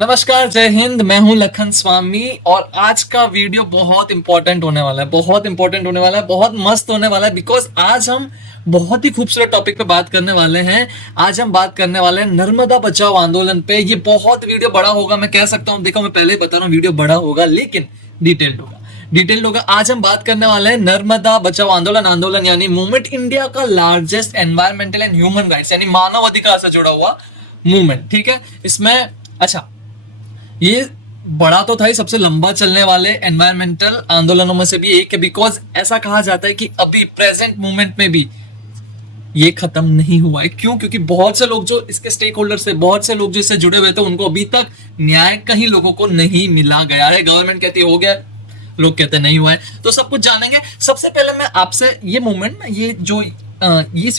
नमस्कार, जय हिंद। मैं हूं लखन स्वामी और आज का वीडियो बहुत इंपॉर्टेंट होने वाला है, बहुत इंपॉर्टेंट होने वाला है, बहुत मस्त होने वाला है। बिकॉज आज हम बहुत ही खूबसूरत टॉपिक पे बात करने वाले हैं। आज हम बात करने वाले हैं नर्मदा बचाओ आंदोलन पे। ये बहुत वीडियो बड़ा होगा, मैं कह सकता हूं। देखो, मैं पहले ही बता रहा हूं, वीडियो बड़ा होगा लेकिन डिटेल्ड होगा। डिटेल्ड होगा। आज हम बात करने वाले हैं नर्मदा बचाओ आंदोलन। आंदोलन यानी मूवमेंट, इंडिया का largest environmental and human rights यानी मानव अधिकार से जुड़ा हुआ मूवमेंट। ठीक है, इसमें अच्छा, ये बड़ा तो था ही, सबसे लंबा चलने वाले एनवायरमेंटल आंदोलनों में से भी एक है। बिकॉज ऐसा कहा जाता है कि अभी प्रेजेंट मूवमेंट में भी ये खत्म नहीं हुआ है। क्यों? क्योंकि बहुत से लोग जो इसके स्टेक होल्डर थे, बहुत से लोग जो इससे जुड़े हुए थे, उनको अभी तक न्याय कहीं लोगों को नहीं मिला गया है। गवर्नमेंट कहती हो गया, लोग कहते नहीं हुआ है। तो सब कुछ जानेंगे। सबसे पहले मैं आपसे ये मूवमेंट ना, ये जो ये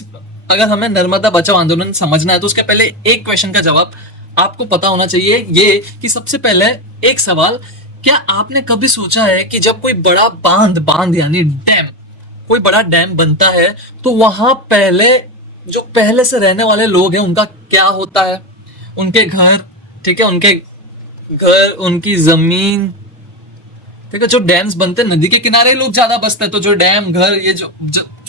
अगर हमें नर्मदा बचाओ आंदोलन समझना है तो उसके पहले एक क्वेश्चन का जवाब आपको पता होना चाहिए। ये कि सबसे पहले एक सवाल, क्या आपने कभी सोचा है कि जब कोई बड़ा बांध बांध यानी डैम, कोई बड़ा डैम बनता है तो वहां पहले जो पहले से रहने वाले लोग हैं उनका क्या होता है? उनके घर, ठीक है, उनके घर, उनकी जमीन। ठीक है, जो डैम्स बनते हैं नदी के किनारे लोग ज्यादा बसते हैं, तो जो डैम, घर, ये जो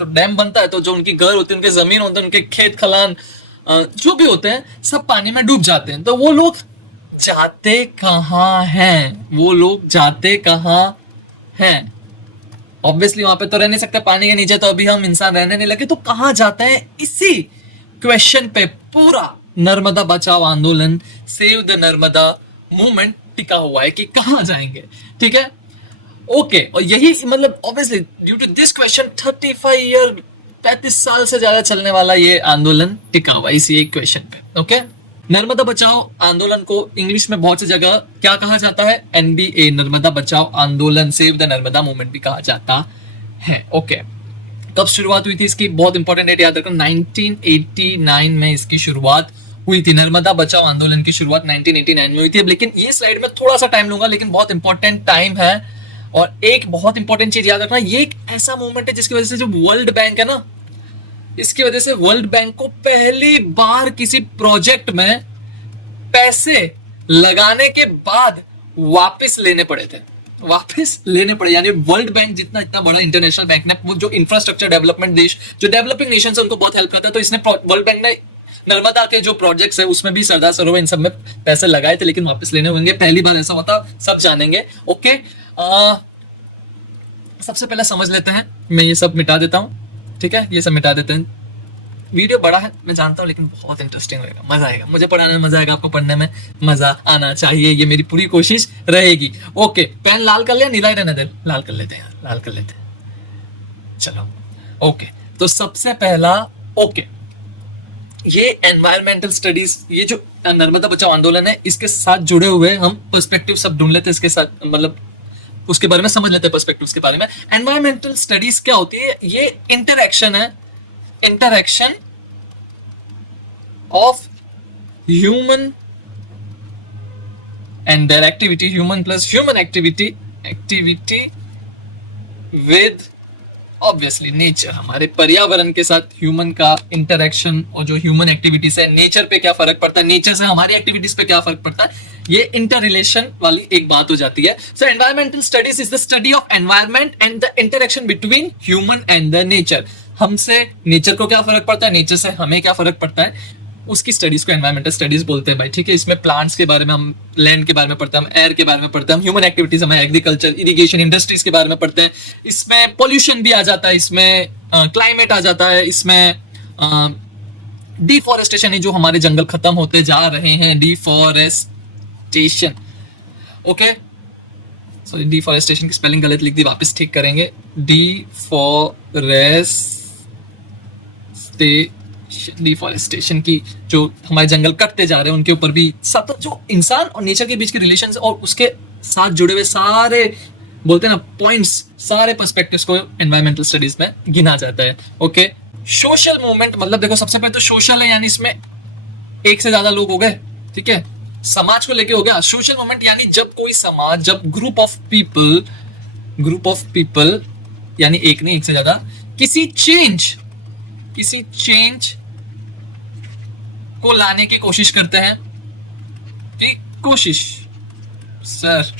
डैम बनता है तो जो उनकी घर होती है, उनके जमीन होते हैं, उनके खेत खलान जो भी होते हैं, सब पानी में डूब जाते हैं। तो वो लोग जाते कहाँ हैं? वो लोग जाते कहाँ हैं? ऑब्वियसली वहां पे तो रह नहीं सकते पानी के नीचे, तो अभी हम इंसान रहने नहीं लगे, तो कहाँ जाते हैं? इसी क्वेश्चन पे पूरा नर्मदा बचाओ आंदोलन, सेव द नर्मदा मूवमेंट टिका हुआ है कि कहाँ जाएंगे। ठीक है, ओके। और यही मतलब obviously due to this question 35 year, 35 साल से ज्यादा चलने वाला ये आंदोलन टिका हुआ इसी एक क्वेश्चन पे। ओके, नर्मदा बचाओ आंदोलन को इंग्लिश में बहुत सी जगह क्या कहा जाता है? एनबीए, नर्मदा बचाओ आंदोलन, सेव द नर्मदा मूवमेंट भी कहा जाता है। ओके, कब शुरुआत हुई थी इसकी? बहुत इंपॉर्टेंट डेट याद रखो, 1989 में इसकी शुरुआत हुई थी। नर्मदा बचाओ आंदोलन की शुरुआत 1989 में हुई थी। लेकिन ये स्लाइड में थोड़ा सा टाइम लूंगा, लेकिन बहुत इंपॉर्टेंट टाइम है। और एक बहुत इंपॉर्टेंट चीज याद रखना, ये एक ऐसा मूवमेंट है जिसकी वजह से जो वर्ल्ड बैंक है ना, इसकी वजह से वर्ल्ड बैंक को पहली बार किसी प्रोजेक्ट में पैसे लगाने के बाद वापस लेने पड़े थे। वापस लेने पड़े यानी वर्ल्ड बैंक जितना इतना बड़ा इंटरनेशनल बैंक ने, वो जो इंफ्रास्ट्रक्चर डेवलपमेंट देश, जो डेवलपिंग नेशन है, उनको बहुत हेल्प करता है। तो इसने, वर्ल्ड बैंक ने नर्मदा के जो प्रोजेक्ट्स है उसमें भी, सरदार सरोवर, इन सब में पैसे लगाए थे, लेकिन वापस लेने होंगे। पहली बार ऐसा होता, सब जानेंगे। ओके, सबसे पहले समझ लेते हैं। मैं ये सब मिटा देता हूँ, ठीक है, ये सब मिटा देते हैं। वीडियो बड़ा है मैं जानता हूँ, लेकिन बहुत इंटरेस्टिंग होगा, मजा आएगा। मुझे पढ़ाने में मजा आएगा, आपको पढ़ने में मजा आना चाहिए, ये मेरी पूरी कोशिश रहेगी। ओके, पेन लाल कर लिया? नीला ही रहने दे, लाल कर लेते हैं, लाल कर लेते हैं। चलो, ओके। तो सबसे पहला, ओके, ये एनवायरमेंटल स्टडीज, ये जो नर्मदा बचाओ आंदोलन है, इसके साथ जुड़े हुए हम पर्सपेक्टिव सब ढूंढ लेते हैं इसके साथ, मतलब उसके बारे में समझ लेते हैं, पर्सपेक्टिव के बारे में। एनवायरमेंटल स्टडीज क्या होती है? ये इंटरएक्शन है, interaction of human and there activity, human plus human activity with obviously nature, हमारे पर्यावरण के साथ ह्यूमन का इंटरैक्शन, और जो ह्यूमन एक्टिविटीज है, नेचर पे क्या फर्क पड़ता है, नेचर से हमारी एक्टिविटीज पे क्या फर्क पड़ता है, ये इंटर रिलेशन वाली एक बात हो जाती है। सो environmental studies is the study of environment and the interaction between human and the nature. हमसे नेचर को क्या फर्क पड़ता है, नेचर से हमें क्या फर्क पड़ता है, उसकी स्टडीज को एनवायरमेंटल स्टडीज बोलते हैं भाई। ठीक है, इसमें प्लांट्स के बारे में, हम लैंड के बारे में पढ़ते हैं, हम एयर के बारे में पढ़ते हैं, हम ह्यूमन एक्टिविटीज, हमें एग्रीकल्चर, इरिगेशन, इंडस्ट्रीज के बारे में पढ़ते हैं। इसमें पॉल्यूशन भी आ जाता है, इसमें क्लाइमेट आ जाता है, इसमें डिफॉरेस्टेशन है, जो हमारे जंगल खत्म होते जा रहे हैं, डिफॉरेस्टेशन। ओके, सॉरी, डिफॉरेस्टेशन की स्पेलिंग गलत लिख दी, वापस ठीक करेंगे। डिफॉरेस्टेशन की, जो हमारे जंगल कटते जा रहे हैं उनके ऊपर भी सब, जो इंसान और नेचर के बीच के रिलेशंस और उसके साथ जुड़े हुए सारे, बोलते हैं ना, पॉइंट्स, सारे पर्सपेक्टिव्स को एनवायरमेंटल स्टडीज में गिना जाता है। ओके, सोशल मूवमेंट, मतलब देखो, सबसे पहले तो सोशल है, यानी इसमें एक से ज्यादा लोग हो गए। ठीक है, समाज को लेके हो गया। सोशल मूवमेंट यानी जब कोई समाज, जब ग्रुप ऑफ पीपल यानी एक नहीं, एक से ज्यादा, किसी चेंज को लाने की कोशिश करते हैं। ठीक, कोशिश। सर,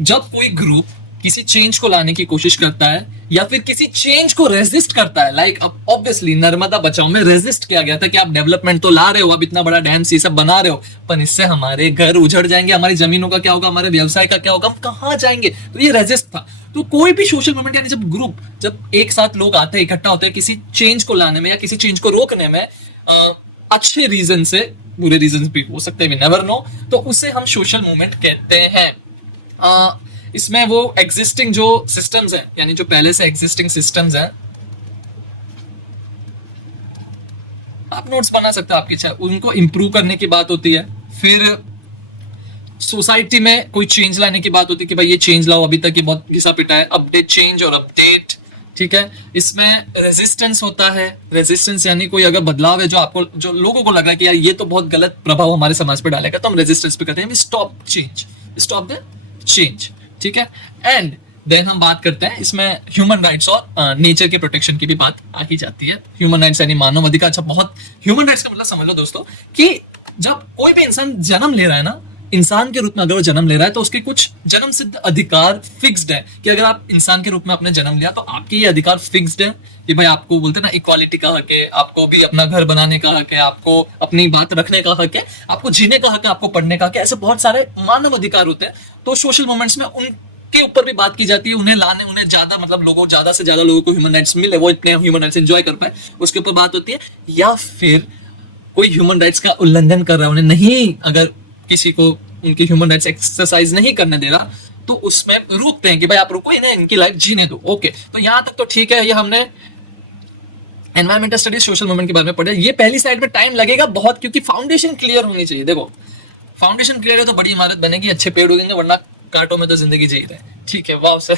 जब कोई ग्रुप किसी चेंज को लाने की कोशिश करता है या फिर किसी चेंज को रेजिस्ट करता है, लाइक अब ऑब्वियसली नर्मदा बचाओ में रेजिस्ट किया गया था कि आप डेवलपमेंट तो ला रहे हो, अब इतना बड़ा डैम ये सब बना रहे हो, पर इससे हमारे घर उजड़ जाएंगे, हमारी जमीनों का क्या होगा, हमारे व्यवसाय का क्या होगा, हम कहाँ जाएंगे, तो ये रेजिस्ट था। तो कोई भी सोशल मूवमेंट यानी जब ग्रुप, जब एक साथ लोग आते हैं, इकट्ठा होते हैं किसी चेंज को लाने में या किसी चेंज को रोकने में, अच्छे रीजन से, बुरे रीजन भी हो सकते हैं, वी नेवर नो, तो उसे हम सोशल मूवमेंट कहते हैं। इसमें वो एग्जिस्टिंग जो सिस्टम्स हैं, यानी जो पहले से एग्जिस्टिंग सिस्टम्स हैं, आप नोट्स बना सकते हो आपकी इच्छा, उनको इंप्रूव करने की बात होती है। फिर सोसाइटी में कोई चेंज लाने की बात होती है कि भाई ये चेंज लाओ, अभी तक ये बहुत घिसा पिटा है, अपडेट, चेंज और अपडेट, ठीक है। इसमें रेजिस्टेंस होता है, रेजिस्टेंस यानी कोई अगर बदलाव है जो आपको, जो लोगों को लग रहा है कि यार ये तो बहुत गलत प्रभाव हमारे समाज पे डालेगा, तो हम रेजिस्टेंस पे करते हैं, stop change, stop the change, ठीक है। एंड देन हम बात करते हैं इसमें ह्यूमन राइट्स और नेचर के प्रोटेक्शन की भी बात आ ही जाती है। ह्यूमन राइट्स यानी मानव अधिकार। अच्छा, बहुत ह्यूमन राइट्स का मतलब समझ लो दोस्तों कि जब कोई भी इंसान जन्म ले रहा है ना, इंसान के रूप में अगर वो जन्म ले रहा है तो उसके कुछ जन्म सिद्ध अधिकार फिक्स्ड है, कि अगर आप इंसान के रूप में आपने जन्म लिया तो आपके ये अधिकार फिक्स्ड है कि भाई आपको बोलते हैं ना इक्वालिटी का हक है, आपको भी अपना घर बनाने का हक है, आपको अपनी बात रखने का हक है, आपको जीने का हक है, आपको पढ़ने का हक है, ऐसे बहुत सारे मानव अधिकार होते हैं। तो सोशल मूवमेंट्स में उनके ऊपर भी बात की जाती है, उन्हें लाने, उन्हें ज्यादा मतलब लोगों, ज्यादा से ज्यादा लोगों को ह्यूमन राइट्स मिले, वो इतने ह्यूमन राइट्स एंजॉय कर पाए, उसके ऊपर बात होती है। या फिर कोई ह्यूमन राइट्स का उल्लंघन कर रहा है, उन्हें नहीं, अगर किसी को उनकी ह्यूमन राइट्स एक्सरसाइज नहीं करने दे रहा तो उसमें रोकते हैं कि भाई आप रुको, इन्हें इनकी लाइफ जीने दो। ओके, तो यहां तक तो ठीक है, ये हमने एनवायरमेंटल स्टडीज सोशल मूवमेंट के बारे में पढ़ा। ये पहली साइड में टाइम लगेगा बहुत, क्योंकि फाउंडेशन क्लियर होनी चाहिए। देखो, फाउंडेशन क्लियर है तो बड़ी इमारत बनेगी, अच्छे पेड़ उगेंगे, वरना कांटों में तो जिंदगी जी रहे हैं, ठीक है। वाह सर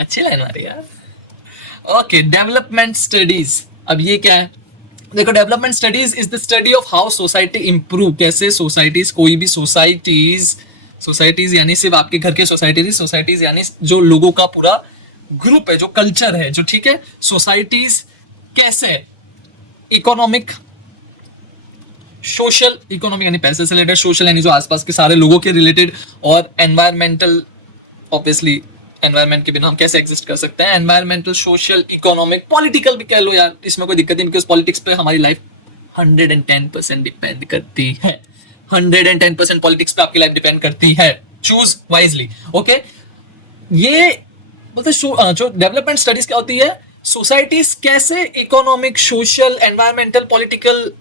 अच्छी लाइन मारी यार। ओके, डेवलपमेंट स्टडीज, अब ये क्या है? देखो, development studies is the study of how society improve, कैसे सोसाइटीज, कोई भी सोसाइटीज यानी सिर्फ आपके घर के सोसाइटीज यानी जो लोगों का पूरा ग्रुप है, जो कल्चर है, जो, ठीक है, सोसाइटीज कैसे इकोनॉमिक, सोशल, इकोनॉमिक यानी पैसे से रिलेटेड, सोशल यानी जो आसपास के सारे लोगों के रिलेटेड, और एनवायरमेंटल, ऑब्वियसली एनवायरमेंट के बिना हम कैसे एग्जिस्ट कर सकते हैं, एनवायरमेंटल, सोशल, इकोनॉमिक, पॉलिटिकल भी कह लो यार, इसमें कोई दिक्कत नहीं, बिकॉज पॉलिटिक्स पे हमारी लाइफ 110% डिपेंड करती है। 110% पॉलिटिक्स पे आपकी लाइफ डिपेंड करती है। Choose wisely. ओके, ये बोलते जो डेवलपमेंट स्टडीज क्या होती है, सोसाइटीज कैसे इकोनॉमिक, सोशल, एनवायरमेंटल, पॉलिटिकल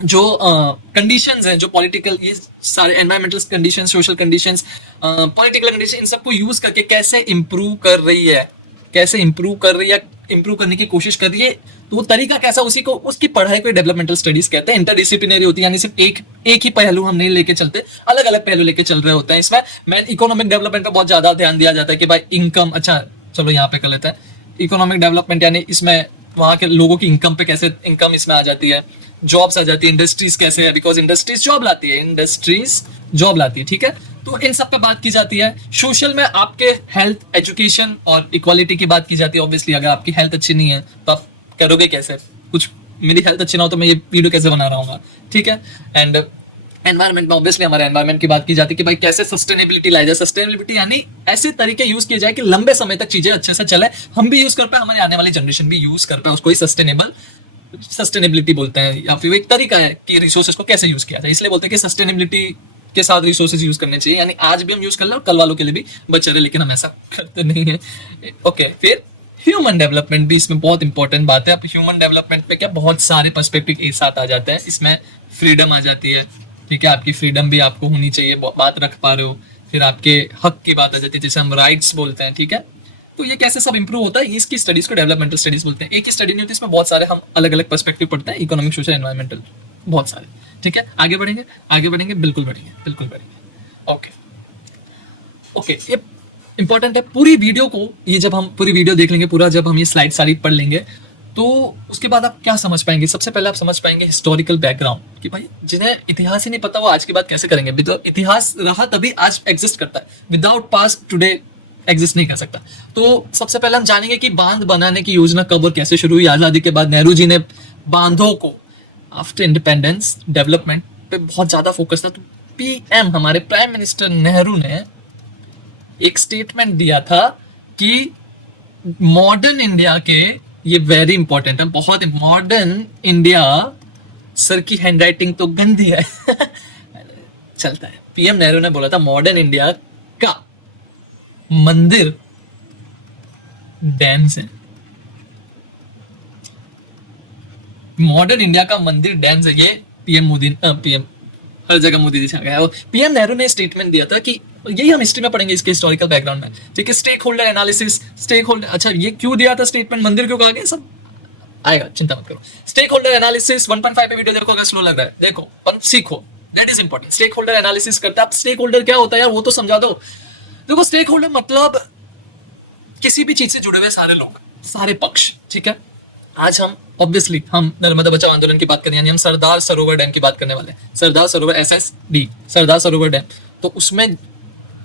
जो कंडीशंस हैं, जो पॉलिटिकल, ये सारे environmental conditions, social conditions, political condition, इन सबको यूज करके कैसे इंप्रूव कर रही है, कैसे इंप्रूव कर रही है, इंप्रूव करने की कोशिश कर रही है, तो वो तरीका कैसा, उसी को, उसकी पढ़ाई को डेवलपमेंटल स्टडीज कहते हैं। इंटरडिसिप्लिनरी होती है, यानी सिर्फ एक ही पहलू हम नहीं लेके चलते, अलग अलग पहलू लेके चल रहे होते हैं। इसमें मैन इकोनॉमिक डेवलपमेंट पे बहुत ज्यादा ध्यान दिया जाता है कि भाई इनकम, अच्छा चलो यहाँ पे कर लेते हैं, इकोनॉमिक डेवलपमेंट यानी इसमें वहाँ के लोगों की इनकम पे कैसे इनकम इसमें आ जाती है, जॉब्स आ जाती है, इंडस्ट्रीज कैसे है, बिकॉज इंडस्ट्रीज जॉब लाती है, इंडस्ट्रीज जॉब लाती है, ठीक है। तो इन सब पे बात की जाती है। सोशल में आपके हेल्थ, एजुकेशन और इक्वालिटी की बात की जाती है। ऑब्वियसली अगर आपकी हेल्थ अच्छी नहीं है तो आप करोगे कैसे, कुछ, मेरी हेल्थ अच्छी ना हो तो मैं ये वीडियो कैसे बना रहा हूँ, ठीक है। एंड एनवायरमेंट में ऑब्वियसली हमारे एनवायरमेंट की बात की जाती है कि भाई कैसे सस्टेनेबिलिटी लाई जाए। सस्टेनेबिलिटी यानी ऐसे तरीके यूज किए जाए कि लंबे समय तक चीजें अच्छे से चले, हम भी यूज कर पाए, हमारी आने वाली जनरेशन भी यूज कर पाए, उसको ही सस्टेनेबिलिटी बोलते हैं। या फिर एक तरीका है कि रिसोर्सेज को कैसे यूज किया जाए, इसलिए बोलते हैं कि सस्टेनेबिलिटी के साथ रिसोर्सेज यूज करने चाहिए, यानी आज भी हम यूज कर ले और कल वालों के लिए भी बचे रहे, लेकिन हम ऐसा करते नहीं है। ओके, फिर ह्यूमन डेवलपमेंट भी इसमें बहुत इंपॉर्टेंट बात है। अब ह्यूमन डेवलपमेंट पे क्या बहुत सारे पर्सपेक्टिव एक साथ आ जाते हैं। इसमें फ्रीडम आ जाती है, ठीक है, आपकी फ्रीडम भी आपको होनी चाहिए, बात रख पा रहे हो। फिर आपके हक की बात आ जाती है, जैसे हम राइट्स बोलते हैं, ठीक है। तो ये कैसे सब इंप्रूव होता है, इसकी स्टडीज को डेवलपमेंटल स्टडीज बोलते हैं। एक ही स्टडी नहीं होती, इसमें बहुत सारे हम अलग अलग पर्सपेक्टिव पढ़ते हैं, इकोनॉमिक, सोशल, एनवायरमेंटल, बहुत सारे, ठीक है। आगे बढ़ेंगे, बिल्कुल बढ़ेंगे। ओके, ये इंपॉर्टेंट है। पूरी वीडियो को, ये जब हम पूरी वीडियो देख लेंगे, पूरा जब हम ये स्लाइड सारी पढ़ लेंगे, तो उसके बाद आप क्या समझ पाएंगे? सबसे पहले आप समझ पाएंगे हिस्टोरिकल बैकग्राउंड, कि भाई जिन्हें इतिहास ही नहीं पता वो आज की बात कैसे करेंगे। इतिहास रहा तभी आज एग्जिस्ट करता है, विदाउट पास्ट टुडे एग्जिस्ट नहीं कर सकता। तो सबसे पहले हम जानेंगे कि बांध बनाने की योजना कब और कैसे शुरू हुई। आजादी के बाद नेहरू जी ने बांधों को, आफ्टर इंडिपेंडेंस डेवलपमेंट पे बहुत ज्यादा फोकस था, तो पीएम हमारे प्राइम मिनिस्टर नेहरू ने एक स्टेटमेंट दिया था कि मॉडर्न इंडिया के, ये वेरी इंपॉर्टेंट है, बहुत मॉडर्न इंडिया, सर की हैंडराइटिंग तो गंदी है चलता है। पीएम नेहरू ने बोला था मॉडर्न इंडिया का मंदिर डैम से, मॉडर्न इंडिया का मंदिर डैम से। ये पीएम मोदी, पीएम हर जगह मोदी जी छा गया है। पीएम नेहरू ने स्टेटमेंट दिया था कि यही हम हिस्ट्री में पढ़ेंगे इसके हिस्टोरिकल बैकग्राउंड में, ठीक है। Stakeholder analysis, stakeholder, अच्छा ये क्यों दिया था स्टेटमेंट, मंदिर क्यों कहा गया, सब आएगा, चिंता मत करो। स्टेक होल्डर एनालिसिस 1.5 पे वीडियो देखो, अगर स्लो लग रहा है देखो, पर सीखो, that is important. Stakeholder analysis करता है। स्टेक होल्डर क्या होता है यार, वो तो समझा दो। देखो स्टेक होल्डर मतलब किसी भी चीज से जुड़े हुए सारे लोग, सारे पक्ष, ठीक है। आज हम ऑब्वियसली हम नर्मदा बचाओ आंदोलन की बात करें, यानी हम सरदार सरोवर डैम की बात करने वाले हैं। सरदार सरोवर SSD, सरदार सरोवर डैम, तो उसमें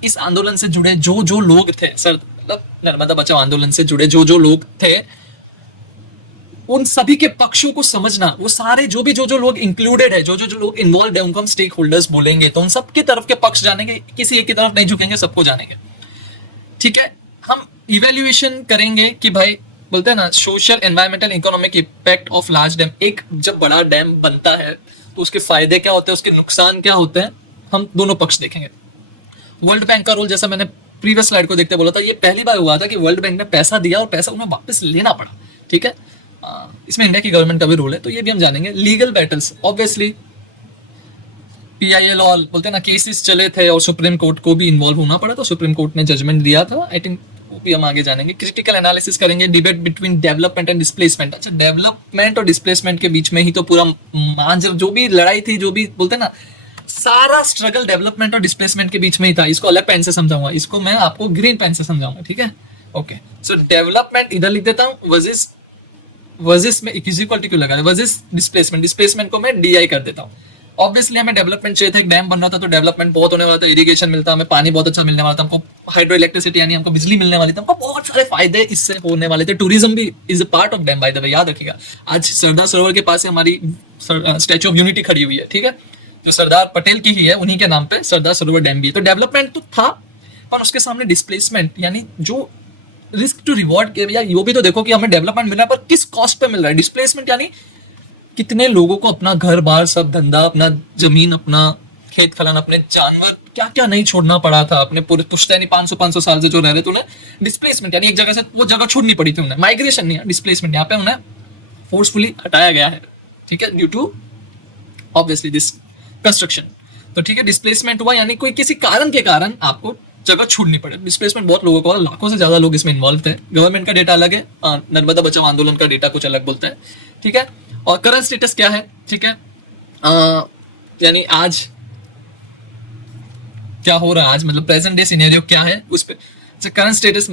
इस आंदोलन से जुड़े जो जो लोग थे, सर मतलब नर्मदा बचाओ आंदोलन से जुड़े जो जो लोग थे, उन सभी के पक्षों को समझना, वो सारे जो जो लोग इंक्लूडेड है, जो जो लोग इन्वॉल्व है, उनको हम स्टेक होल्डर्स बोलेंगे। तो उन सबके तरफ के पक्ष जानेंगे, किसी एक की तरफ नहीं झुकेंगे, सबको जानेंगे, ठीक है। हम इवेल्युएशन करेंगे कि भाई बोलते हैं ना, social environmental economic impact of large dam. एक जब बड़ा डैम बनता है तो उसके फायदे क्या होते हैं, उसके नुकसान क्या होते हैं, हम दोनों पक्ष देखेंगे। वर्ल्ड बैंक का रोल, जैसा मैंने प्रीवियस स्लाइड को देखते बोला था, ये पहली बार हुआ था कि वर्ल्ड बैंक ने पैसा दिया और पैसा उन्हें वापस लेना पड़ा, ठीक है। इसमें इंडिया की गवर्नमेंट का भी रोल है, तो ये भी हम जानेंगे। लीगल बैटल्स, ऑब्वियसली PIL और बोलते हैं ना, केसेस चले थे और सुप्रीम कोर्ट को भी इन्वॉल्व होना पड़ा, तो सुप्रीम कोर्ट ने जजमेंट दिया था, आई थिंक वो भी हम आगे जानेंगे। क्रिटिकल एनालिसिस करेंगे, debate between development and displacement. अच्छा, डेवलपमेंट और डिस्प्लेसमेंट के बीच में ही तो पूरा मांझ, जो भी लड़ाई थी, जो भी बोलते हैं ना, सारा स्ट्रगल डेवलपमेंट और डिस्प्लेसमेंट के बीच में ही था। इसको अलग पेन से समझाऊंगा, इसको मैं आपको ग्रीन पेन से समझाऊंगा, ठीक है। ओके, सो डेवलपमेंट इधर लिख देता हूँ, वर्सेस में इक्वल टू क्यों लगा है, वर्सेस डिस्प्लेसमेंट, डिस्प्लेसमेंट को मैं DI कर देता हूँ। ऑब्वियसली हमें डेवलपमेंट चाहिए था, एक डैम बन रहा था तो डेवलपमेंट बहुत होने वाला था, इरिगेशन मिलता, हमें पानी बहुत अच्छा मिलने वाला था, हमको हाइड्रो इलेक्ट्रिसिटी यानी हमको बिजली मिलने वाली थी, हमको बहुत सारे फायदे इससे होने वाले थे। टूरिज्म भी is a part of dam, by the way, याद रखिएगा। आज सरदार सरोवर के पास हमारी स्टैच्यू ऑफ यूनिटी खड़ी हुई है, ठीक है, जो सरदार पटेल की ही है, उन्हीं के नाम पे सरदार सरोवर डैम भी है। तो डेवलपमेंट तो था, पर उसके सामने डिस्प्लेसमेंट, यानी जो रिस्क टू रिवॉर्ड के, या ये भी तो देखो कि हमें डेवलपमेंट मिल रहा है पर किस कॉस्ट पे मिल रहा है। डिस्प्लेसमेंट यानी कितने लोगों को अपना घर बार सब धंधा, अपना जमीन, अपना खेत खलिहान, अपने जानवर, क्या क्या नहीं छोड़ना पड़ा था, अपने पूरे पुश्तैनी 500 साल से जो रह रहे थे, उन्हें डिस्प्लेसमेंट यानी एक जगह से वो जगह छोड़नी पड़ी थी उन्हें। माइग्रेशन नहीं है, डिस्प्लेसमेंट, यहाँ पे उन्हें फोर्सफुली हटाया गया है, ठीक है, due to obviously this construction. तो ठीक है, डिस्प्लेसमेंट हुआ यानी कोई किसी कारण के कारण आपको जगह छोड़नी पड़े। डिस्प्लेसमेंट बहुत लोगों को, लाखों से ज्यादा लोग इसमें इन्वॉल्व थे। गवर्नमेंट का डेटा अलग है, नर्मदा बचाओ आंदोलन का डेटा कुछ अलग बोलते हैं, ठीक है। और करंट स्टेटस क्या है, ठीक है, यानी आज क्या हो रहा है, आज मतलब प्रेजेंट डे सिनेरियो क्या है, उस पे करंट स्टेटस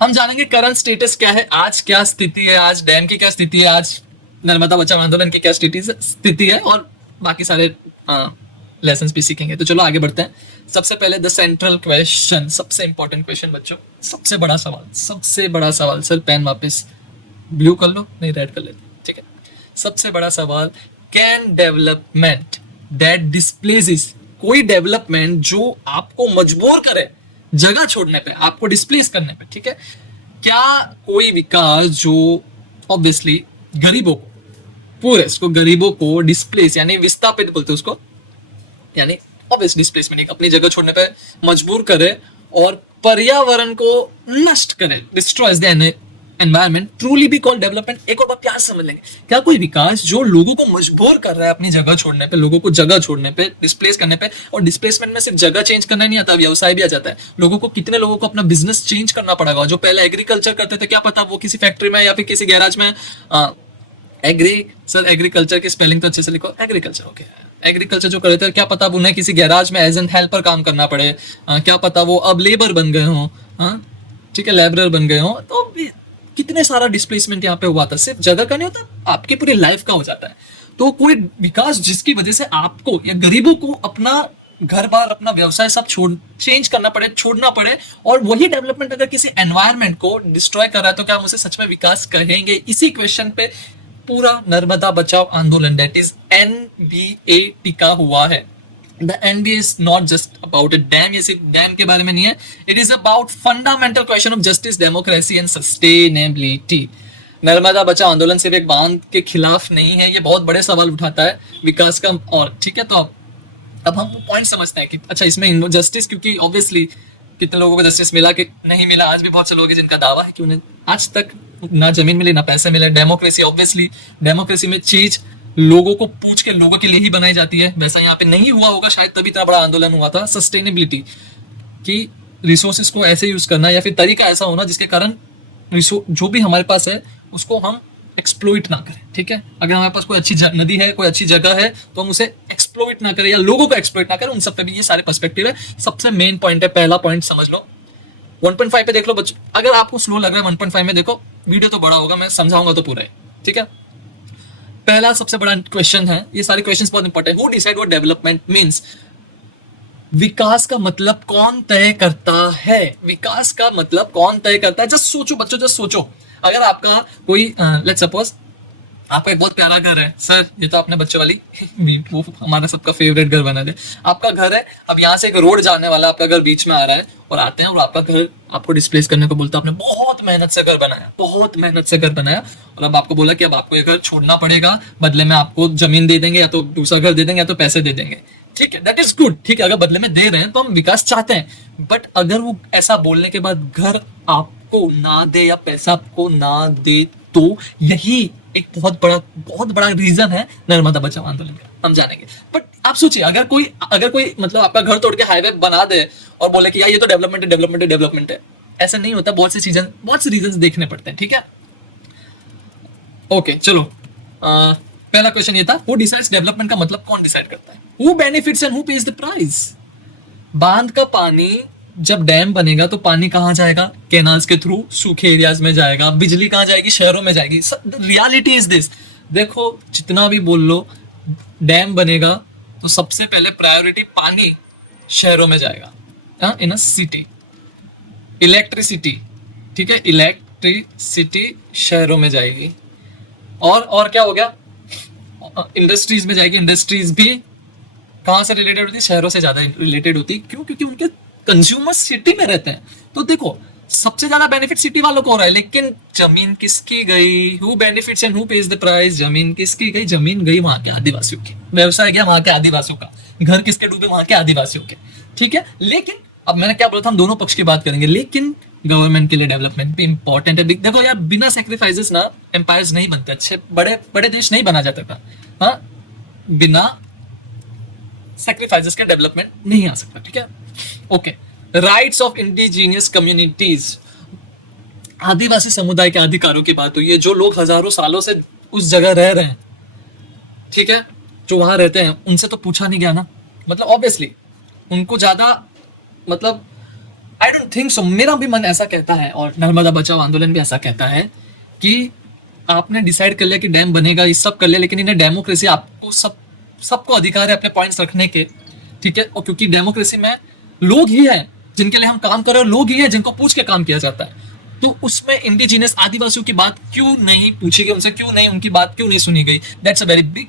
हम जानेंगे। करंट स्टेटस क्या है, आज क्या स्थिति है, आज डैम की क्या स्थिति है, आज नर्मदा बचाओ आंदोलन की क्या स्थिति है, और बाकी सारे लेसन्स भी सीखेंगे। तो चलो आगे बढ़ते हैं। सबसे पहले द सेंट्रल क्वेश्चन, सबसे इंपॉर्टेंट क्वेश्चन बच्चों, सबसे बड़ा सवाल। सर पेन वापस ब्लू कर लो, नहीं रेड कर लेते, ठीक है। सबसे बड़ा सवाल, कैन डेवलपमेंट दैट डिस्प्लेसेस, कोई डेवलपमेंट जो आपको मजबूर करे जगह छोड़ने पे, आपको डिस्प्लेस करने पे, ठीक है, क्या कोई विकास जो ऑब्वियसली गरीबों को, पूरेस्ट को, गरीबों को डिस्प्लेस यानी विस्थापित बोलते हैं उसको, यानी ऑब्वियस डिस्प्लेसमेंट, एक अपनी जगह छोड़ने पे मजबूर करे और पर्यावरण को नष्ट करे, destroys the environment, truly be called development. एक और बात प्यार समझ लेंगे, क्या कोई विकास जो लोगों को मजबूर कर रहा है अपनी जगह छोड़ने पे, लोगों को जगह छोड़ने पे, डिस्प्लेस करने पे, और डिस्प्लेसमेंट में सिर्फ जगह चेंज करना नहीं आता, व्यवसाय भी आ जाता है। लोगों को, कितने लोगों को अपना बिजनेस चेंज करना पड़ेगा, जो पहले एग्रीकल्चर करते थे, क्या पता वो किसी फैक्ट्री में या फिर किसी गैराज में सर एग्रीकल्चर की स्पेलिंग तो अच्छे से लिखो, एग्रीकल्चर, ओके, एग्रीकल्चर जो करते थे, क्या पता अब उन्हें किसी गैराज में एज एन हेल्पर काम करना पड़े, क्या पता वो अब लेबर बन गए हो, ठीक है, लेबरर बन गए हो। तो कितने सारा डिस्प्लेसमेंट यहाँ पे हुआ था, सिर्फ जगह का नहीं होता, आपकी पूरी लाइफ का हो जाता है। तो कोई विकास जिसकी वजह से आपको या गरीबों को अपना घर बार, अपना व्यवसाय सब चेंज करना पड़े, छोड़ना पड़े, और वही डेवलपमेंट अगर किसी एनवायरनमेंट को डिस्ट्रॉय कर रहा है, तो क्या हम उसे सच में विकास कहेंगे? इसी क्वेश्चन पे पूरा नर्मदा बचाओ आंदोलन दैट इज NBA टिका हुआ है। The NBA is not just about a dam, ये सिर्फ डैम के बारे में नहीं है, it is about fundamental question of justice, democracy and sustainability. Narmada Bachao आंदोलन सिर्फ एक बांध के खिलाफ नहीं है, ये बहुत बड़े सवाल उठाता है विकास का। और ठीक है, तो अब हम पॉइंट समझते हैं कि अच्छा इसमें जस्टिस, क्योंकि ऑब्वियसली कितने लोगों को जस्टिस मिला कि नहीं मिला, आज भी बहुत से लोग हैं जिनका दावा है कि उन्हें आज तक ना जमीन मिली ना पैसे मिले। डेमोक्रेसी, ऑब्वियसली डेमोक्रेसी में चीज लोगों को पूछ के लोगों के लिए ही बनाई जाती है, वैसा यहाँ पे नहीं हुआ होगा शायद, तभी इतना बड़ा आंदोलन हुआ था। सस्टेनेबिलिटी कि रिसोर्सेज को ऐसे यूज करना या फिर तरीका ऐसा होना जिसके कारण जो भी हमारे पास है उसको हम एक्सप्लोइट ना करें। ठीक है, अगर हमारे पास कोई अच्छी नदी है, कोई अच्छी जगह है, तो हम उसे एक्सप्लोइट ना करें या लोगों को एक्सप्लोइट ना करें। उन सब पे भी ये सारे पर्सपेक्टिव है। सबसे मेन पॉइंट है, पहला पॉइंट समझ लो। 1.5 पे देख लो बच्चों, अगर आपको स्लो लग रहा है 1.5 में देखो, वीडियो तो बड़ा होगा, मैं समझाऊंगा तो पूरा है। ठीक है, पहला सबसे बड़ा क्वेश्चन है, ये सारे क्वेश्चंस बहुत इंपॉर्टेंट है। Who decide what development means? विकास का मतलब कौन तय करता है? विकास का मतलब कौन तय करता है? जस्ट सोचो बच्चों, जस्ट सोचो। अगर आपका कोई लेट्स सपोज आपका एक बहुत प्यारा घर है, सर ये तो आपने बच्चों वाली वो हमारा सबका फेवरेट घर बना दे। आपका घर है, अब यहाँ से एक रोड जाने वाला, आपका घर बीच में आ रहा है और आते हैं और आपका घर आपको डिस्प्लेस करने को बोलता है। आपने बहुत मेहनत से घर बनाया, बहुत मेहनत से घर बनाया, और अब आपको बोला कि अब आपको ये घर छोड़ना पड़ेगा, बदले में आपको जमीन दे देंगे या तो दूसरा घर दे देंगे या तो पैसे दे देंगे। ठीक है, दैट इज गुड। ठीक है, अगर बदले में दे रहे हैं तो हम विकास चाहते हैं, बट अगर वो ऐसा बोलने के बाद घर आपको ना दे या पैसा आपको ना दे, तो यही एक बहुत बड़ा रीजन है नर्मदा बचाओ आंदोलन का, हम जानेंगे। बट आप सोचिए, अगर कोई मतलब आपका घर तोड़ के हाईवे बना दे और बोले कि यार ये तो डेवलपमेंट है, ऐसा नहीं होता। बहुत से रीजन देखने पड़ते हैं। ठीक है, ओके चलो, पहला क्वेश्चन ये था, हु डिसाइड्स डेवलपमेंट का मतलब कौन डिसाइड करता है? Who benefits and who page the price? बांध का पानी, जब डैम बनेगा तो पानी कहाँ जाएगा? कैनाल्स के थ्रू सूखे एरियाज में जाएगा। बिजली कहाँ जाएगी? शहरों में जाएगी। Reality is this. देखो जितना भी बोल लो, डैम बनेगा तो सबसे पहले प्रायोरिटी पानी शहरों में जाएगा, इन अ सिटी। इलेक्ट्रिसिटी, ठीक है, इलेक्ट्रिसिटी शहरों में जाएगी। और क्या हो गया? इंडस्ट्रीज में जाएगी। इंडस्ट्रीज भी कहाँ से रिलेटेड होती है? शहरों से ज्यादा रिलेटेड होती है। क्यों? क्योंकि उनके कंज्यूमर सिटी में रहते हैं। तो देखो सबसे ज्यादा बेनिफिट सिटी वालों को हो रहा है, लेकिन जमीन किसकी गई? Who benefits and who page the price? जमीन किसकी गई? जमीन गई वहां के आदिवासियों की। व्यवसाय गया वहां के आदिवासियों का। घर किसके डूबे? वहां के आदिवासियों के। ठीक है, लेकिन अब मैंने क्या बोला था, हम दोनों पक्ष की बात करेंगे, लेकिन गवर्नमेंट के लिए डेवलपमेंट भी इंपॉर्टेंट है। देखो यार, बिना सेक्रीफाइसेस ना एम्पायर्स नहीं बनते, अच्छे बड़े बड़े देश नहीं बना जाता था। हाँ, बिना सेक्रीफाइसेस के डेवलपमेंट नहीं आ सकता। ठीक है, okay. Rights of indigenous communities, आदिवासी समुदाय के अधिकारों की बात हुई है। जो लोग हजारों सालों से उस जगह रह रहे हैं, ठीक है, जो वहां रहते हैं, उनसे तो पूछा नहीं गया ना। मतलब ऑब्वियसली उनको ज्यादा, मतलब आई डोंट थिंक सो, मेरा भी मन ऐसा कहता है और नर्मदा बचाओ आंदोलन भी ऐसा कहता है कि आपने डिसाइड कर लिया कि डैम बनेगा, ये सब कर लिया, लेकिन इन्हें डेमोक्रेसी, आपको सबको अधिकार है अपने पॉइंट्स रखने के। ठीक है, और क्योंकि डेमोक्रेसी में लोग ही हैं जिनके लिए हम काम कर रहे हैं, लोग ही हैं जिनको पूछ के काम किया जाता है, तो उसमें इंडिजिनियस आदिवासियों की बात क्यों नहीं पूछी गई? उनसे क्यों नहीं, उनकी बात क्यों नहीं सुनी गई? That's a very big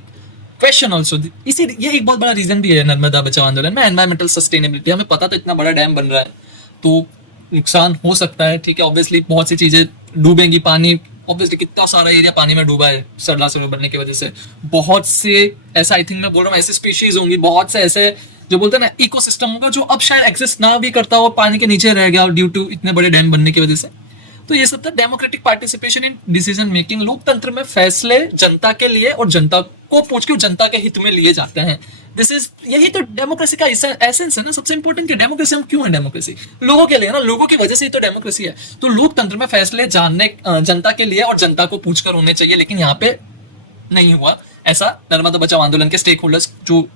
question also. इसी ये एक बहुत बड़ा रीजन भी है नर्मदा बचाओ आंदोलन में, एनवायरमेंटल सस्टेनेबिलिटी। हमें पता था इतना बड़ा डैम बन रहा है तो नुकसान हो सकता है। ठीक है, ऑब्वियसली बहुत सी चीजें डूबेंगी, पानी ऑब्वियसली कितना सारा एरिया पानी में डूबा है सरला सरोवर बनने की वजह से। बहुत से ऐसा, आई थिंक मैं बोल रहा हूँ, ऐसे स्पीशीज होंगी, बहुत से ऐसे जो बोलते हैं ना इकोसिस्टम होगा, जो अब शायद एक्सेस ना भी करता हो, पानी के नीचे रह गया ड्यू टू इतने बड़े डैम बनने की वजह से। तो ये सब था democratic participation in decision making. लोकतंत्र में फैसले जनता के लिए और जनता को पूछ के जनता के हित में लिए जाते हैं। दिस इज, यही तो डेमोक्रेसी का एसेंस है ना, सबसे इंपॉर्टेंट कि डेमोक्रेसी हम क्यों है? डेमोक्रेसी लोगों के लिए ना, लोगों की वजह से ही तो डेमोक्रेसी है। तो लोकतंत्र में फैसले जानने जनता के लिए और जनता को पूछकर होने चाहिए, लेकिन यहाँ पे नहीं हुआ ऐसा। नर्मदा बचाओ आंदोलन के स्टेक होल्डर्स जो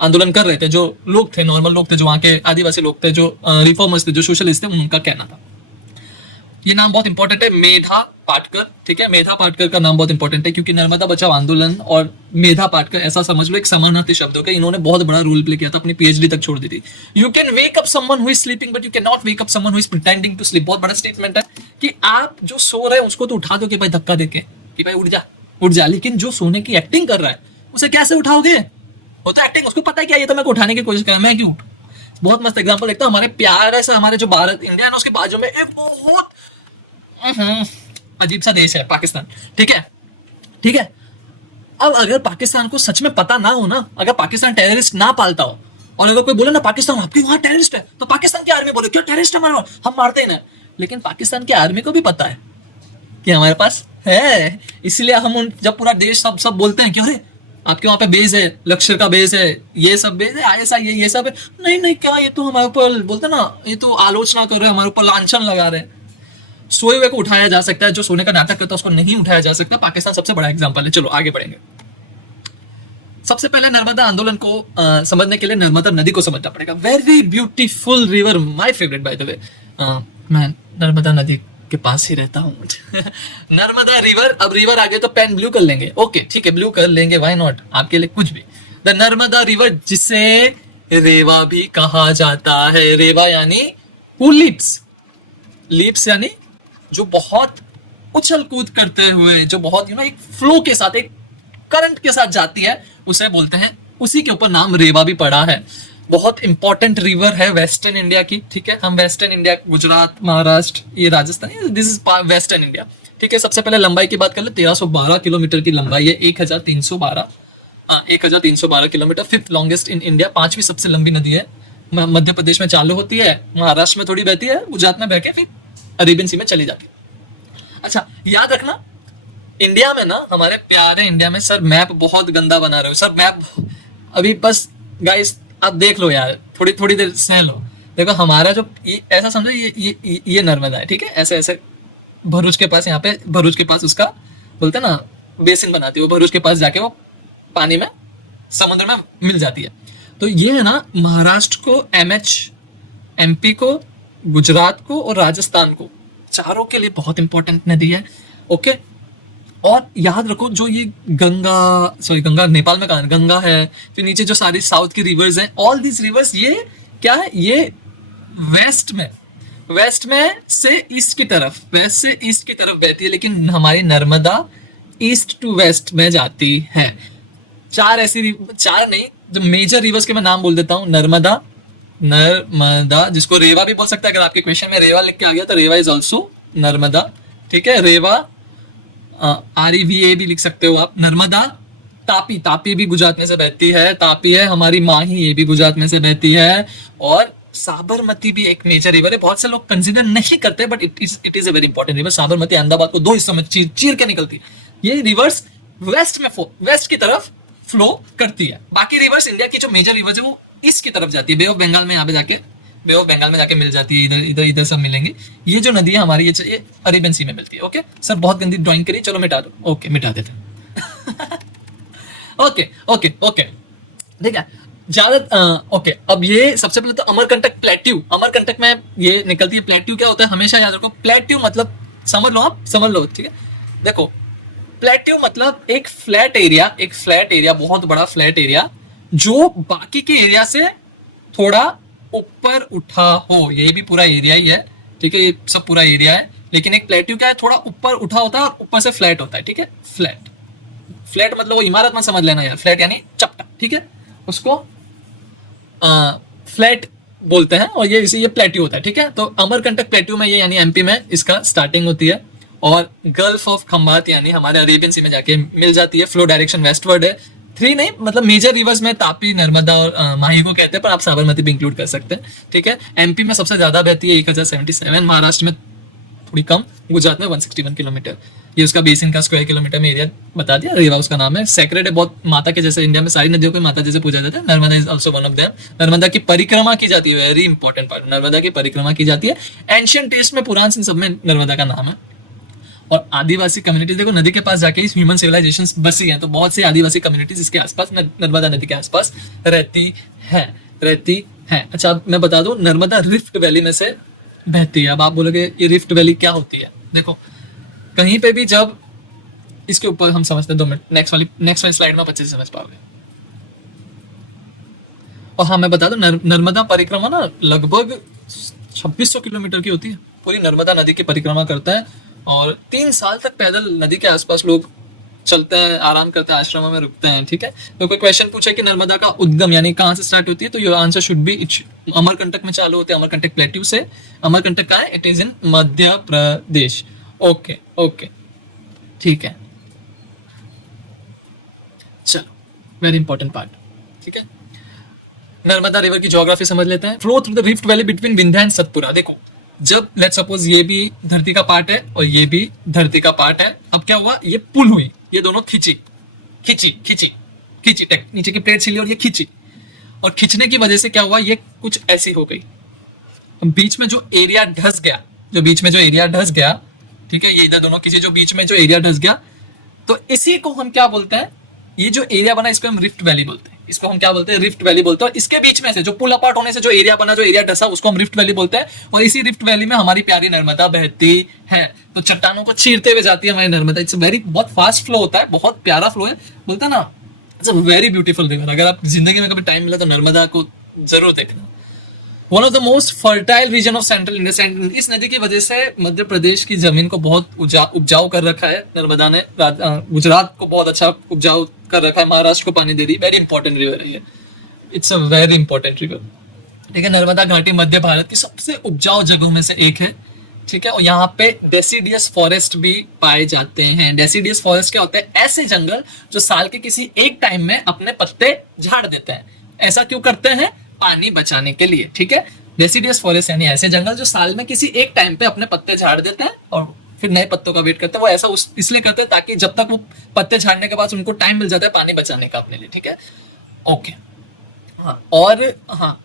आंदोलन कर रहे थे, जो लोग थे, नॉर्मल लोग थे, जो वहाँ के आदिवासी लोग थे, जो रिफॉर्मर्स थे, जो सोशलिस्ट थे, उनका कहना था। ये नाम बहुत इंपॉर्टेंट है, मेधा पाटकर। ठीक है, मेधा पाटकर का नाम बहुत इंपॉर्टेंट है क्योंकि नर्मदा बचाओ आंदोलन और मेधा पाटकर, ऐसा समझ लो, एक समानार्थी शब्द हो गए। इन्होंने बहुत बड़ा रोल प्ले किया था, अपनी PhD तक छोड़ दी थी। You can wake up someone who is sleeping but you can not wake up someone who is pretending to sleep. बहुत बड़ा स्टेटमेंट है कि आप जो सो रहे हैं उसको तो उठा दो कि भाई धक्का देके कि भाई उठ जा, उठ जा, लेकिन जो सोने की एक्टिंग कर रहा है उसे कैसे उठाओगे? वो तो एक्टिंग, उसको पता है क्या ये तो मेरे को उठाने की कोशिश कर रहा है, मैं क्यों उठूं? बहुत मस्त एग्जांपल देखता हूँ, हमारे प्यारे से हमारे जो भारत इंडिया है ना, उसके बाजू में एक बहुत अजीब सा देश है पाकिस्तान, ठीक है, ठीक है। अब अगर पाकिस्तान को सच में पता ना हो ना, अगर पाकिस्तान टेररिस्ट ना पालता हो, और अगर कोई बोले ना पाकिस्तान आपके वहां टेररिस्ट है, तो पाकिस्तान की आर्मी बोले क्यों टेररिस्ट है हमारे वहां, हम मारते ही ना। लेकिन पाकिस्तान की आर्मी को भी पता है कि हमारे पास है, इसलिए हम उन जब पूरा देश सब सब बोलते हैं कि अरे आपके वहां पे बेस है, लश्कर का बेस है, ये सब बेस है, आईएसआई ये सब है, नहीं नहीं क्या ये तो हमारे ऊपर बोलते ना, ये तो आलोचना कर रहे हैं, हमारे ऊपर लांछन लगा रहे हैं। सोए हुए को उठाया जा सकता है, जो सोने का नाटक करता है उसको नहीं उठाया जा सकता। पाकिस्तान सबसे बड़ा एग्जाम्पल है। चलो आगे बढ़ेंगे। सबसे पहले नर्मदा आंदोलन को समझने के लिए नर्मदा नदी को समझना पड़ेगा। Very beautiful river, my favourite by the way. मैं नर्मदा नदी के पास ही रहता हूँ। नर्मदा रिवर, अब रिवर आ गए तो पेन ब्लू कर लेंगे, ओके ठीक है ब्लू कर लेंगे, व्हाई नॉट, आपके लिए कुछ भी। द नर्मदा रिवर, जिसे रेवा भी कहा जाता है। रेवा यानी हु लीप्स, लीप्स यानी जो बहुत उछल कूद करते हुए, जो बहुत एक फ्लो के साथ, एक करंट के साथ जाती है, उसे बोलते हैं, उसी के ऊपर नाम रेवा भी पड़ा है। बहुत इंपॉर्टेंट रिवर है वेस्टर्न इंडिया की, ठीक है। हम वेस्टर्न इंडिया, गुजरात, महाराष्ट्र, ये Rajasthan, this is western India, ठीक है। सबसे पहले लंबाई की बात कर ले, 1312 किलोमीटर की लंबाई है, 1312 kilometre, fifth longest in India, पांचवी सबसे लंबी नदी है। मध्य प्रदेश में चालू होती है, महाराष्ट्र में थोड़ी बहती है, गुजरात में बह के फिर अरेबियन सी में चली जाती है। अच्छा याद रखना, इंडिया में ना, हमारे प्यारे इंडिया में, सर मैप बहुत गंदा बना रहे हो सर, मैप अभी बस गाइस आप देख लो यार, थोड़ी थोड़ी देर सह लो। देखो हमारा जो ऐसा समझो, ये नर्मदा है, ठीक है, ऐसे ऐसे भरूच के पास, यहाँ पे भरूच के पास उसका बोलते हैं ना बेसिन बनाती है, वो भरूच के पास जाके वो पानी में, समुद्र में मिल जाती है। तो ये है ना, महाराष्ट्र को एमएच, एमपी को, गुजरात को और राजस्थान को, चारों के लिए बहुत इंपॉर्टेंट नदी है, ओके। और याद रखो, जो ये गंगा नेपाल में कहा, गंगा है, फिर नीचे जो सारी साउथ की रिवर्स हैं, ऑल दीज रिवर्स, ये क्या है, ये वेस्ट में से ईस्ट की तरफ, वेस्ट से ईस्ट की तरफ बहती है, लेकिन हमारी नर्मदा ईस्ट टू वेस्ट में जाती है। चार नहीं, जो मेजर रिवर्स के मैं नाम बोल देता हूँ, नर्मदा, जिसको रेवा भी बोल सकता है, अगर आपके क्वेश्चन में रेवा लिख के आ गया तो रेवा इज ऑल्सो नर्मदा, ठीक है। रेवा, REVA भी लिख सकते हो आप। नर्मदा, तापी भी गुजरात में से बहती है, तापी है हमारी माही, ये भी गुजरात में से बहती है। और साबरमती भी एक मेजर रिवर है, बहुत से लोग कंसिडर नहीं करते, but it is a very important river. Sabarmati Ahmedabad को दो हिस्सों में चीर के निकलती है। ये रिवर्स वेस्ट की तरफ फ्लो करती है। बाकी रिवर्स, इंडिया की जो मेजर रिवर्स है वो ईस्ट की तरफ जाती है। बे ऑफ बंगाल में, यहाँ पे जाके बे ऑफ बंगाल में जाके मिल जाती है, इधर सब मिलेंगी। ये जो नदी है हमारी, ये अरेबियन सी में मिलती है, ओके। सर बहुत गंदी ड्राइंग करी, चलो मिटा दो, ओके मिटा देते। ओके ठीक है, ज्यादा ओके। अब ये सबसे पहले तो अमरकंटक प्लेट्यू, अमरकंटक में ये निकलती है। प्लेट्यू क्या होता है, हमेशा याद रखो, प्लेट्यू मतलब समझ लो, आप समझ लो, ठीक है। देखो प्लेट्यू मतलब एक फ्लैट एरिया, बहुत बड़ा फ्लैट एरिया, जो बाकी के एरिया से थोड़ा ऊपर उठा हो। ये भी पूरा एरिया ही है, ठीक है, ये सब पूरा एरिया है, लेकिन एक प्लेट्यू क्या है, थोड़ा ऊपर उठा होता है और ऊपर से फ्लैट होता है, ठीक है। फ्लैट मतलब वो इमारत में समझ लेना यार, फ्लैट यानी चपटा, ठीक है, उसको फ्लैट बोलते हैं, और ये प्लेट्यू होता है, ठीक है। तो अमरकंटक प्लेट्यू में, ये यानी एमपी में इसका स्टार्टिंग होती है, और गल्फ ऑफ खंबात यानी हमारे अरेबियन सी में जाके मिल जाती है। फ्लो डायरेक्शन वेस्टवर्ड है। 3 नहीं, मतलब मेजर रिवर्स में तापी, नर्मदा और माही को कहते हैं, पर आप साबरमती भी इंक्लूड कर सकते हैं, ठीक है। एमपी में सबसे ज्यादा बहती है, 1077, महाराष्ट्र में थोड़ी कम, गुजरात में 161 किलोमीटर। ये उसका बेसिन का स्क्वायर किलोमीटर में एरिया बता दिया। रेवा उसका नाम है, सेक्रेड है, बहुत माता के जैसे, इंडिया में सारी नदियों को माता जैसे पूजा जाता है। Narmada is also one of them. Narmada की परिक्रमा की जाती है, वेरी इंपॉर्टेंट पार्ट, नर्मदा की परिक्रमा की जाती है। एंशियंट टेस्ट में, पुराण सब में नर्मदा का नाम है। और आदिवासी कम्युनिटीज, देखो नदी के पास जाके ह्यूमन सिविलाइजेशंस बसी हैं, तो बहुत सी आदिवासी कम्युनिटीज इसके आसपास, नर्मदा नदी के आसपास रहती है। अच्छा मैं बता दूं, नर्मदा रिफ्ट वैली में से बहती है। अब आप बोलोगे ये रिफ्ट वैली क्या होती है, देखो कहीं पे भी जब इसके ऊपर हम समझते हैं, 2 मिनट, नेक्स्ट वाली स्लाइड में 25 समझ पाओगे। और हाँ मैं बता दूं, नर्मदा परिक्रमा ना लगभग 2600 किलोमीटर की होती है। पूरी नर्मदा नदी की परिक्रमा करता है, और 3 साल तक पैदल नदी के आसपास लोग चलते हैं, आराम करते हैं, आश्रम में रुकते हैं, ठीक है। तो कोई क्वेश्चन पूछे कि नर्मदा का उद्गम यानी कहाँ से स्टार्ट होती है, तो your answer should be Amarkantak में चालू होते हैं, अमरकंटक प्लेट्यू से। अमरकंटक कहाँ है? It is in Madhya Pradesh. Okay okay, ठीक है, चलो, वेरी इंपॉर्टेंट पार्ट, ठीक है। नर्मदा रिवर की ज्योग्राफी समझ लेते हैं। Flow through the rift valley between Vindhya and Satpura. देखो, जब लेट सपोज ये भी धरती का पार्ट है और ये भी धरती का पार्ट है, अब क्या हुआ, ये पुल हुई, ये दोनों खींची खींची खींची खींची, नीचे की प्लेट छिली और ये खींची, और खींचने की वजह से क्या हुआ, ये कुछ ऐसी हो गई। बीच में जो एरिया ढस गया, जो बीच में जो एरिया ढस गया, ठीक है, ये इधर दोनों किसी, जो बीच में जो एरिया ढस गया, तो इसी को हम क्या बोलते हैं, ये जो एरिया बना इसको हम रिफ्ट वैली बोलते हैं। इसको हम क्या बोलते हैं? रिफ्ट वैली बोलते हैं। इसके बीच में से जो पुल अपार्ट होने से जो एरिया बना, जो एरिया ढसा, उसको हम रिफ्ट वैली बोलते हैं। और इसी रिफ्ट वैली में हमारी प्यारी नर्मदा बहती है। तो चट्टानों को चीरते हुए जाती है हमारी नर्मदा। इट्स वेरी, बहुत फास्ट फ्लो होता है, बहुत प्यारा फ्लो है, बोलता है ना, it's a very beautiful river. अगर आप जिंदगी में कभी टाइम मिला तो नर्मदा को जरूर देखना। One of the most fertile reason of central India. इस नदी की वजह से मध्य प्रदेश की जमीन को बहुत उपजाऊ कर रखा है नर्मदा ने। गुजरात को बहुत अच्छा उपजाऊ कर रखा है, महाराष्ट्र को पानी दे रही है। वेरी इंपॉर्टेंट रिवर है ये, it's a very important river, ठीक है। नर्मदा घाटी मध्य भारत की सबसे उपजाऊ जगहों में से एक है, ठीक है। और यहाँ पे डेसिडियस फॉरेस्ट भी पाए जाते हैं। डेसिडियस फॉरेस्ट क्या होते हैं? ऐसे जंगल जो साल के किसी एक टाइम में अपने पत्ते झाड़ देते हैं। ऐसा क्यों करते हैं? पानी बचाने के लिए, ठीक है। डेसिडियस फॉरेस्ट यानी ऐसे जंगल जो साल में किसी एक टाइम पे अपने पत्ते झाड़ देते हैं और फिर नए पत्तों का वेट करते हैं। वो ऐसा इसलिए करते हैं ताकि जब तक वो पत्ते झाड़ने के बाद उनको टाइम मिल जाता है पानी बचाने का अपने लिए, ठीक है। ओके, हाँ, और हाँ,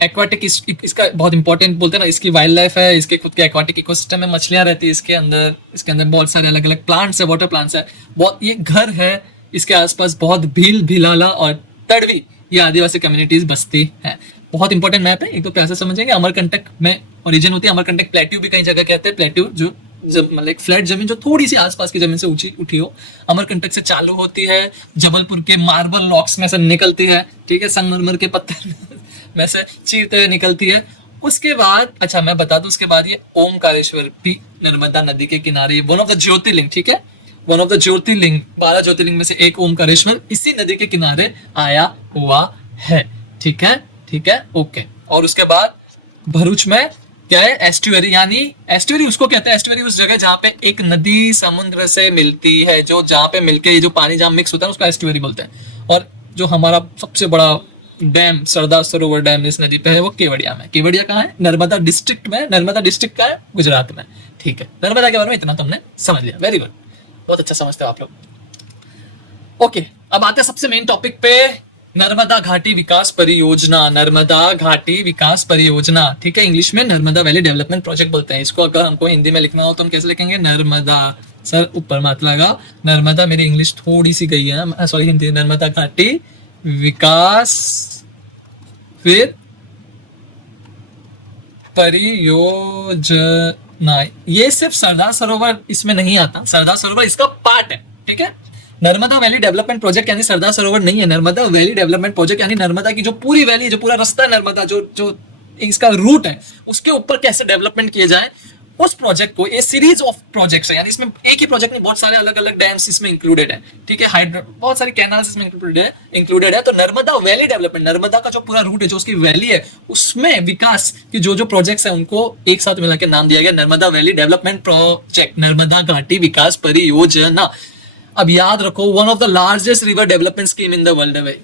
एक्वाटिक इसका बहुत इंपॉर्टेंट बोलते हैं ना, इसकी वाइल्ड लाइफ है, इसके खुद के एक्वाटिक इकोसिस्टम में मछलियां रहती है इसके अंदर बहुत सारे अलग अलग प्लांट्स है, वाटर प्लांट्स है, बहुत, ये घर है, इसके आसपास बहुत भील भिलाला और तड़वी ये आदिवासी कम्युनिटीज बसती है। बहुत इंपॉर्टेंट मैप है, एक तो प्यासे समझेंगे। अमरकंटक में ओरिजिन होती है। अमरकंटक प्लेट्यू भी कई जगह कहते हैं। प्लेट्यू जो मतलब एक फ्लैट जमीन जो थोड़ी सी आसपास की जमीन से ऊंची उठी हो। अमरकंटक से चालू होती है, जबलपुर के मार्बल रॉक्स में से निकलती है, ठीक है, संगमरमर के पत्थर में से चीरते हुए निकलती है। उसके बाद, अच्छा मैं बता दूं, उसके बाद ये ओमकारेश्वर भी नर्मदा नदी के किनारे, वन ऑफ द ज्योतिर्लिंग, ठीक है, वन ऑफ द ज्योतिर्लिंग, 12 ज्योतिर्लिंग में से एक ओमकारेश्वर इसी नदी के किनारे आया हुआ है, ठीक है, ठीक है, ओके। और उसके बाद भरूच में क्या है? एस्टुअरी, यानी एस्टुअरी उसको कहते हैं, एस्टुअरी उस जगह जहाँ पे एक नदी समुद्र से मिलती है, जो जहाँ पे मिलके ये जो पानी जहाँ मिक्स होता है उसको एस्टुअरी बोलते हैं। और जो हमारा सबसे बड़ा डैम सरदार सरोवर डैम इस नदी पे है वो केवड़िया में। केवड़िया कहाँ है? नर्मदा डिस्ट्रिक्ट में। नर्मदा डिस्ट्रिक्ट का है? गुजरात में, ठीक है। नर्मदा के बारे में इतना तुमने समझ लिया, वेरी गुड, बहुत अच्छा समझते हो आप लोग। ओके, अब आते हैं सबसे मेन टॉपिक पे, नर्मदा घाटी विकास परियोजना। नर्मदा घाटी विकास परियोजना, ठीक है, इंग्लिश में नर्मदा वैली डेवलपमेंट प्रोजेक्ट बोलते हैं इसको। अगर हमको हिंदी में लिखना हो तो हम कैसे लिखेंगे? नर्मदा, सर ऊपर मत लगा, नर्मदा, मेरी इंग्लिश थोड़ी सी गई है, सॉरी हिंदी, नर्मदा घाटी विकास फिर परियोजना। ये सिर्फ सरदार सरोवर इसमें नहीं आता, सरदार सरोवर इसका पार्ट है, ठीक है। नर्मदा वैली डेवलपमेंट प्रोजेक्ट यानी सरदार सरोवर नहीं है, नर्मदा वैली डेवलपमेंट प्रोजेक्ट यानी नर्मदा की जो पूरी वैली, जो पूरा रास्ता है नर्मदा, जो इसका रूट है, उसके ऊपर कैसे डेवलपमेंट किए जाए, उस प्रोजेक्ट को, ये सीरीज ऑफ प्रोजेक्ट्स है, यानी इसमें एक ही प्रोजेक्ट में बहुत सारे अलग अलग डैम्स इसमें इंक्लूडेड है, ठीक है, हाइड्रो, बहुत सारी कैनाल्स इसमें इंक्लूडेड है। तो नर्मदा वैली डेवलपमेंट, नर्मदा का जो पूरा रूट है, जो उसकी वैली है, उसमें विकास की जो प्रोजेक्ट्स है उनको एक साथ मिला के नाम दिया गया Narmada valley development project, Narmada घाटी विकास परियोजना। अब याद रखो, one of the largest river development scheme in the world है भाई।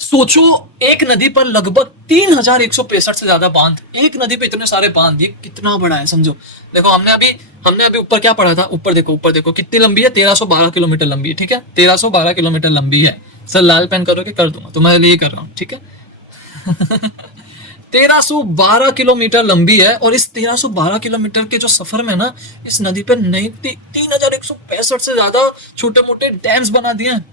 सोचो, एक नदी पर लगभग 3165 से ज्यादा बांध, एक नदी पे इतने सारे बांध, ये कितना बड़ा है समझो। देखो, हमने अभी ऊपर क्या पढ़ा था, ऊपर देखो कितनी लंबी है, 1312 किलोमीटर लंबी है, ठीक है, 1312 किलोमीटर लंबी है। सर लाल पेन करोगे? कर दूंगा, तुम्हारे लिए कर रहा हूँ, ठीक है। 1312 किलोमीटर लंबी है, और इस 1312 किलोमीटर के जो सफर में ना, इस नदी पे नई 3165 से ज्यादा छोटे मोटे डैम्स बना दिए हैं।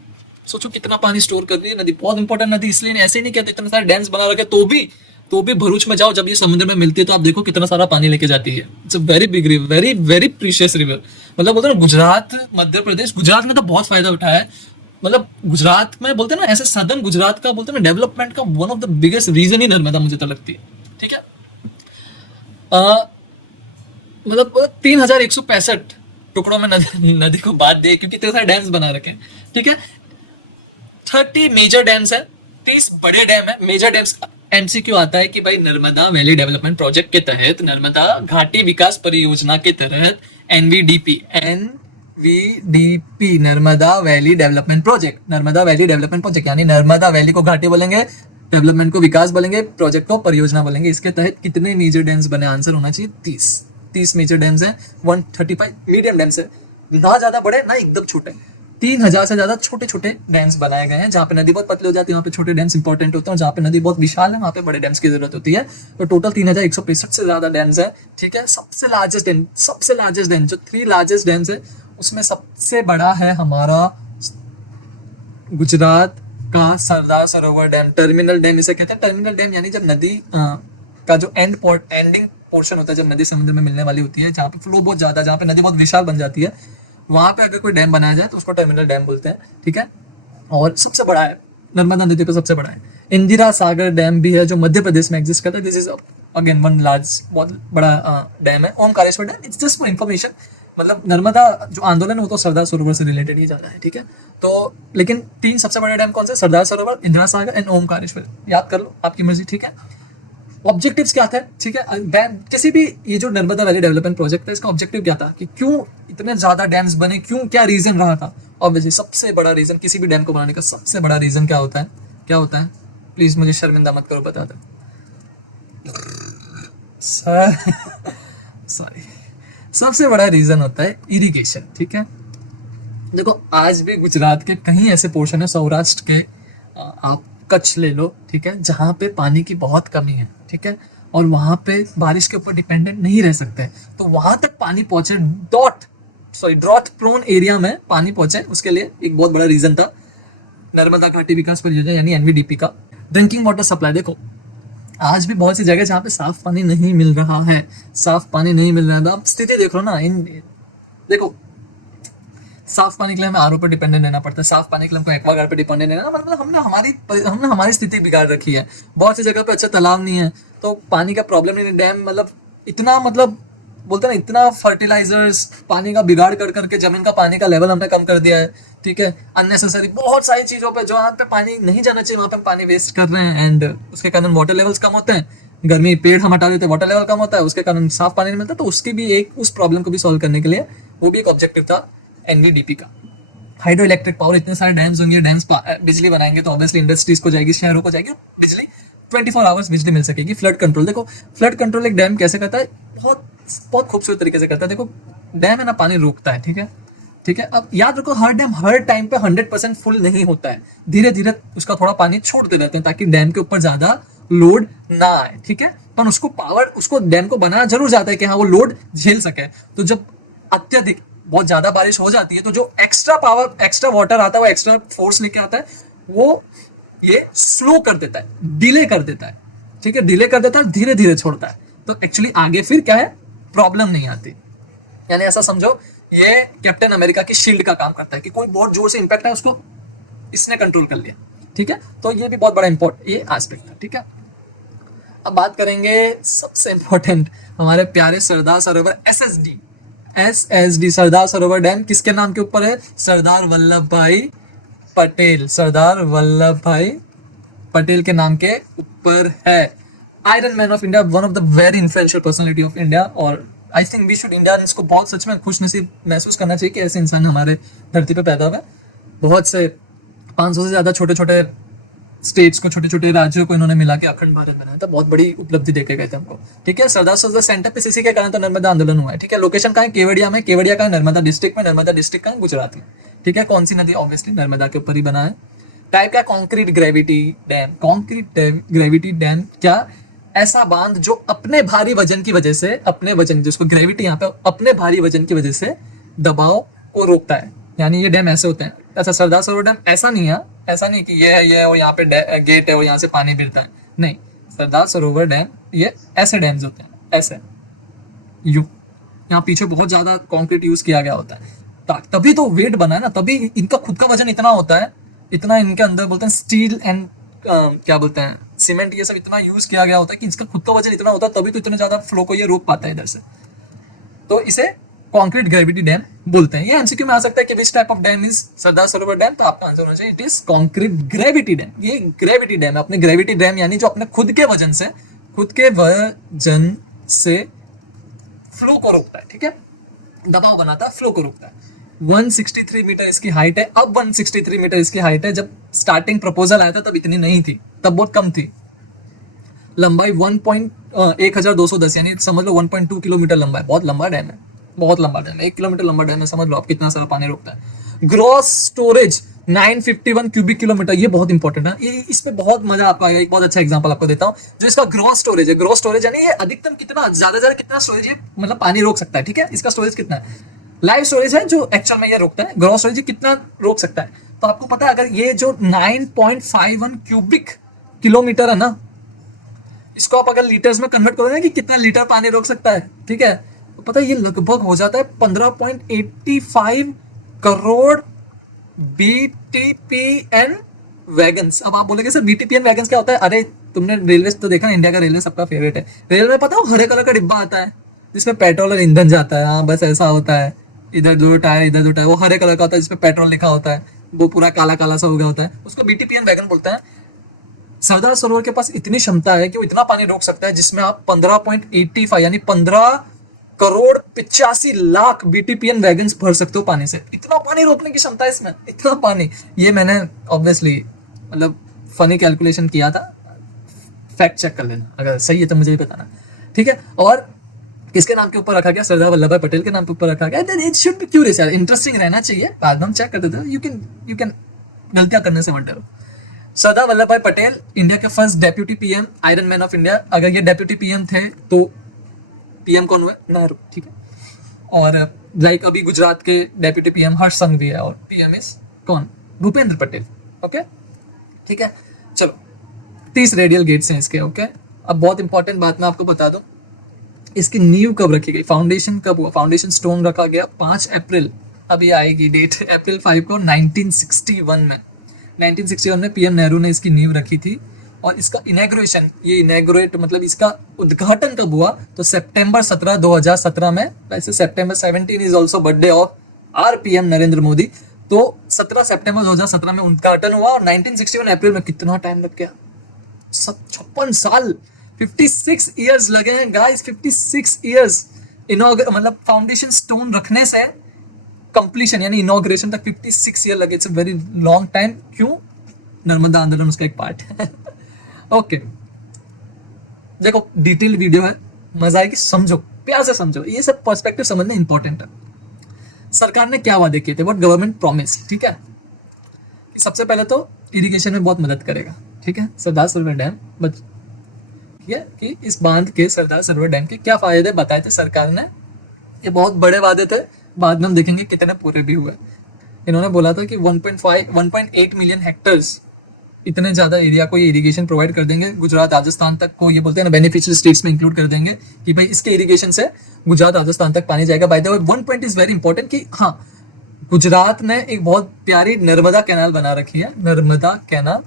सोचो कितना पानी स्टोर कर रही है नदी, बहुत इंपॉर्टेंट नदी, इसलिए ऐसे ही नहीं कहते, इतने सारे डैम्स बना रखे, तो भी भरूच में जाओ, जब ये समुद्र में मिलती है तो आप देखो कितना सारा पानी लेके जाती है। It's a very big river, very very precious river. मतलब बोलते हैं ना, गुजरात, मध्य प्रदेश, गुजरात में तो बहुत फायदा उठाया है। मतलब गुजरात में बोलते हैं ना, ऐसे सदर्न गुजरात का बोलते हैं ना, डेवलपमेंट का one of the biggest reason ही नर्मदा मुझे तो लगती है, ठीक है। मतलब 3165 टुकड़ों में नदी को बांट दिए क्योंकि इतने सारे डैम्स बना रखे हैं, ठीक है। 30 मेजर डैम्स है, 30 बड़े डैम है। मेजर डैम्स एमसीक्यू आता है कि भाई नर्मदा वैली डेवलपमेंट प्रोजेक्ट के तहत, नर्मदा घाटी विकास परियोजना के तहत, NVDP Narmada valley development project, Narmada valley development project यानी नर्मदा वैली को घाटी बोलेंगे, डेवलपमेंट को विकास बोलेंगे, प्रोजेक्ट को परियोजना बोलेंगे। इसके तहत कितने मेजर डैम्स बने? आंसर होना चाहिए 30 मेजर डैम्स हैं, 135 मीडियम डैम्स है, ना ज्यादा बड़े ना एकदम छोटे। 3000 से ज्यादा छोटे छोटे डैम्स बनाए गए हैं। जहाँ पे नदी बहुत पतली हो जाती है वहाँ पे छोटे डैम्स इंपॉर्टेंट होते हैं, और जहाँ पे नदी बहुत विशाल है वहाँ पे बड़े डैम्स की जरूरत होती है। तो टोटल 3165 से ज्यादा डैम्स है, ठीक है। सबसे लार्जेस्ट डैम जो 3 लार्जेस्ट डैम्स है उसमें सबसे बड़ा है हमारा गुजरात का सरदार सरोवर डैम, टर्मिनल डैम इसे कहते हैं। टर्मिनल डैम यानी जब नदी का जो एंडिंग पोर्शन होता है, जब नदी समुद्र में मिलने वाली होती है, जहाँ पे फ्लो बहुत ज्यादा, जहाँ पे नदी बहुत विशाल बन जाती है, वहां पे अगर कोई डैम बनाया जाए तो उसको टर्मिनल डैम बोलते हैं, ठीक है। और सबसे बड़ा है, नर्मदा नदी पे सबसे बड़ा है। इंदिरा सागर डैम भी है जो मध्य प्रदेश में एग्जिस्ट करता है। This is again one large, बहुत बड़ा डैम है। Omkareshwar dam, it's just for information, मतलब नर्मदा जो आंदोलन है वो तो सरदार सरोवर से रिलेटेड ही जाना है, ठीक है। तो लेकिन 3 सबसे बड़े डैम कौन से? सरदार सरोवर, इंदिरा सागर एंड ओमकारेश्वर। याद कर लो, आपकी मर्जी, ठीक है। ऑब्जेक्टिव्स क्या थे, ठीक है। डैम किसी भी, ये जो नर्मदा वैली डेवलपमेंट प्रोजेक्ट है इसका ऑब्जेक्टिव क्या था, कि क्यों इतने ज्यादा डैम्स बने, क्यों, क्या रीजन रहा था? ऑब्वियसली सबसे बड़ा रीजन, किसी भी डैम को बनाने का सबसे बड़ा रीजन क्या होता है? क्या होता है? प्लीज मुझे शर्मिंदा मत करो, बता दो सर। सॉरी, सबसे बड़ा रीजन होता है इरिगेशन, ठीक है। देखो आज भी गुजरात के कहीं ऐसे पोर्शन है, सौराष्ट्र के, आप कच्छ ले लो, ठीक है, जहाँ पे पानी की बहुत कमी है, ठीक है, और वहां पे बारिश के ऊपर डिपेंडेंट नहीं रह सकते, तो वहां तक पानी पहुंचे, ड्रॉट प्रोन एरिया में पानी पहुंचे, उसके लिए एक बहुत बड़ा रीजन था नर्मदा घाटी विकास परियोजना यानी एनवीडीपी का। ड्रिंकिंग वाटर सप्लाई, देखो आज भी बहुत सी जगह जहाँ पे साफ पानी नहीं मिल रहा है, साफ पानी नहीं मिल रहा है। आप स्थिति देख लो ना, देखो साफ पानी के लिए हमें आरओ पर डिपेंडेंट रहना पड़ता है, साफ पानी के लिए हमको एक्वागार्ड पे डिपेंडेंट रहना, मतलब हमने हमारी स्थिति बिगाड़ रखी है। बहुत सी जगह पे अच्छा तालाब नहीं है तो पानी का प्रॉब्लम नहीं है। डैम मतलब इतना, मतलब बोलते हैं ना, इतना फर्टिलाइजर्स पानी का बिगाड़ कर करके जमीन का पानी का लेवल हमने कम कर दिया है, ठीक है। अननेसेसरी बहुत सारी चीजों पे, जो वहाँ पे पानी नहीं जाना चाहिए वहाँ पे हम पानी वेस्ट कर रहे हैं, एंड उसके कारण वाटर लेवल्स कम होते हैं। गर्मी, पेड़ हम हटा देते हैं, वाटर लेवल कम होता है, उसके कारण साफ पानी नहीं मिलता। तो उसकी भी एक, उस प्रॉब्लम को भी सॉल्व करने के लिए वो भी एक ऑब्जेक्टिव था एनवीडीपी का। हाइड्रो इलेक्ट्रिक पावर, इतने सारे डैम्स होंगे, डैम्स बिजली बनाएंगे तो ऑब्वियसली इंडस्ट्रीज को जाएगी, शहरों को जाएगी, बिजली 24 आवर्स बिजली मिल सकेगी। फ्लड कंट्रोल, देखो फ्लड कंट्रोल एक डैम कैसे करता है, बहुत बहुत खूबसूरत तरीके से करता है। देखो डैम है ना, पानी रोकता है, ठीक है, ठीक है। अब याद रखो, हर डैम हर टाइम पे 100% फुल नहीं होता है, धीरे धीरे उसका थोड़ा पानी छोड़ते रहते हैं ताकि डैम के ऊपर ज्यादा लोड ना आए, ठीक है। पर उसको डैम को बनाया जरूर जाता है कि हाँ वो लोड झेल सके। तो जब अत्यधिक बहुत ज्यादा बारिश हो जाती है तो जो एक्स्ट्रा पावर, एक्स्ट्रा वाटर आता है, वो एक्स्ट्रा फोर्स लेके आता है, वो ये स्लो कर देता है, डिले कर देता है, ठीक है, डिले कर देता है, धीरे धीरे छोड़ता है। तो एक्चुअली आगे फिर क्या है, प्रॉब्लम नहीं आती। यानी ऐसा समझो, ये कैप्टन अमेरिका की शील्ड का काम करता है कि कोई बहुत जोर से इंपैक्ट है उसको इसने कंट्रोल कर लिया, ठीक है। तो ये भी बहुत बड़ा इंपॉर्टेंट ये एस्पेक्ट है, ठीक है। अब बात करेंगे सबसे इंपॉर्टेंट, हमारे प्यारे सरदार सरोवर एसएसडी सरदार सरोवर डैम किसके नाम के ऊपर है? सरदार वल्लभ भाई पटेल, सरदार वल्लभ भाई पटेल के नाम के ऊपर है। Iron man of India, one of the very influential personality of India, और I think we should Indians को बहुत सच में खुश नसीब महसूस करना चाहिए कि ऐसे इंसान हमारे धरती पे पैदा हुआ है। बहुत से 500 से ज्यादा छोटे छोटे स्टेट्स को, छोटे छोटे राज्यों को इन्होंने मिला के अखंड भारत बनाया था। बहुत बड़ी उपलब्धि देके गए थे हमको, ठीक है। सरदार सरोवर सेंटर पे इसी के कारण तो नर्मदा आंदोलन हुआ है, ठीक है। लोकेशन कहाँ है? केवड़िया में। केवड़िया का है नर्मदा डिस्ट्रिक्ट में, नर्मदा डिस्ट्रिक्ट का है गुजरात में, ठीक है। कौन सी नदी? ऑब्वियसली नर्मदा के ऊपर ही बना है। टाइप का concrete gravity dam. Concrete gravity dam क्या? ऐसा बांध जो अपने भारी वजन की वजह से, अपने वजन, जिसको ग्रेविटी यहाँ पे अपने भारी वजन की वजह से दबाव को रोकता है। यानी ये डैम ऐसे होते हैं। ऐसा सरदार सरोवर डैम ऐसा नहीं है, ऐसा नहीं कि ये है और यहाँ पे गेट है और यहाँ से पानी गिरता है, नहीं। सरदार सरोवर डैम ये ऐसे डैम्स होते हैं, ऐसे यहाँ पीछे बहुत ज्यादा कंक्रीट यूज किया गया होता है, तभी तो वेट बना है ना, तभी इनका खुद का वजन इतना होता है, इतना इनके अंदर बोलते हैं स्टील एंड क्या बोलते हैं, सीमेंट, ये सब इतना यूज किया गया होता है कि इसका खुद का वजन इतना होता है, तभी तो इतना ज्यादा फ्लो को ये रोक पाता है इधर से। तो इसे कंक्रीट ग्रेविटी डैम बोलते हैं। ये एमसीक्यू में आ सकता है कि which type of dam is Sardar Sarovar dam, तो आपका आंसर होना चाहिए it is concrete gravity dam. ये ग्रेविटी डैम है, अपने ग्रेविटी डैम यानी जो अपने खुद के वजन से फ्लो को रोकता है, ठीक है, दबाव बनाता है, फ्लो को रोकता है। 163 मीटर इसकी हाइट है। अब 163 मीटर इसकी हाइट है। जब स्टार्टिंग प्रपोजल आया था तब इतनी नहीं थी, तब बहुत कम थी। लंबाई 1210 यानी समझ लो 1.2 किलोमीटर लंबा है। बहुत लंबा डैम है, बहुत लंबा डैम है, 1 किलोमीटर लंबा डैम है। समझ लो आप कितना सारा पानी रोकता है। ग्रॉस स्टोरेज 951 क्यूबिक किलोमीटर, ये बहुत इंपॉर्टेंट है। ये इसमें बहुत मजा आपको आएगा। एक बहुत अच्छा एग्जांपल आपको देता हूँ। जो इसका ग्रॉस स्टोरेज है, ग्रॉस स्टोरेज यानी ये अधिकतम कितना ज्यादा कितना स्टोरेज ये मतलब पानी रोक सकता है, ठीक है। इसका स्टोरेज कितना है, लाइव स्टोरेज है जो एक्चुअल में ये रोकता है। ग्रॉस स्टोरेज कितना रोक सकता है, तो आपको पता है अगर ये जो 9.51 क्यूबिक किलोमीटर है ना, इसको आप अगर लीटर्स में कन्वर्ट करोगे कि कितना लीटर पानी रोक सकता है, ठीक है, तो पता है ये लगभग हो जाता है 15.85 करोड़ BTPN वैगन्स। अब आप बोलेंगे सर BTPN वैगन्स क्या होता है? अरे तुमने रेलवे तो देखा, इंडिया का रेलवे सबका फेवरेट है। रेलवे में पता हो हरे कलर का डिब्बा आता है जिसमें पेट्रोल और ईंधन जाता है। हाँ बस ऐसा होता है, इधर दो टायर इधर दो टायर, वो हरे कलर का होता है जिसमें पेट्रोल लिखा होता है, वो पूरा काला काला सा हो गया होता है, उसको BTPN वैगन बोलते हैं। सरदार सरोवर के पास इतनी क्षमता है कि वो इतना पानी रोक सकता है जिसमें आप 15.85 यानी 15 करोड़ 85 लाख BTPN वैगन्स भर सकते हो पानी से। इतना पानी रोकने की क्षमता है इसमें, इतना पानी। ये मैंने ऑब्वियसली मतलब फनी कैलकुलेशन किया था, फैक्ट चेक कर लेना, अगर सही है तो मुझे भी बताना, ठीक है। और किसके नाम के ऊपर रखा गया? सरदार वल्लभ भाई पटेल के नाम के ऊपर रखा गया। Then it should be curious यार, इंटरेस्टिंग रहना चाहिए। बाद में हम चेक कर देते हैं। यू कैन गलतियां करने से मत डरो। सरदार वल्लभ भाई पटेल इंडिया के first deputy PM, iron man of India. अगर ये डेप्यूटी PM थे तो PM कौन हुए? नेहरू, ठीक है। और लाइक अभी गुजरात के डेप्यूटी PM हर्ष संघवी है और PM इज कौन? भूपेंद्र पटेल, ओके, ठीक है। चलो 30 रेडियल गेट्स हैं इसके, ओके। अब बहुत इंपॉर्टेंट बात मैं आपको बता दूं, इसकी नींव कब रखी गई, फाउंडेशन कब हुआ? फाउंडेशन स्टोन रखा गया 5 अप्रैल, अभी आएगी डेट, अप्रैल 5 को 1961 में। 1961 में PM नेहरू ने इसकी नींव रखी थी। और इसका इनॉग्रेशन, ये इनॉग्रेट मतलब इसका उद्घाटन कब हुआ? तो सितंबर 17 2017 में। वैसे सितंबर 17 is also birthday of our PM Narendra Modi. तो 17 सितंबर 2017 में उद्घाटन हुआ और 1961 अप्रैल में कितना टाइम लग गया? 56 साल, 56 ईयर्स लगे हैं गाइस, 56 ईयर्स मतलब फाउंडेशन स्टोन रखने से कंप्लीशन यानी इनॉग्रेशन तक 56 ईयर लगे। It's a very long time. क्यों? नर्मदा आंदोलन उसका एक पार्ट है। ओके, देखो डिटेल वीडियो है, मजा आएगी, समझो, प्यार से समझो। ये सब पर्सपेक्टिव समझना इंपॉर्टेंट है। सरकार ने क्या वादे किए थे, व्हाट गवर्नमेंट प्रॉमिस, ठीक है। कि सबसे पहले तो इरिगेशन में बहुत मदद करेगा, ठीक है, सरदार सरोवर डैम। ठीक है कि इस बांध के, सरदार सरोवर डैम के क्या फायदे बताए थे सरकार ने। ये बहुत बड़े वादे थे, बाद में हम देखेंगे कितने पूरे भी हुए। इन्होंने बोला था कि 1.8 मिलियन हेक्टर्स, इतने ज्यादा एरिया को ये इरिगेशन प्रोवाइड कर देंगे। गुजरात राजस्थान तक को ये बोलते हैं ना बेनिफिशियल स्टेट्स में इंक्लूड कर देंगे कि भाई इसके इरिगेशन से गुजरात राजस्थान तक पानी जाएगा। By the way 1 point is very important कि हाँ, गुजरात ने एक बहुत प्यारी नर्मदा कैनाल बना रखी है, नर्मदा कैनाल,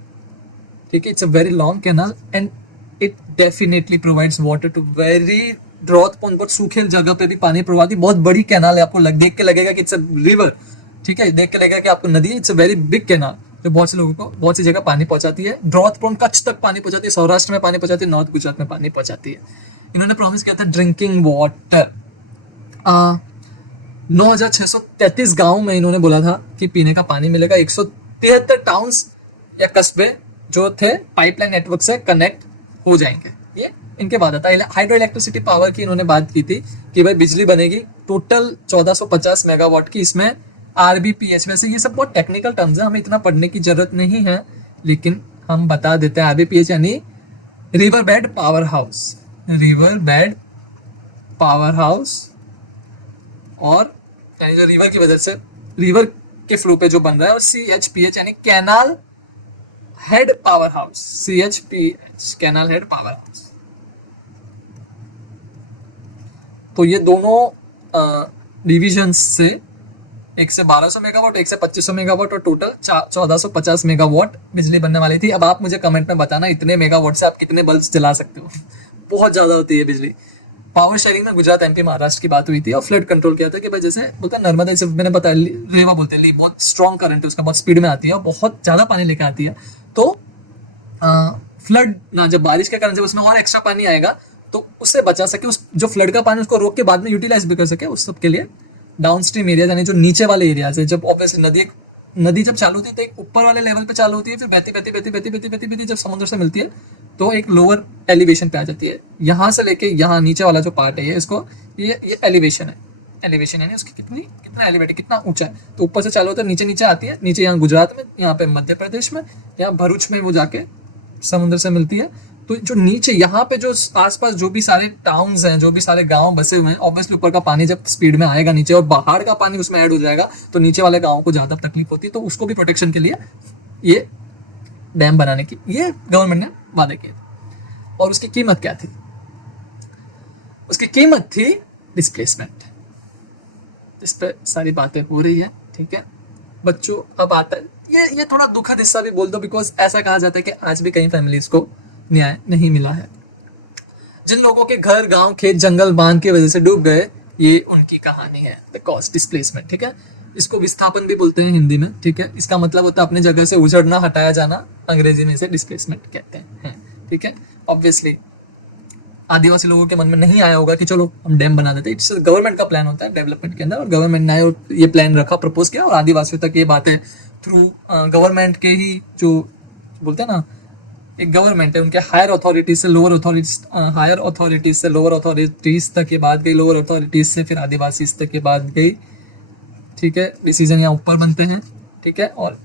ठीक है। It's a very long canal and it definitely provides water to very drought point, बहुत सूखे जगह पे भी पानी प्रोवाइड। बहुत बड़ी कैनाल है, आपको देख के लगेगा कि इट्स अ रिवर, ठीक है, देख के लगेगा कि आपको नदी। It's a very big canal जो बहुत से लोगों को बहुत सी जगह पानी पहुंचाती है। ड्रॉथ प्रोन कच्छ तक पानी पहुंचाती है, सौराष्ट्र में पानी पहुंचाती है, नॉर्थ गुजरात में पानी पहुंचाती है। इन्होंने प्रॉमिस किया था ड्रिंकिंग वाटर। 9633 गांव में इन्होंने बोला था कि पीने का पानी मिलेगा। 173 टाउन्स या कस्बे जो थे पाइपलाइन नेटवर्क से कनेक्ट हो जाएंगे। ये इनके बाद आता है। हाइड्रो इलेक्ट्रिसिटी पावर की इन्होंने बात की थी कि भाई बिजली बनेगी टोटल 1450 मेगावाट की, इसमें RBPH। वैसे ये सब बहुत टेक्निकल टर्म्स है, हमें इतना पढ़ने की जरूरत नहीं है, लेकिन हम बता देते हैं। RBPH यानी river bed power house, river bed power house, और यानी जो रिवर की वजह से रिवर के फ्लो पे जो बन रहा है। और CHPH यानी canal head power house, CHPH canal head power house. तो ये दोनों डिविजन्स से एक से 1200 मेगावाट, एक से 2500 मेगावाट और टोटल 1450 मेगावाट बिजली बनने वाली थी। अब आप मुझे कमेंट में बताना इतने मेगावाट से आप कितने बल्ब जला सकते हो। बहुत ज्यादा होती है बिजली। पावर शेयरिंग में गुजरात एमपी महाराष्ट्र की बात हुई थी और फ्लड कंट्रोल किया था कि भाई जैसे बोलता है नर्मदा, जैसे मैंने बताया रेवा बोलते हैं, बहुत स्ट्रॉन्ग करंट है उसका, बहुत स्पीड में आती है और बहुत ज्यादा पानी लेकर आती है। तो फ्लड ना, जब बारिश के कारण जब उसमें और एक्स्ट्रा पानी आएगा तो उससे बचा सके, उस जो फ्लड का पानी उसको रोक के बाद में यूटिलाइज भी कर सके, उस सब के लिए डाउन स्ट्रीम एरिया यानी जो नीचे वाले एरियाज है, जब ऑब्वियसली नदी जब चालू होती है तो एक ऊपर वाले लेवल पे चालू होती है, फिर बहती बहती बहती बहती बहती बहती बहती जब समुद्र से मिलती है तो एक लोअर एलिवेशन पे आ जाती है। यहाँ से लेके यहाँ नीचे वाला जो पार्ट है इसको ये एलिवेशन है। एलिवेशन यानी उसकी कितना एलिवेटेड, कितना ऊंचा है। तो ऊपर से चालू होता है, नीचे नीचे आती है, नीचे यहाँ गुजरात में, यहाँ पे मध्य प्रदेश में, यहाँ भरूच में वो जाके समुद्र से मिलती है। तो जो नीचे यहाँ पे जो आसपास जो भी सारे टाउन्स हैं, जो भी सारे गांव बसे हुए हैं, ऑब्वियसली ऊपर का पानी जब स्पीड में आएगा नीचे और बाहर का पानी उसमें ऐड हो जाएगा तो नीचे वाले गांवों को ज्यादा तकलीफ होती है। तो उसको भी प्रोटेक्शन के लिए ये डैम बनाने की ये गवर्नमेंट ने वादे किए थे। और उसकी कीमत क्या थी? उसकी कीमत थी डिस्प्लेसमेंट। इस पर सारी बातें हो रही है, ठीक है बच्चों। अब आता है ये थोड़ा दुखद हिस्सा भी बोल दो, बिकॉज ऐसा कहा जाता है कि आज भी कई फैमिलीज को न्याय नहीं मिला है। जिन लोगों के घर, गांव, खेत, जंगल, बांध की वजह से डूब गए, ये उनकी कहानी है, द कॉस्ट डिस्प्लेसमेंट, ठीक है। इसको विस्थापन भी बोलते हैं हिंदी में, ठीक है। इसका मतलब होता है अपनी जगह से उजड़ना, हटाया जाना, अंग्रेजी में इसे डिस्प्लेसमेंट कहते हैं, ठीक है। ऑब्वियसली आदिवासी लोगों के मन में नहीं आया होगा कि चलो हम डैम बना देते, इट्स गवर्नमेंट का प्लान होता है डेवलपमेंट के अंदर, और गवर्नमेंट ने ये प्लान रखा, प्रपोज किया, और आदिवासियों तक ये बातें थ्रू गवर्नमेंट के ही जो बोलते हैं ना, एक गवर्नमेंट है, उनके हायर अथॉरिटीज से लोअर अथॉरिटीज तक ये बात गई, लोअर अथॉरिटीज से फिर आदिवासी तक ये बात गई, ठीक है। डिसीजन यहाँ ऊपर बनते हैं, ठीक है, और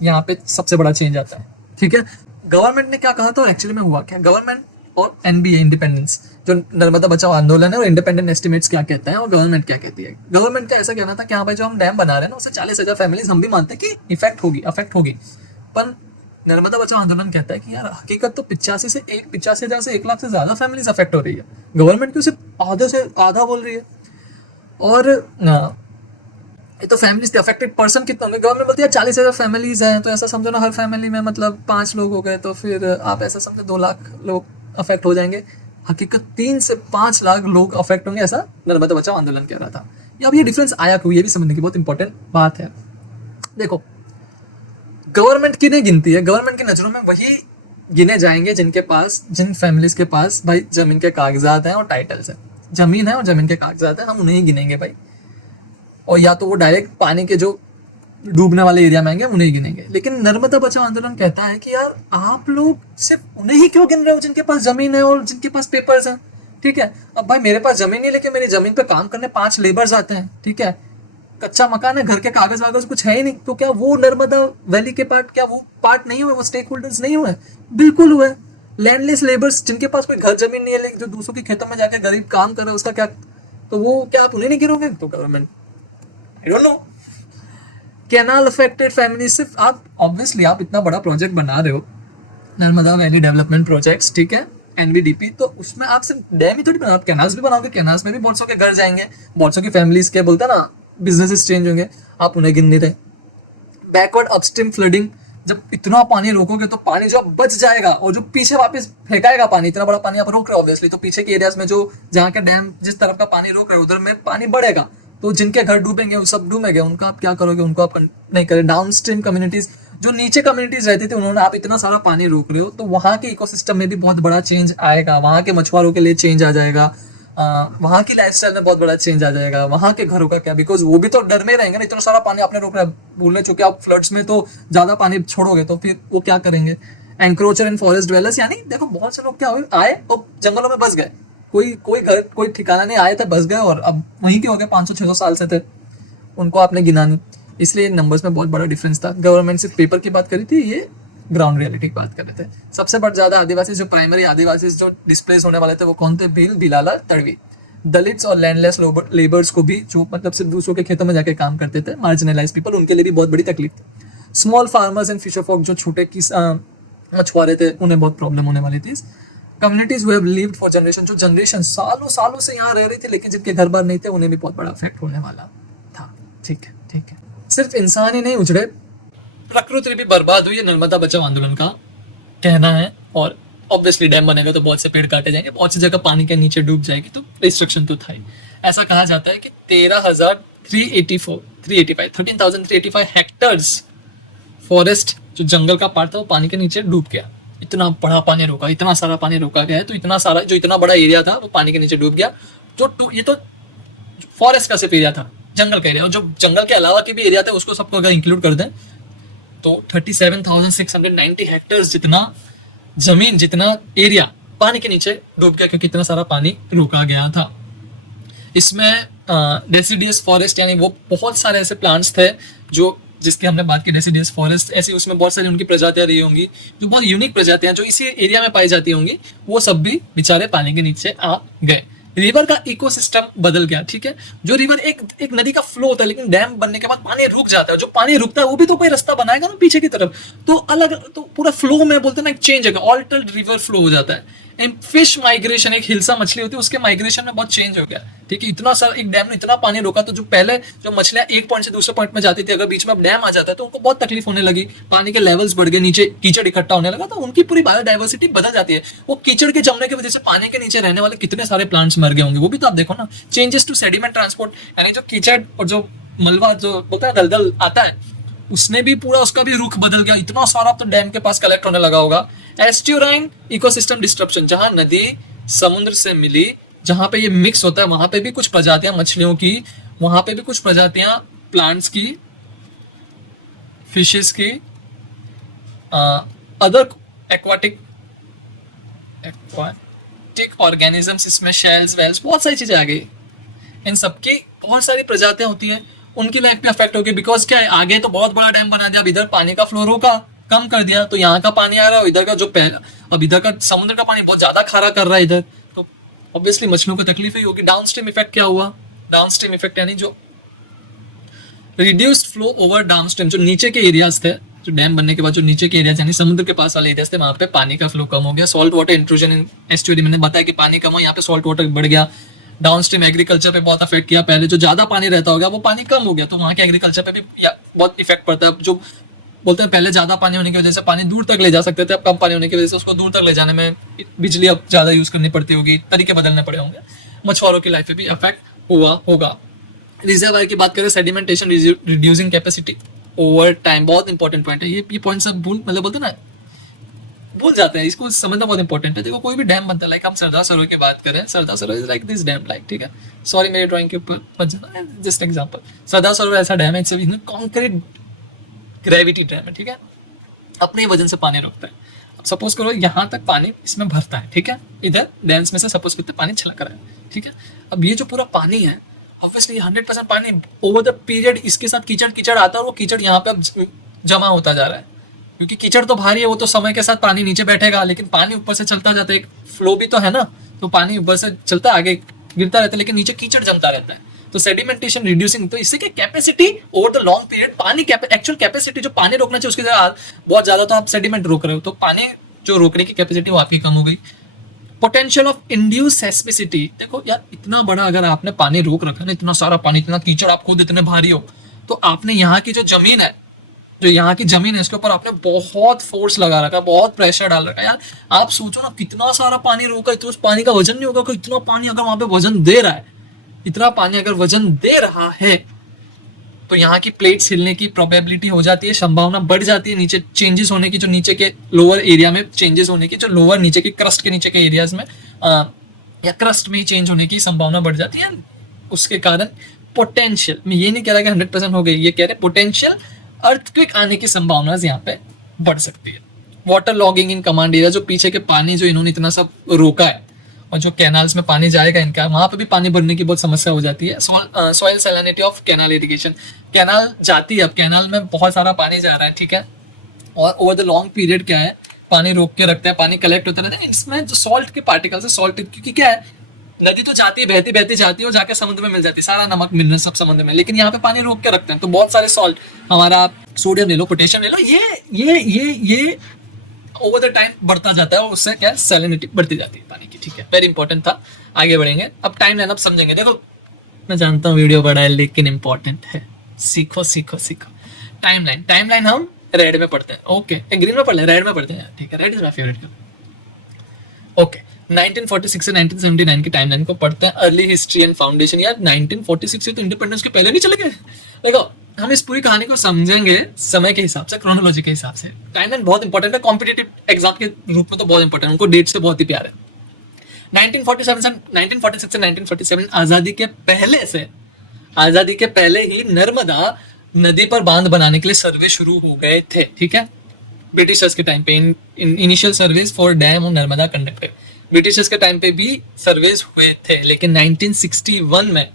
यहाँ पे सबसे बड़ा चेंज आता है, ठीक है। गवर्नमेंट ने क्या कहा था और एक्चुअली में हुआ क्या? गवर्नमेंट और एनबीए, इंडिपेंडेंस, जो नर्मदा बचाओ आंदोलन है, और इंडिपेंडेंट एस्टिमेट्स क्या कहता है और गवर्नमेंट क्या कहती है। गवर्नमेंट का ऐसा कहना था कि हाँ भाई जो हम डैम बना रहे हैं ना, उससे 40,000 फैमिलीज हम भी मानते हैं कि अफेक्ट होगी, पर नर्मदा बचाओ आंदोलन कहता है कि यार हकीकत तो 85,000 से 1 लाख से ज्यादा फैमिलीज अफेक्ट हो रही है। गवर्नमेंट क्यों सिर्फ आधे से आधा बोल रही है? और ये तो फैमिलीज, अफेक्टेड पर्सन कितना होंगे? गवर्नमेंट बोलती है 40,000 फैमिलीज हैं, तो ऐसा समझो ना हर फैमिली में मतलब 5 लोग हो गए, तो फिर आप ऐसा समझो 2 लाख लोग अफेक्ट हो जाएंगे। हकीकत 3 से 5 लाख लोग अफेक्ट होंगे, ऐसा नर्मदा बचाओ आंदोलन कह रहा था। अब ये डिफरेंस आया क्यों, ये भी समझने की बहुत इंपॉर्टेंट बात है। देखो, गवर्नमेंट किन्हें गिनती है? गवर्नमेंट की नजरों में वही गिने जाएंगे जिन फैमिलीज के पास भाई जमीन के कागजात हैं और टाइटल्स हैं। जमीन है और जमीन के कागजात हैं, हम उन्हें ही गिनेंगे भाई। और या तो वो डायरेक्ट पानी के जो डूबने वाले एरिया में आएंगे, उन्हें ही गिनेंगे। लेकिन नर्मदा बचाओ आंदोलन कहता है कि यार आप लोग सिर्फ उन्हें ही क्यों गिन रहे हो जिनके पास जमीन है और जिनके पास पेपर्स हैं, ठीक है। अब भाई मेरे पास जमीन नहीं, लेकिन मेरी जमीन पे काम करने 5 लेबर्स आते हैं, ठीक है, कच्चा मकान है, घर के कागज वागज कुछ है ही नहीं, तो क्या वो नर्मदा वैली के क्या वो पार्ट नहीं हुए? वो स्टेक होल्डर्स नहीं हुए? बिल्कुल हुए। लैंडलेस लेबर्स जिनके पास कोई घर जमीन नहीं है, लेकिन जो दूसरों के खेतों में जाकर गरीब काम कर रहे हैं, उसका क्या? तो वो क्या आप उन्हें नहीं गिरोगे? तो government, I don't know. Canal affected family, सिर्फ आप ऑब्वियसली आप इतना बड़ा प्रोजेक्ट बना रहे हो, नर्मदा वैली डेवलपमेंट प्रोजेक्ट्स, ठीक है, एनवीडीपी, तो उसमें आप सिर्फ डैम ही थोड़ी बनाओ, आप कैनाल्स भी बनाओगे। कैनाल्स में भी बहुत सौ के घर जाएंगे, बहुत सौ की फैमिलीज के बोलते हैं ना बिजनेसेस चेंज होंगे, आप उन्हें गिन नहीं रहे। बैकवर्ड अपस्ट्रीम फ्लडिंग, जब इतना पानी रोकोगे तो पानी जो बच जाएगा और जो पीछे वापस फेंकाएगा पानी, इतना बड़ा पानी आप रोक रहे हो ऑब्वियसली, तो पीछे के एरियाज में जो जहाँ के डैम जिस तरफ का पानी रोक रहे हो उधर में पानी बढ़ेगा, तो जिनके घर डूबेंगे वो सब डूबेंगे, उनका आप क्या करोगे? उनको आप नहीं करें। डाउन स्ट्रीम कम्युनिटीज, जो नीचे कम्युनिटीज रहती थी, उन्होंने आप इतना सारा पानी रोक रहे हो, तो वहाँ के इकोसिस्टम में भी बहुत बड़ा चेंज आएगा, वहाँ के मछुआरों के लिए चेंज आ जाएगा, वहाँ की लाइफस्टाइल में बहुत बड़ा चेंज आ जाएगा, वहाँ के घरों का क्या, बिकॉज वो भी तो डर में रहेंगे ना, इतना सारा पानी आपने रोक रहा है। भूलने चुके आप फ्लड्स में तो ज्यादा पानी छोड़ोगे तो फिर वो क्या करेंगे? एंक्रोचर इन फॉरेस्ट ड्वेलर्स, यानी देखो बहुत से लोग क्या हुए, आए और जंगलों में बस गए, कोई घर कोई ठिकाना नहीं, आए थे बस गए और अब वहीं के हो गए, 500-600 साल से थे, उनको आपने गिना नहीं। इसलिए नंबर्स में बहुत बड़ा डिफरेंस था। गवर्नमेंट सिर्फ पेपर की बात करी थी, ये ग्राउंड रियलिटी की बात कर रहे थे। सबसे बड़ा ज्यादा आदिवासी, जो प्राइमरी आदिवासी जो डिस्प्लेस होने वाले थे, वो कौन थे? भील, भिलाला, तड़वी। दलित्स और लैंडलेस लेबर्स को भी, जो मतलब सिर्फ दूसरों के खेतों में जाके काम करते थे, मार्जिनलाइज पीपल, उनके लिए भी बहुत बड़ी तकलीफ थी। Small farmers and fisherfolk, जो छोटे मछुआरे थे, उन्हें बहुत प्रॉब्लम होने वाली थी। Communities who have lived for generation, जो जनरेशन सालों से यहाँ रह रही थी, लेकिन जिनके घर बार नहीं थे, उन्हें भी बहुत बड़ा इफेक्ट होने वाला था, ठीक है। सिर्फ इंसान ही नहीं उजड़े, प्रकृति भी बर्बाद हुई, नर्मदा बचाओ आंदोलन का कहना है। और ऑब्वियसली डैम बनेगा तो बहुत से पेड़ काटे जाएंगे, बहुत सी जगह पानी के नीचे डूब जाएगी, तो डिस्ट्रक्शन तो था ही। ऐसा कहा जाता है कि 13,385 हेक्टर्स फॉरेस्ट जो जंगल का पार्ट था वो पानी के नीचे डूब गया। इतना बड़ा पानी रोका, इतना सारा पानी रोका गया है, तो इतना सारा जो इतना बड़ा एरिया था वो पानी के नीचे डूब गया। ये तो फॉरेस्ट का सिर्फ एरिया था, जंगल का एरिया, और जो जंगल के अलावा के भी एरिया थे उसको सबको अगर इंक्लूड कर दें तो 37,690 हेक्टर्स जितना जमीन, जितना एरिया पानी के नीचे डूब गया, क्योंकि इतना सारा पानी रोका गया था। इसमें डेसिडियस फॉरेस्ट यानी वो बहुत सारे ऐसे प्लांट्स थे जो जिसकी हमने बात की, डेसिडियस फॉरेस्ट, ऐसी उसमें बहुत सारी उनकी प्रजातियां रही होंगी जो बहुत यूनिक प्रजातियां जो इसी एरिया में पाई जाती होंगी, वो सब भी बेचारे पानी के नीचे आ गए। रिवर का इकोसिस्टम बदल गया, ठीक है। जो रिवर एक नदी का फ्लो होता है, लेकिन डैम बनने के बाद पानी रुक जाता है। जो पानी रुकता है वो भी तो कोई रास्ता बनाएगा ना पीछे की तरफ, तो अलग, तो पूरा फ्लो में बोलते हैं ना एक चेंज है, ऑल्टर्ड रिवर फ्लो हो जाता है। एंड फिश माइग्रेशन, एक हिल्सा मछली होती है उसके माइग्रेशन में बहुत चेंज हो गया, ठीक है। इतना सारा एक डैम ने इतना पानी रोका, तो जो पहले जो मछलियां एक पॉइंट से दूसरे पॉइंट में जाती थी, अगर बीच में अब डैम आ जाता है तो उनको बहुत तकलीफ होने लगी, पानी के लेवल्स बढ़ गए, नीचे कीचड़ इकट्ठा होने लगा, तो उनकी पूरी बायोडाइवर्सिटी बदल जाती है। वो कीचड़ के जमने की वजह से पानी के नीचे रहने वाले कितने सारे प्लांट्स मर गए होंगे, वो भी तो आप देखो ना। चेंजेस टू सेडिमेंट ट्रांसपोर्ट, यानी जो कीचड़ और जो मलबा जो बोलता है दलदल आता है, उसने भी पूरा उसका भी रुख बदल गया, इतना सारा तो डैम के पास कलेक्ट होने लगा होगा। एस्ट्यूराइन इकोसिस्टम डिस्ट्रप्शन, जहां नदी समुद्र से मिली, जहां पे ये मिक्स होता है, वहां पे भी कुछ प्रजातियां मछलियों की, वहां पे भी कुछ प्रजातियां प्लांट्स की, फिशेस की, अदर एक्वाटिक ऑर्गेनिजम्स, इसमें शेल्स वेल्स बहुत सारी चीजें आ गई। इन सबकी बहुत सारी प्रजातियां होती हैं, उनकी लाइफ भी अफेक्ट होगी। बिकॉज क्या है, आगे तो बहुत बड़ा डैम बना दिया, अब इधर पानी का फ्लो रोका, कम कर दिया, तो यहाँ का पानी आ रहा है, इधर का जो पहला, अब इधर का समुद्र का पानी बहुत ज्यादा खारा कर रहा है इधर, तो ऑब्वियसली मछलियों को तकलीफ ही होगी। डाउनस्ट्रीम इफेक्ट क्या हुआ, डाउनस्ट्रीम इफेक्ट यानी जो रिड्यूस्ड फ्लो ओवर डाउनस्ट्रीम, जो नीचे के एरियाज थे, जो डैम बनने के बाद जो नीचे के एरियाज यानी समुद्र के पास वाले एरियाज थे, वहां पे पानी का फ्लो कम हो गया। सॉल्ट वाटर इंट्रूजन इन एस्चुअरी, मैंने बताया कि पानी कम हो, यहाँ पे सॉल्ट वाटर बढ़ गया। डाउनस्ट्रीम एग्रीकल्चर पे बहुत अफेक्ट किया, पहले जो ज्यादा पानी रहता होगा वो पानी कम हो गया, तो वहाँ के एग्रीकल्चर पे भी बहुत इफेक्ट पड़ता है। जो बोलते हैं पहले ज्यादा पानी होने की वजह से पानी दूर तक ले जा सकते थे, अब कम पानी होने की वजह से उसको दूर तक ले जाने में बिजली अब ज्यादा यूज करनी पड़ती होगी, तरीके बदलने पड़े होंगे। मछुआरों की लाइफ पे भी अफेक्ट हुआ होगा। रिजर्वायर की बात करें, sedimentation reducing capacity over time, बहुत इंपॉर्टेंट पॉइंट है ये पॉइंट सब मतलब बोलते हैं ना, भूल जाते हैं, इसको समझना बहुत इंपॉर्टेंट है। देखो कोई भी डैम बनता है, लाइक हम सरदार सरोवर की बात करें, Sardar Sarovar is like this dam, like, ठीक है, सॉरी मेरी ड्राइंग के ऊपर मत जाना, जस्ट एग्जांपल। सरदार सरोवर ऐसा डैम है, इट्स कॉन्क्रीट ग्रेविटी डैम है, ठीक है, अपने वजन से पानी रोकता है। अब सपोज करो यहाँ तक पानी इसमें भरता है, ठीक है, इधर डैम्स में से सपोज करते पानी छलक रहा है, ठीक है। अब ये जो पूरा पानी है, ऑब्वियसली 100% पानी ओवर द पीरियड इसके साथ कीचड़ कीचड़ आता है, और वो कीचड़ यहाँ पे अब जमा होता जा रहा है, क्योंकि कीचड़ तो भारी है, वो तो समय के साथ पानी नीचे बैठेगा, लेकिन पानी ऊपर से चलता जाता है, एक फ्लो भी तो है ना, तो पानी ऊपर से चलता आगे गिरता रहता है, लेकिन नीचे कीचड़ जमता रहता है। तो सेडिमेंटेशन रिड्यूसिंग, तो इससे क्या capacity over the long period, पानी एक्चुअल कैपेसिटी जो पानी रोकना चाहिए उसकी जगह बहुत ज्यादा तो आप सेडिमेंट रोक रहे हो, तो पानी जो रोकने की कैपेसिटी वो आपकी कम हो गई। पोटेंशियल ऑफ इंड्यूस सेस्मिसिटी, देखो यार इतना बड़ा अगर आपने पानी रोक रखा ना, इतना सारा पानी, इतना कीचड़, आप खुद इतने भारी हो, तो आपने यहाँ की जो जमीन है, जो यहाँ की जमीन है, इसके ऊपर आपने बहुत फोर्स लगा रखा, बहुत प्रेशर डाल रखा है। यार आप सोचो ना, कितना सारा पानी रोका, तो उस पानी का वजन नहीं होगा, कि इतना पानी अगर वहां पे वजन दे रहा है, इतना पानी अगर वजन दे रहा है, तो यहाँ की प्लेट्स हिलने की प्रोबेबिलिटी हो जाती है, संभावना बढ़ जाती है, नीचे चेंजेस होने की, जो नीचे के लोअर एरिया में चेंजेस होने की, जो लोअर नीचे की क्रस्ट के नीचे के एरियाज में या क्रस्ट में ही चेंज होने की संभावना बढ़ जाती है। उसके कारण पोटेंशियल, मैं ये नहीं कह रहा कि 100% हो गई, ये कह रहे पोटेंशियल अर्थक्वेक आने की संभावना यहाँ पे बढ़ सकती है। Water logging in command area, जो पीछे के पानी जो इन्होंने इतना सब रोका है, और जो कैनाल्स में पानी जाएगा इनका, वहां पे भी पानी भरने की बहुत समस्या हो जाती है। Soil salinity of canal irrigation, canal जाती है, अब कैनाल में बहुत सारा पानी जा रहा है, ठीक है, और ओवर द लॉन्ग पीरियड क्या है, पानी रोक के रखता है, पानी कलेक्ट होता रहता है, इसमें जो सॉल्ट के पार्टिकल्स है, सॉल्ट, क्योंकि क्या है, नदी तो जाती है, बहती बहती जाती है और जाके समुद्र में मिल जाती है, सारा नमक मिनरल सब समुद्र में, लेकिन यहाँ पे पानी रोक के रखते हैं, तो बहुत सारे सॉल्ट, हमारा सोडियम ले लो, पोटेशियम ले लो, ये ओवर द टाइम बढ़ता जाता है, और उससे क्या सैलिनिटी बढ़ती जाती है पानी की, ठीक है, वेरी इंपॉर्टेंट था। आगे बढ़ेंगे, अब टाइम लाइन अब समझेंगे। देखो मैं जानता हूँ वीडियो बड़ा है, लेकिन इंपॉर्टेंट है, सीखो सीखो सीखो। टाइम लाइन हम रेड में पढ़ते हैं, ओके, ग्रीन में पढ़ लें, रेड में पढ़ते हैं, ठीक है, red is my favourite. Okay 1946 से 1979 की टाइमलाइन को पढ़ते हैं, अर्ली हिस्ट्री एंड फाउंडेशन। यार 1946 से तो इंडिपेंडेंस के पहले नहीं चले गए। देखो हम इस पूरी कहानी को समझेंगे समय के हिसाब से, क्रोनोलॉजी के हिसाब से। टाइमलाइन बहुत इंपॉर्टेंट है, कॉम्पिटेटिव एग्जाम के रूप में तो बहुत इंपॉर्टेंट है, उनको डेट से बहुत ही प्यार है। 1947 से 1947 आजादी के पहले से, आजादी के पहले ही नर्मदा नदी पर बांध बनाने के लिए सर्वे शुरू हो गए थे। ठीक है, ब्रिटिशर्स के टाइम पे initial surveys for dam of Narmada conducted. Britishers के टाइम पे भी सर्वेस हुए थे, लेकिन 1961 में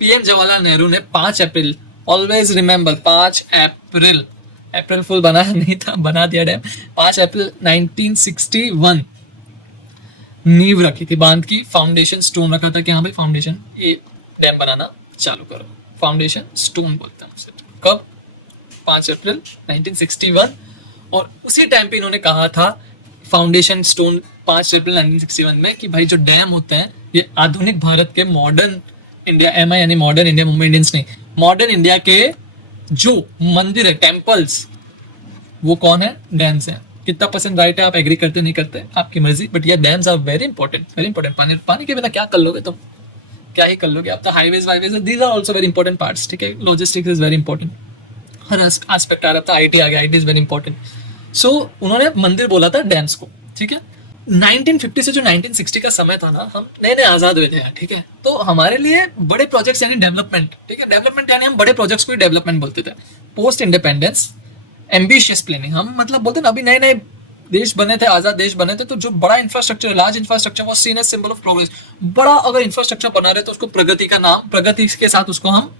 पीएम जवाहरलाल नेहरू ने 5 अप्रैल, ऑलवेज रिमेंबर 5 अप्रैल, अप्रैल फुल बना नहीं था, बना दिया डैम। 5 अप्रैल 1961 नींव रखी थी बांध की, फाउंडेशन स्टोन रखा था कि हाँ भाई फाउंडेशन ये डैम बनाना चालू करो, फाउंडेशन स्टोन बोलते हैं उसे। कब? 5 अप्रैल 1961। और उसी टाइम पे इन्होंने कहा था फाउंडेशन स्टोन 5 अप्रैल 1961 में कि भाई जो डैम होते हैं ये आधुनिक भारत के मॉडर्न इंडिया, एमआई यानी मॉडर्न इंडिया, मुंबई इंडियंस नहीं, मॉडर्न इंडिया के जो मंदिर है, टेम्पल्स, वो कौन है? डैम्स है। कितना परसेंट राइट है, आप एग्री करते नहीं करते आपकी मर्जी, बट ये dams are very important, very important. पानी के बिना क्या कर लोगे तुम, क्या ही कर लोगे आप। तो highways byways these are also very important parts. ठीक है, लॉजिस्टिक्स इज वेरी इंपॉर्टेंट, हर एस्पेक्ट आ रहा था। आईटी आ गया, IT is very important. So उन्होंने मंदिर बोला था डैम्स को। ठीक है, 1950 से जो 1960 का समय था ना, हम नए नए आजाद हुए थे। ठीक है, तो हमारे लिए बड़े प्रोजेक्ट्स यानी डेवलपमेंट, ठीक है, डेवलपमेंट यानी हम बड़े प्रोजेक्ट्स को ही डेवलपमेंट बोलते थे। पोस्ट इंडिपेंडेंस एम्बिशियस प्लानिंग, हम मतलब बोलते ना, अभी नए नए देश बने थे, आजाद देश बने थे, तो जो बड़ा इंफ्रास्ट्रक्चर, लार्ज इंफ्रास्ट्रक्चर वो seen as symbol of progress. बड़ा अगर इंफ्रास्ट्रक्चर बना रहे तो उसको प्रगति का नाम, प्रगति के साथ उसको हम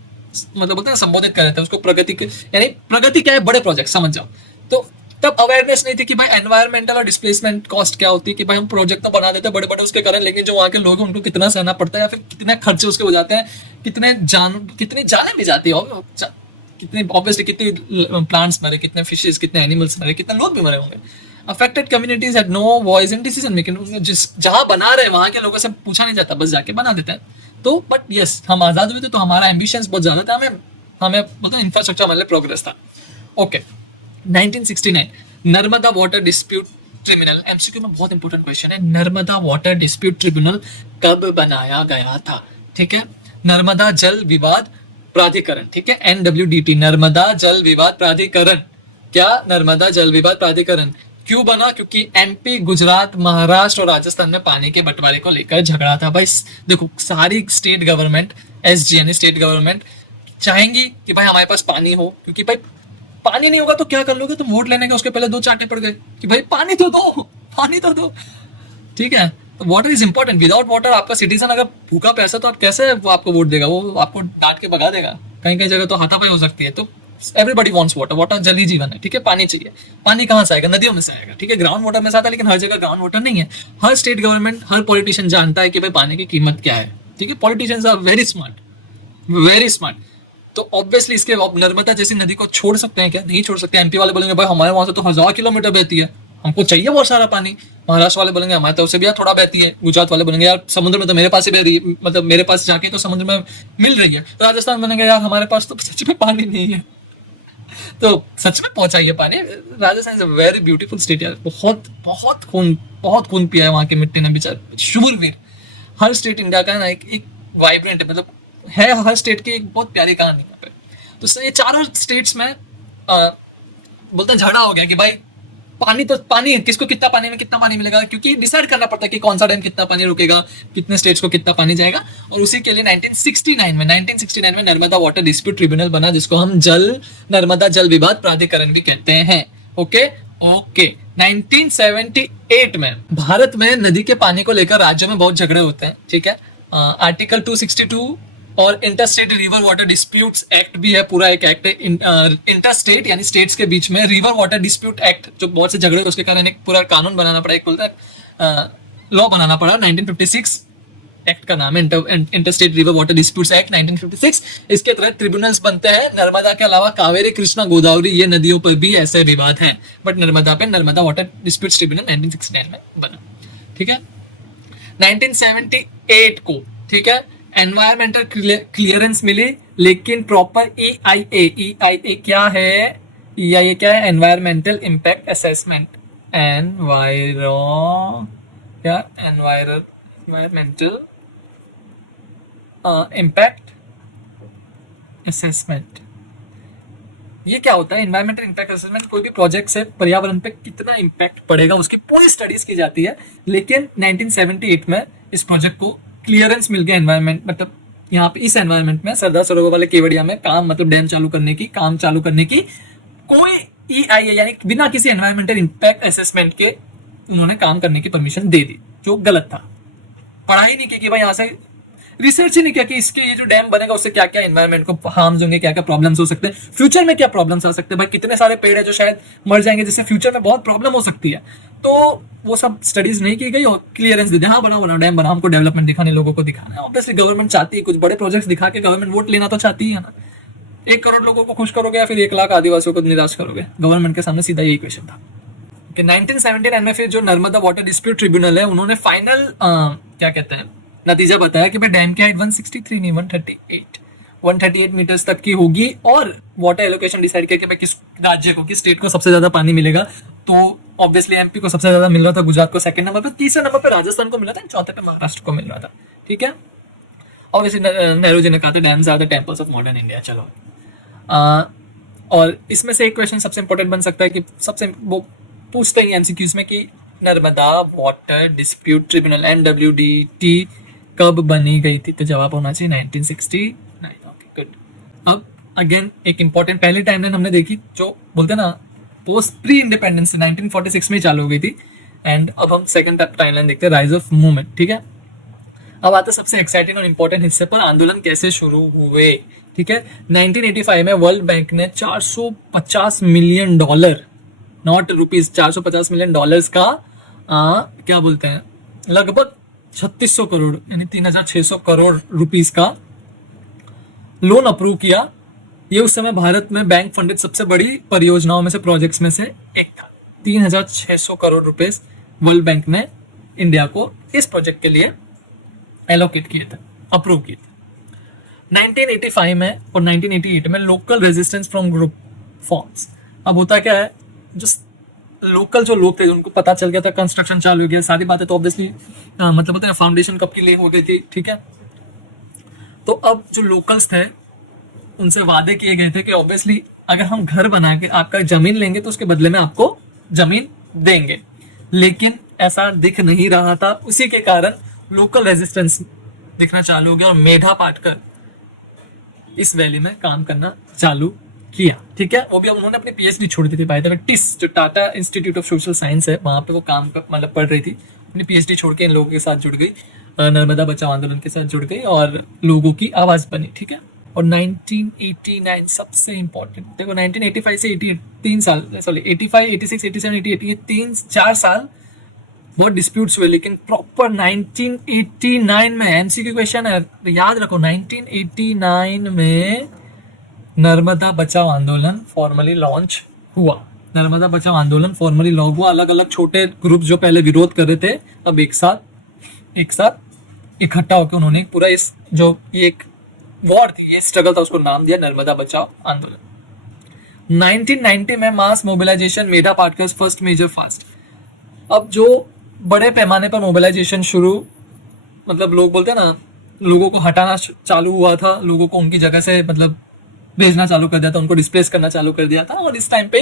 मतलब बोलते हैं संबोधित कर रहे थे उसको प्रगति के, यानी प्रगति क्या है? बड़े प्रोजेक्ट, समझ जाओ। तो तब अवेयरनेस नहीं थी कि भाई एनवायरमेंटल और डिस्प्लेसमेंट कॉस्ट क्या होती है, कि भाई हम प्रोजेक्ट तो बना देते हैं बड़े बड़े उसके कारण, लेकिन जो वहाँ के लोग हैं उनको कितना सहना पड़ता है, या फिर कितने खर्चे उसके हो जाते हैं, कितनी जाने भी जाती है, कितनी ऑब्वियसली कितनी प्लांट्स मरे, कितने फिशेस, कितने एनिमल्स मरे, कितने लोग भी मरे होंगे। Affected communities had no voice in decision making, जिस जहां बना रहे वहां के लोगों से पूछा नहीं जाता, बस जाके बना देते हैं। तो बट यस, हम आजाद हुए थे तो हमारा एम्बिशंस बहुत ज्यादा था, हमें मतलब इंफ्रास्ट्रक्चर हमारे लिए प्रोग्रेस था। Okay 1969 Narmada water dispute tribunal, MCQ में बहुत इंपॉर्टेंट क्वेश्चन है। नर्मदा वाटर डिस्प्यूट ट्रिब्यूनल कब बनाया गया था? ठीक है, नर्मदा जल विवाद प्राधिकरण, ठीक है, NWDT, नर्मदा जल विवाद प्राधिकरण। क्या? नर्मदा जल विवाद प्राधिकरण। क्यों बना? क्योंकि एमपी, गुजरात, महाराष्ट्र और राजस्थान में पानी के बंटवारे को लेकर झगड़ा था। भाई देखो, सारी स्टेट गवर्नमेंट, एसजी यानी स्टेट गवर्नमेंट चाहेंगी कि भाई हमारे पास पानी हो, क्योंकि भाई पानी नहीं होगा तो क्या कर लोगे तुम? वोट लेने के उसके पहले 2 चांटे पड़ गए कि भाई पानी तो दो, पानी तो दो। ठीक है, तो water is important. Without water आपका सिटीजन अगर भूखा प्यासा तो आप कैसे वो आपको वोट देगा? वो आपको डांट के भगा देगा। कहीं कहीं जगह तो हाथापाई हो सकती है। तो एवरीबडी वांट्स वाटर, वाटर जल ही जीवन है। ठीक है, पानी चाहिए। पानी कहाँ से आएगा? नदियों में से आएगा। ठीक है, ग्राउंड वाटर में से आता है, लेकिन हर जगह ग्राउंड वाटर नहीं है। हर स्टेट गवर्नमेंट, हर पॉलिटिशियन जानता है कि भाई पानी की कीमत क्या है। ठीक है, politicians are very smart, very smart. तो ऑब्वियसली इसके नर्मदा जैसी नदी को छोड़ सकते हैं क्या? नहीं छोड़ सकते। एमपी वाले बोलेंगे भाई हमारे वहां से तो 1000 किलोमीटर बहती है, हमको चाहिए बहुत सारा पानी। महाराष्ट्र वाले बोलेंगे हमारे तरफ से भी यार थोड़ा बहती है। गुजरात वाले बोलेंगे यार समुद्र में तो मेरे पास ही बह रही है, मतलब मेरे पास जाके तो समुद्र में मिल रही है। तो राजस्थान बोलेंगे यार हमारे पास तो सच में पानी नहीं है। तो सच में पहुंचाइए पानी। Rajasthan is a very beautiful state यार। बहुत खून पिया है वहां के मिट्टी ने, बेचारे शूरवीर। हर स्टेट इंडिया का ना एक वाइब्रेंट मतलब है, हर स्टेट की एक बहुत प्यारी कहानी यहाँ पे। तो ये चारों स्टेट्स में बोलते झगड़ा हो गया कि भाई पानी किसको कितना पानी में कितना पानी मिलेगा, क्योंकि डिसाइड करना पड़ता है कि कौन सा डैम कितना पानी रुकेगा, कितने स्टेट्स को कितना पानी जाएगा। और उसी के लिए 1969 में नर्मदा वाटर डिस्प्यूट ट्रिब्यूनल बना, जिसको हम नर्मदा जल विवाद प्राधिकरण भी कहते हैं। ओके 1978 में भारत में नदी के पानी को लेकर राज्यों में बहुत झगड़े होते हैं। ठीक है, आर्टिकल 262 और interstate river water disputes act भी है, पूरा एक एक्ट है। इंटरस्टेट यानी स्टेट्स के बीच में, रिवर वाटर डिस्प्यूट एक्ट जो बहुत से झगड़े उसके कारण एक पूरा कानून बनाना पड़ा, एक बोलता है लॉ बनाना पड़ा। 1956 एक्ट का नाम है interstate river water disputes act 1956। इसके तहत ट्रिब्यूनल्स बनते हैं। नर्मदा के अलावा कावेरी, कृष्णा, गोदावरी ये नदियों पर भी ऐसे विवाद हैं, बट नर्मदा पे नर्मदा वाटर डिस्प्यूट्स ट्रिब्यूनल 1969 में बना। ठीक है, 1978 को ठीक है एनवायरमेंटल क्लियरेंस मिली, लेकिन प्रॉपर EIA क्या है? EIA क्या है? एनवायरमेंटल इम्पैक्ट असेसमेंट, एनवायरमेंटल क्या एनवायरमेंटल इम्पैक्ट असेसमेंट। ये क्या होता है? एनवायरमेंटल इम्पैक्ट असेसमेंट कोई भी प्रोजेक्ट से पर्यावरण पे कितना इम्पैक्ट पड़ेगा उसकी पूरी स्टडीज की जाती है। लेकिन 1978 में इस प्रोजेक्ट को क्लियरेंस मिल गया एनवायरमेंट, मतलब यहाँ पे इस एनवायरमेंट में सरदार सरोवर वाले केवड़िया में काम, मतलब डैम चालू करने की, काम चालू करने की कोई EIA यानी बिना किसी एनवायरमेंटल इम्पैक्ट असेसमेंट के उन्होंने काम करने की परमिशन दे दी, जो गलत था। पढ़ाई नहीं की कि भाई यहाँ से रिसर्च ही नहीं किया कि इसके ये जो डैम बनेगा उससे क्या क्या एनवायरमेंट को हार्म्स होंगे, क्या क्या प्रॉब्लम्स हो सकते हैं, फ्यूचर में क्या प्रॉब्लम्स आ सकते हैं, भाई कितने सारे पेड़ है जो शायद मर जाएंगे जिससे फ्यूचर में बहुत प्रॉब्लम हो सकती है। तो वो सब स्टडीज नहीं की गई और क्लियरेंस दे दिया, हाँ बनाओ बनाओ डैम बनाओ, हमको डेवलपमेंट दिखाने, लोगों को दिखाना है। ऑब्वियसली गवर्नमेंट चाहती है कुछ बड़े प्रोजेक्ट्स दिखा के, गवर्नमेंट वोट लेना तो चाहती है ना। 1 करोड़ लोगों को खुश करोगे या फिर 1 लाख आदिवासियों को निराश करोगे? गवर्नमेंट के सामने सीधा यही क्वेश्चन था कि 1979 में फिर जो नर्मदा वाटर डिस्प्यूट ट्रिब्यूनल है उन्होंने फाइनल क्या कहते हैं नतीजा बताया कि भाई डैम की हाइट 163 नहीं 138 मीटर्स तक की होगी और वाटर एलोकेशन डिसाइड किया कि भाई किस राज्य को, किस स्टेट को सबसे ज्यादा पानी मिलेगा। तो ऑब्वियसली MP को सबसे ज्यादा मिल रहा था, गुजरात को सेकंड नंबर पे, तीसरे नंबर पे राजस्थान को मिला था, चौथे पे महाराष्ट्र को मिल रहा था। ठीक है, ऑब्वियसली नेहरू जी ने कहा था dams are the temples of modern India. चलो और इसमें से एक क्वेश्चन सबसे इंपॉर्टेंट बन सकता है कि सबसे वो पूछते हैं MCQs में कि Narmada water dispute tribunal NWDT कब बनी गई थी? तो जवाब होना चाहिए 1969। Okay good. अब अगेन एक इंपॉर्टेंट पहली टाइमलाइन हमने देखी जो बोलते हैं ना पोस्ट प्री इंडिपेंडेंस 1946 में ही चालू हो गई थी। एंड अब हम सेकंड टाइमलाइन देखते हैं, राइज ऑफ मूवमेंट। ठीक है, अब आता है सबसे एक्साइटिंग और इंपॉर्टेंट हिस्से पर, आंदोलन कैसे शुरू हुए। ठीक है, 1985 में वर्ल्ड बैंक ने $450 मिलियन, नॉट रुपीज, $450 मिलियन का क्या बोलते हैं लगभग 3600 करोड़ यानी 3600 करोड़ रुपीस का लोन अप्रूव किया। ये उस समय भारत में बैंक फंडेड सबसे बड़ी परियोजनाओं में से, प्रोजेक्ट्स में से एक था। 3600 करोड़ रुपए वर्ल्ड बैंक ने इंडिया को इस प्रोजेक्ट के लिए एलोकेट किए थे, अप्रूव किए थे। 1985 में और 1988 में local resistance from group forms. अब होता क्या है, जो लोकल जो लोग थे उनको पता चल गया था कंस्ट्रक्शन चालू हो गया, सारी बातें तो ऑब्वियसली मतलब होता है फाउंडेशन कब की ले हो गई थी। ठीक है, तो अब जो लोकल्स थे उनसे वादे किए गए थे कि ऑब्वियसली अगर हम घर बना के आपका जमीन लेंगे तो उसके बदले में आपको जमीन देंगे, लेकिन ऐसा दिख नहीं रहा था। उसी के कारण लोकल रेजिस्टेंस दिखना चालू हो गया और मेधा पाटकर इस वैली में काम करना चालू किया। ठीक है, वो भी उन्होंने अपनी PhD छोड़ दी थी बाय द वे, टिस जो Tata institute of social science है वहां पे वो काम मतलब पढ़ रही थी, अपनी PhD छोड़ के इन लोगों के साथ जुड़ गई, नर्मदा बचाओ आंदोलन के साथ जुड़ गई और लोगों की आवाज बनी। ठीक है, और 1989 सबसे इंपॉर्टेंट देखो, 1985 से 88 3 साल, सॉरी 85 86 87 88 ये 3-4 साल बहुत डिस्प्यूट्स हुए, लेकिन प्रॉपर 1989 में MCQ क्वेश्चन है याद रखो, 1989 में नर्मदा बचाओ आंदोलन फॉर्मली लॉन्च हुआ। नर्मदा बचाओ आंदोलन फॉर्मली लॉन्च हुआ, अलग अलग छोटे ग्रुप जो पहले विरोध कर रहे थे अब एक साथ इकट्ठा होकर उन्होंने पूरा इस जो ये एक वॉर थी, ये स्ट्रगल था, उसको नाम दिया नर्मदा बचाओ आंदोलन। 1990 में मास मोबिलाइजेशन, मेधा पाटकर्स फर्स्ट मेजर फास्ट। अब जो बड़े पैमाने पर मोबिलाइजेशन शुरू, मतलब लोग बोलते हैं ना लोगों को हटाना चालू हुआ था, लोगों को उनकी जगह से मतलब भेजना चालू कर दिया था, उनको डिस्प्लेस करना चालू कर दिया था। और इस टाइम पे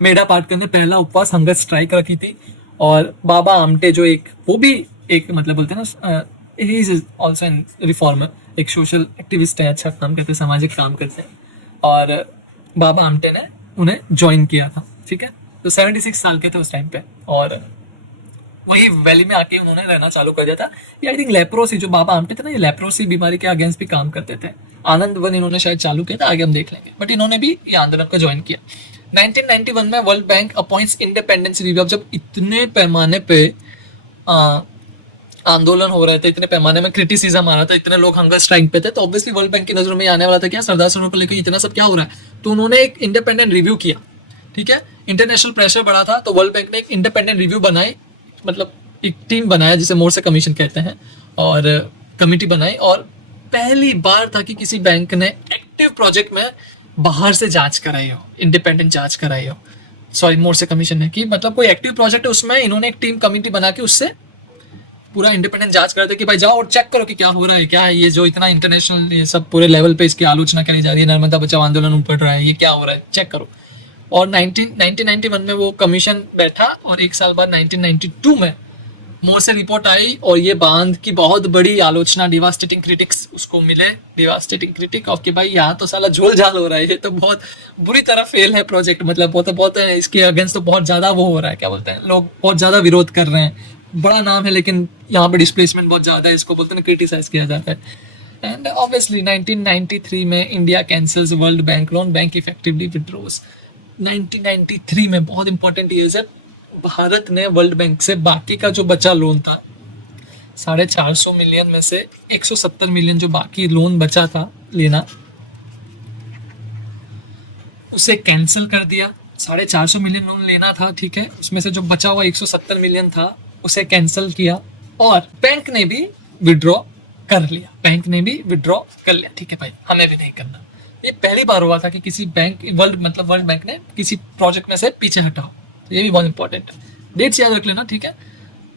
मेधा पाटकर ने पहला उपवास हंगर स्ट्राइक रखी थी। और बाबा आमटे जो एक वो भी एक मतलब बोलते हैं ना he is also an reformer, एक सोशल एक्टिविस्ट है, अच्छा काम करते हैं, सामाजिक काम करते हैं, और बाबा आमटे ने उन्हें ज्वाइन किया था। ठीक है, तो 76 साल के थे उस टाइम पे और वही वैली में आके उन्होंने रहना चालू कर दिया था। ये आई थिंक लेप्रोसी, जो बाबा आमटे थे ना, ये लेप्रोसी बीमारी के अगेंस्ट भी काम करते थे। आनंद वन इन्होंने शायद चालू किया था, आगे हम देख लेंगे, बट इन्होंने भी ये आंदोलन को ज्वाइन किया। 1991 में world bank appoints independence review. जब इतने पैमाने पे आंदोलन हो रहे थे, इतने पैमाने में क्रिटिसिज्म आ रहा था, इतने लोग हंगर स्ट्राइक पे थे, तो ऑब्वियसली वर्ल्ड बैंक की नजरों में आने वाला था क्या सरदार सरोवर को लेकर इतना सब क्या हो रहा है। तो उन्होंने एक इंडिपेंडेंट रिव्यू किया। ठीक है, इंटरनेशनल प्रेशर बढ़ा था तो वर्ल्ड बैंक ने एक इंडिपेंडेंट रिव्यू बनाई, मतलब एक टीम बनाया जिसे मोर्से कमीशन कहते हैं, और कमिटी बनाई। और पहली बार था कि किसी बैंक ने एक्टिव प्रोजेक्ट में बाहर से जांच कराई हो, इंडिपेंडेंट जांच कराई हो, सॉरी मोर्से कमीशन ने, कि मतलब कोई एक्टिव प्रोजेक्ट है उसमें इन्होंने एक टीम कमिटी बना के उससे पूरा इंडिपेंडेंट जांच कर रहे थे कि भाई जाओ और चेक करो कि क्या हो रहा है, क्या है ये जो इतना इंटरनेशनल ये सब पूरे लेवल पे इसकी आलोचना करी जा रही है, नर्मदा बचाओ आंदोलन उपड़ रहा है, ये क्या हो रहा है, चेक करो। और 1991 में वो कमीशन बैठा और एक साल बाद 1992 में मोर से रिपोर्ट आई और ये बांध की बहुत बड़ी आलोचना, डिवास्टेटिंग क्रिटिक्स उसको मिले, डिवास्टेटिंग क्रिटिक ऑफ कि भाई यहाँ तो साला झोल झाल हो रहा है, ये तो बहुत बुरी तरह फेल है प्रोजेक्ट, मतलब बहुत बहुत इसके अगेंस्ट तो बहुत ज्यादा वो हो रहा है, क्या बोलते हैं लोग, बहुत ज्यादा विरोध कर रहे हैं, बड़ा नाम है लेकिन यहाँ पे डिस्प्लेसमेंट बहुत ज्यादा है, इसको बोलते हैं क्रिटिसाइज किया जाता है। एंड ऑब्वियसली 1993 में India cancels world bank loan, bank effectively withdraws. 1993 में बहुत इंपॉर्टेंट ईयर है, भारत ने वर्ल्ड बैंक से बाकी का जो बचा लोन था 450 मिलियन में से 170 मिलियन जो बाकी लोन बचा था लेना, उसे कैंसिल कर दिया। 450 मिलियन लोन लेना था, ठीक है, उसमें से जो बचा हुआ 170 मिलियन था उसे कैंसिल किया और बैंक ने भी विड्रॉ कर लिया, बैंक ने भी विड्रॉ कर लिया, ठीक है भाई हमें भी नहीं करना। ये पहली बार हुआ था कि किसी बैंक वर्ल्ड बैंक ने किसी प्रोजेक्ट में से पीछे हटा, ये भी बहुत इंपॉर्टेंट है, डेट्स याद रख लेना, ठीक है।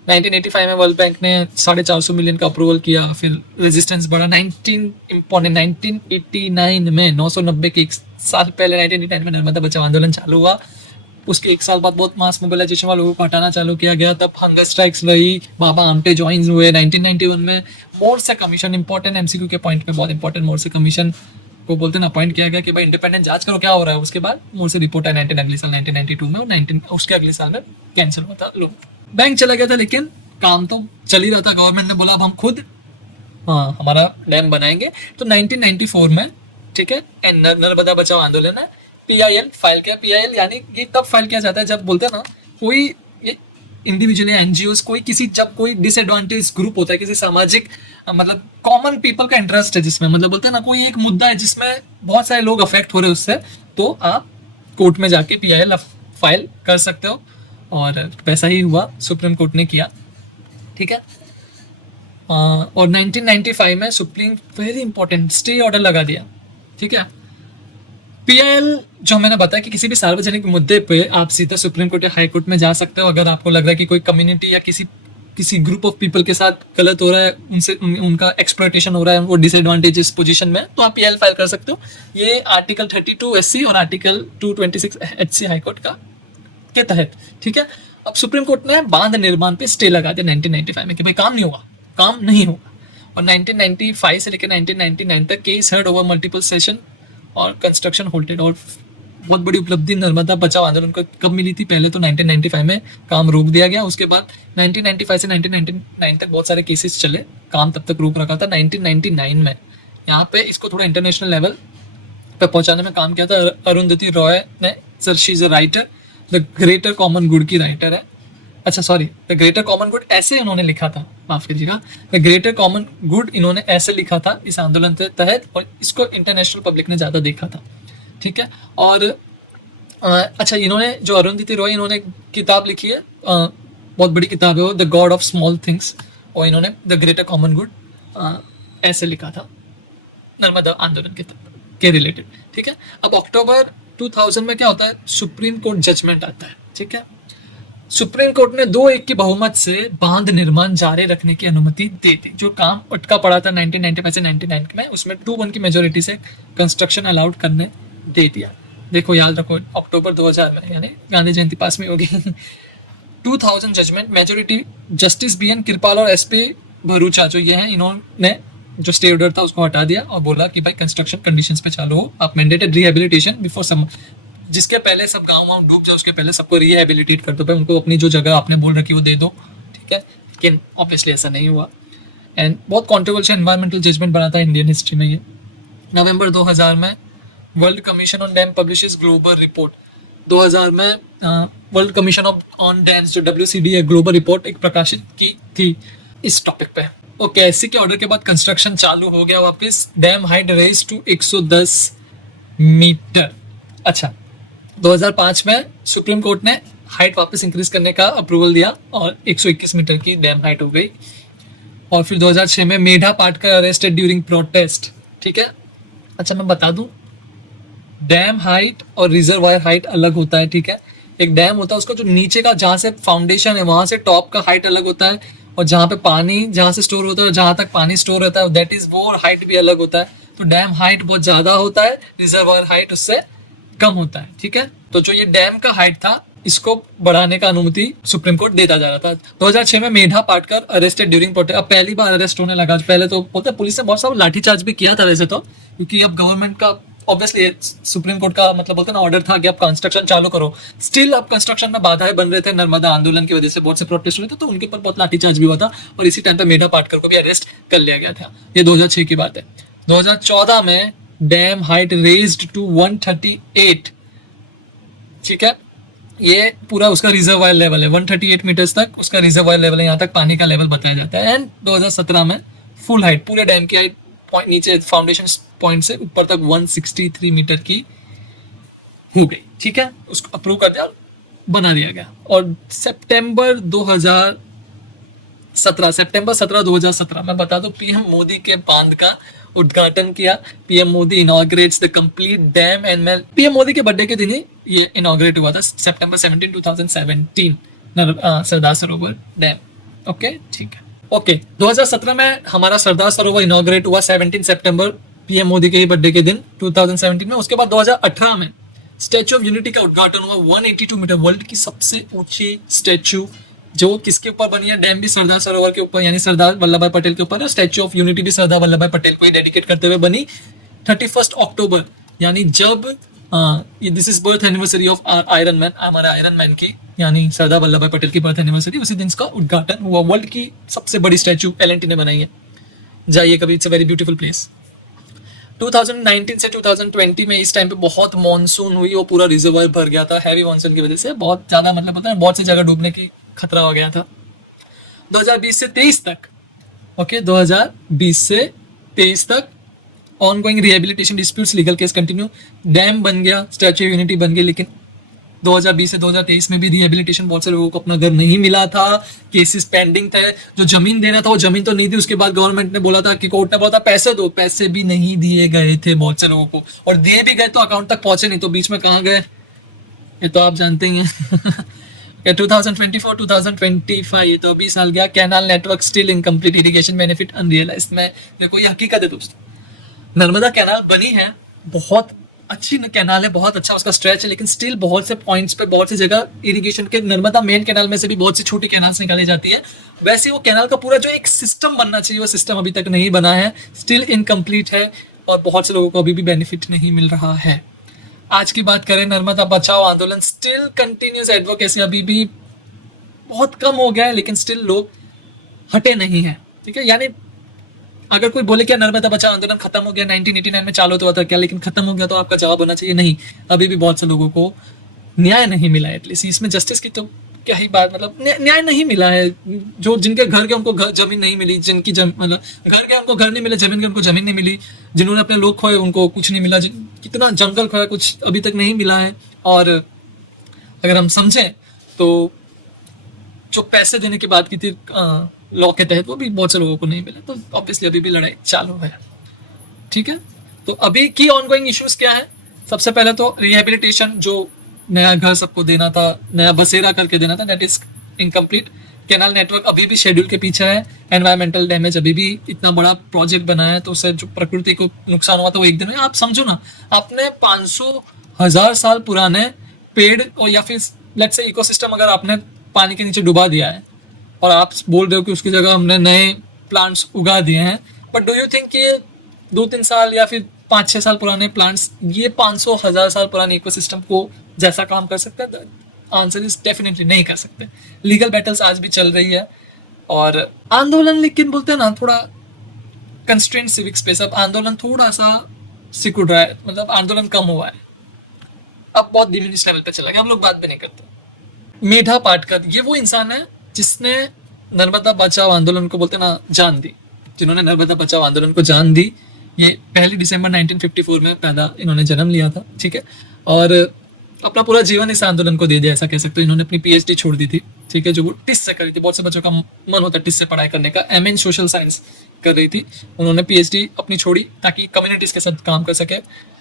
1985 में वर्ल्ड बैंक ने 450 मिलियन का अप्रूवल किया, फिर रेजिस्टेंस बढ़ा। 1989 में 990 के एक साल पहले 1989 में नर्मदा बचाओ आंदोलन चालू हुआ, उसके एक साल बाद बहुत मास मोबिलाइजेशन वालों को हटाना चालू किया गया, तब हंगर स्ट्राइक्स रही, बाबा आमटे ज्वाइन हुए। 1991 में मोर्से कमीशन, इंपॉर्टेंट एमसीक्यू के पॉइंट पे बहुत इंपॉर्टेंट, मोर्से कमीशन को बोलते हैं अपॉइंट किया गया कि भाई इंडिपेंडेंट जांच करो क्या हो रहा है। उसके बाद मोर्से रिपोर्ट है 1992 में और 19 उसके अगले साल में कैंसिल हुआ था लोन, बैंक चला गया था, लेकिन काम तो चल ही रहा था। गवर्नमेंट ने बोला अब हम खुद हमारा डैम बनाएंगे, तो 1994 में, ठीक है, नर्मदा बचाओ आंदोलन है, PIL फाइल किया। PIL यानी ये तब फाइल किया जाता है जब बोलते हैं ना कोई इंडिविजुअल या एनजीओ कोई किसी, जब कोई डिसएडवांटेज ग्रुप होता है, किसी सामाजिक मतलब कॉमन पीपल का इंटरेस्ट है जिसमें, मतलब बोलते हैं ना कोई एक मुद्दा है जिसमें बहुत सारे लोग अफेक्ट हो रहे हैं उससे, तो आप कोर्ट में जाके PIL फाइल कर सकते हो और वैसा ही हुआ, सुप्रीम कोर्ट ने किया, ठीक है। और 1995 में supreme, very important, stay order लगा दिया, ठीक है। PIL जो मैंने बताया कि किसी भी सार्वजनिक मुद्दे पे आप सीधा सुप्रीम कोर्ट या हाई कोर्ट में जा सकते हो, अगर आपको लग रहा है कि कोई कम्युनिटी या किसी ग्रुप ऑफ पीपल के साथ गलत हो रहा है, उनसे उनका एक्सप्लॉयटेशन हो रहा है, वो डिसएडवांटेजेस पोजीशन में, तो आप PIL फाइल कर सकते हो। ये आर्टिकल 32 SC और आर्टिकल 226 HC हाई कोर्ट का के तहत, ठीक है। अब सुप्रीम कोर्ट ने बांध निर्माण पे स्टे लगा दिया 1995 में कि भाई काम नहीं होगा, काम नहीं होगा। और 1995 से लेकर 1999 तक case heard over multiple session और कंस्ट्रक्शन होल्टेड। और बहुत बड़ी उपलब्धि नर्मदा बचाओ आंदोलन को कब मिली थी? पहले तो 1995 में काम रोक दिया गया, उसके बाद 1995 से 1999 तक बहुत सारे केसेस चले, काम तब तक रोक रखा था। 1999 में यहाँ पे इसको थोड़ा इंटरनेशनल लेवल पे पहुंचाने में काम किया था अरुंधति रॉय ने। Sir she is a writer, the greater common good की राइटर है। अच्छा sorry, the greater common good ऐसे इन्होंने लिखा था, माफ कीजिएगा, द ग्रेटर कॉमन गुड इन्होंने ऐसे लिखा था इस आंदोलन के तहत, और इसको इंटरनेशनल पब्लिक ने ज़्यादा देखा था, ठीक है। और अच्छा, इन्होंने जो अरुंधति रॉय, इन्होंने किताब लिखी है, बहुत बड़ी किताब है वो, the God of small things, और इन्होंने द ग्रेटर कॉमन गुड ऐसे लिखा था नर्मदा आंदोलन के रिलेटेड, ठीक है। अब अक्टूबर 2000 में क्या होता है, सुप्रीम कोर्ट जजमेंट आता है, ठीक है। सुप्रीम कोर्ट ने 2-1 की बहुमत से बांध निर्माण जारी रखने की अनुमति दे दी। जो काम अटका पड़ा था 1995 से 99 में, उसमें 2-1 की मेजोरिटी से कंस्ट्रक्शन अलाउड करने दे दिया। देखो याद रखो, अक्टूबर 2000 में, यानी गांधी जयंती पास में होगी। 2000 जजमेंट, मेजोरिटी जस्टिस BN कृपाल और SP भरूचा जो ये हैं, इन्होंने जो स्टे ऑर्डर था उसको हटा दिया और बोला कि भाई कंस्ट्रक्शन कंडीशंस पे चालू हो, आप मैंडेटेड रिहेबिलिटेशन बिफोर सम, जिसके पहले सब गाँव डूब जाए उसके पहले सबको रिहेबिलिटेट कर दो, भाई उनको अपनी जो जगह आपने बोल रखी वो दे दो, ठीक है। लेकिन ऑब्वियसली ऐसा नहीं हुआ, एंड बहुत कॉन्ट्रोवर्शियल एनवायरमेंटल जजमेंट बना था इंडियन हिस्ट्री में ये। नवंबर 2000 में world commission on dam publishes global report. 2000 में वर्ल्ड कमीशन ऑन डैम्स जो WCD है, ग्लोबल रिपोर्ट एक प्रकाशित की थी इस टॉपिक पे। ओके, ऐसी के ऑर्डर के बाद कंस्ट्रक्शन चालू हो गया वापस। Dam height raise to 110 metre. अच्छा, 2005 में सुप्रीम कोर्ट ने हाइट वापस इंक्रीज करने का अप्रूवल दिया और 121 मीटर की डैम हाइट हो गई। और फिर 2006 में Medha Patkar arrested during protest, ठीक है। अच्छा मैं बता दूं, डैम हाइट और रिजर्वायर हाइट अलग होता है, ठीक है। एक डैम होता है उसका जो नीचे का जहाँ से फाउंडेशन है वहां से टॉप का हाइट अलग होता है, और जहाँ पे पानी जहाँ से स्टोर होता है, जहाँ तक पानी स्टोर रहता है, दैट इज वो हाइट भी अलग होता है। तो डैम हाइट बहुत ज्यादा होता है, रिजर्वायर हाइट उससे कम होता है। ठीक है, तो जो ये डैम का हाइट था, इसको बढ़ाने का अनुमति सुप्रीम कोर्ट देता जा रहा था। 2006 में Medha Patkar arrested during protest. अब पहली बार अरेस्ट होने लगा। पहले तो बोलते पुलिस ने बहुत सारा लाठीचार्ज भी किया था वैसे तो, क्योंकि अब गवर्नमेंट का ऑब्वियसली सुप्रीम कोर्ट का मतलब बोलते ना ऑर्डर था कि अब कंस्ट्रक्शन चालू करो। स्टिल अब कंस्ट्रक्शन में बाधाएं बन रहे थे, नर्मदा आंदोलन की वजह से बहुत से प्रोटेस्ट हुए थे, तो उनके ऊपर बहुत लाठीचार्ज भी हुआ था। और इसी टाइम पे मेधा पाटकर को भी अरेस्ट कर लिया गया था। ये 2006 की बात है। 2014 में डैम हाइट रेज्ड टू 138। ठीक है, ये पूरा उसका रिजर्वायर लेवल है, 138 मीटर्स तक उसका रिजर्वायर लेवल है, यहाँ तक पानी का लेवल बताया जाता है। एंड 2017 में फुल हाइट, पूरे डैम की हाइट नीचे फाउंडेशन पॉइंट से ऊपर तक 163 मीटर की हो गई। ठीक है, उसको अप्रूव कर दिया, बना दिया गया। और सितंबर 2017 में बता दो, पीएम मोदी के बांध का उद्घाटन किया। PM Modi inaugurates the complete dam. And मैं पीएम मोदी के बर्थडे के दिन ही ये इनॉग्रेट हुआ था, सितंबर 17, 2017, सरदार सरोवर डैम। ओके, ठीक है। ओके, 2017 में हमारा सरदार सरोवर इनॉग्रेट हुआ 17 सितंबर, पीएम मोदी के ही बर्थडे के दिन 2017 में। उसके बाद 2018 में स्टैच्यू ऑफ यूनिटी का उद्घाटन हुआ। 182 मीटर, वर्ल्ड की सबसे ऊंची स्टैच्यू, जो किसके ऊपर बनी है? डैम भी सरदार सरोवर के ऊपर, यानी सरदार वल्लभ भाई पटेल के ऊपर है। स्टैच्यू ऑफ यूनिटी भी सरदार वल्लभ भाई पटेल को ही डेडिकेट करते हुए बनी 31 अक्टूबर, यानी जब this is birth anniversary of iron man, हमारे आयरन मैन की, यानी सरदार वल्लभ भाई पटेल की बर्थ एनिवर्सरी, उसी दिन इसका उद्घाटन हुआ। वर्ल्ड की सबसे बड़ी स्टैच्यू एल&टी ने बनाई है, जाइए कभी, it's a very beautiful place. 2019 से 2020 में इस टाइम पे बहुत मॉनसून हुई, वो पूरा रिजर्वायर भर गया था। हैवी मॉनसून की वजह से बहुत ज्यादा मतलब पता है, बहुत सी जगह डूबने की खतरा हो गया था। 2020 से 23 तक, ओके, 2020 से 23 तक ongoing rehabilitation disputes, legal case continue. Dam बन गया, स्टैच्यू ऑफ यूनिटी बन गई, लेकिन 2020 से 2023 में भी रिहेबिलिटेशन बहुत से लोगों को अपना घर नहीं मिला था, केसेस पेंडिंग थे। जो जमीन देना था वो जमीन तो नहीं दी, उसके बाद गवर्नमेंट ने बोला था कि कोर्ट ने बोला था पैसे दो, पैसे भी नहीं दिए गए थे बहुत से लोगों को, और दिए भी गए तो अकाउंट तक पहुंचे नहीं, तो बीच में कहाँ गए ये तो आप जानते ही हैं। 2024 2025 ये तो अभी साल गया। Canal network still incomplete, irrigation benefit unrealised. में देखो ये हकीकत है दोस्तों, नर्मदा कैनाल बनी है, बहुत अच्छी कैनाल है, बहुत अच्छा उसका स्ट्रेच है, लेकिन स्टिल बहुत से पॉइंट्स पे, बहुत सी जगह इरिगेशन के, नर्मदा मेन कैनाल में से भी बहुत सी छोटी कैनाल्स निकाली जाती है। वैसे वो कैनाल का पूरा जो एक सिस्टम बनना चाहिए, वो सिस्टम अभी तक नहीं बना है, स्टिल इनकम्प्लीट है, और बहुत से लोगों को अभी भी बेनिफिट नहीं मिल रहा है। आज की बात करें, नर्मदा बचाओ आंदोलन स्टिल कंटिन्यूस, एडवोकेसी अभी भी बहुत कम हो गया है, लेकिन स्टिल लोग हटे नहीं है। ठीक है, यानी अगर कोई बोले क्या नर्मदा बचाओ आंदोलन खत्म हो गया, 1989 में चालू तो हुआ था क्या, लेकिन खत्म हो गया, तो आपका जवाब होना चाहिए नहीं, अभी भी बहुत से लोगों को न्याय नहीं मिला है। एटलीस्ट इसमें जस्टिस की तो क्या ही बात, मतलब न्याय नहीं मिला है। जो जिनके घर के उनको जमीन नहीं मिली, जिनकी मतलब घर के उनको घर नहीं मिले, जमीन के उनको जमीन नहीं मिली, जिन्होंने अपने लोग खोए उनको कुछ नहीं मिला, कितना जंगल खोया कुछ अभी तक नहीं मिला है। और अगर हम समझें तो जो पैसे देने की बात की थी लॉ के तहत, वो भी बहुत से लोगों को नहीं मिला, तो ऑब्वियसली अभी भी लड़ाई चालू है। ठीक है, तो अभी की ऑनगोइंग इश्यूज क्या है? सबसे पहले तो रिहेबिलिटेशन, जो नया घर सबको देना था, नया बसेरा करके देना था, that is incomplete. Canal network अभी भी शेड्यूल के पीछे है। एनवायरमेंटल डैमेज, अभी भी इतना बड़ा प्रोजेक्ट बना है, तो उससे जो प्रकृति को नुकसान हुआ था वो एक दिन में। आप समझो ना, आपने 500,000 साल पुराने पेड़ और या फिर लेट्स से इकोसिस्टम अगर आपने पानी के नीचे डुबा दिया है, और आप बोल रहे हो कि उसकी जगह हमने नए प्लांट्स उगा दिए हैं, बट डू यू थिंक कि 2-3 साल या फिर 5-6 साल पुराने प्लांट्स ये 500,000 साल पुराने इकोसिस्टम को जैसा काम कर सकते हैं? आंसर इज डेफिनेटली नहीं कर सकते। लीगल बैटल्स आज भी चल रही है, और आंदोलन, लेकिन बोलते हैं ना थोड़ा कंस्ट्रेंट सिविक स्पेस, अब आंदोलन थोड़ा सा सिकुड़ रहा है, मतलब आंदोलन कम हुआ है, अब बहुत डिमिनिश लेवल पे चला गया, हम लोग बात भी नहीं करते। मेधा पाटकर, ये वो इंसान है जिसने नर्मदा बचाओ आंदोलन को बोलते ना जान दी, जिन्होंने नर्मदा बचाओ आंदोलन को जान दी। ये 1 दिसंबर 1954 में पैदा इन्होंने जन्म लिया था। ठीक है, और अपना पूरा जीवन इस आंदोलन को दे दिया, ऐसा कह सकते हो। इन्होंने अपनी पीएचडी छोड़ दी थी, ठीक है, जो वो टिस से करी थी। बहुत से बच्चों का मन होता है टिस से पढ़ाई करने का। एमए इन सोशल साइंस कर रही थी, उन्होंने पीएचडी अपनी छोड़ी ताकि कम्युनिटीज के साथ काम कर सके।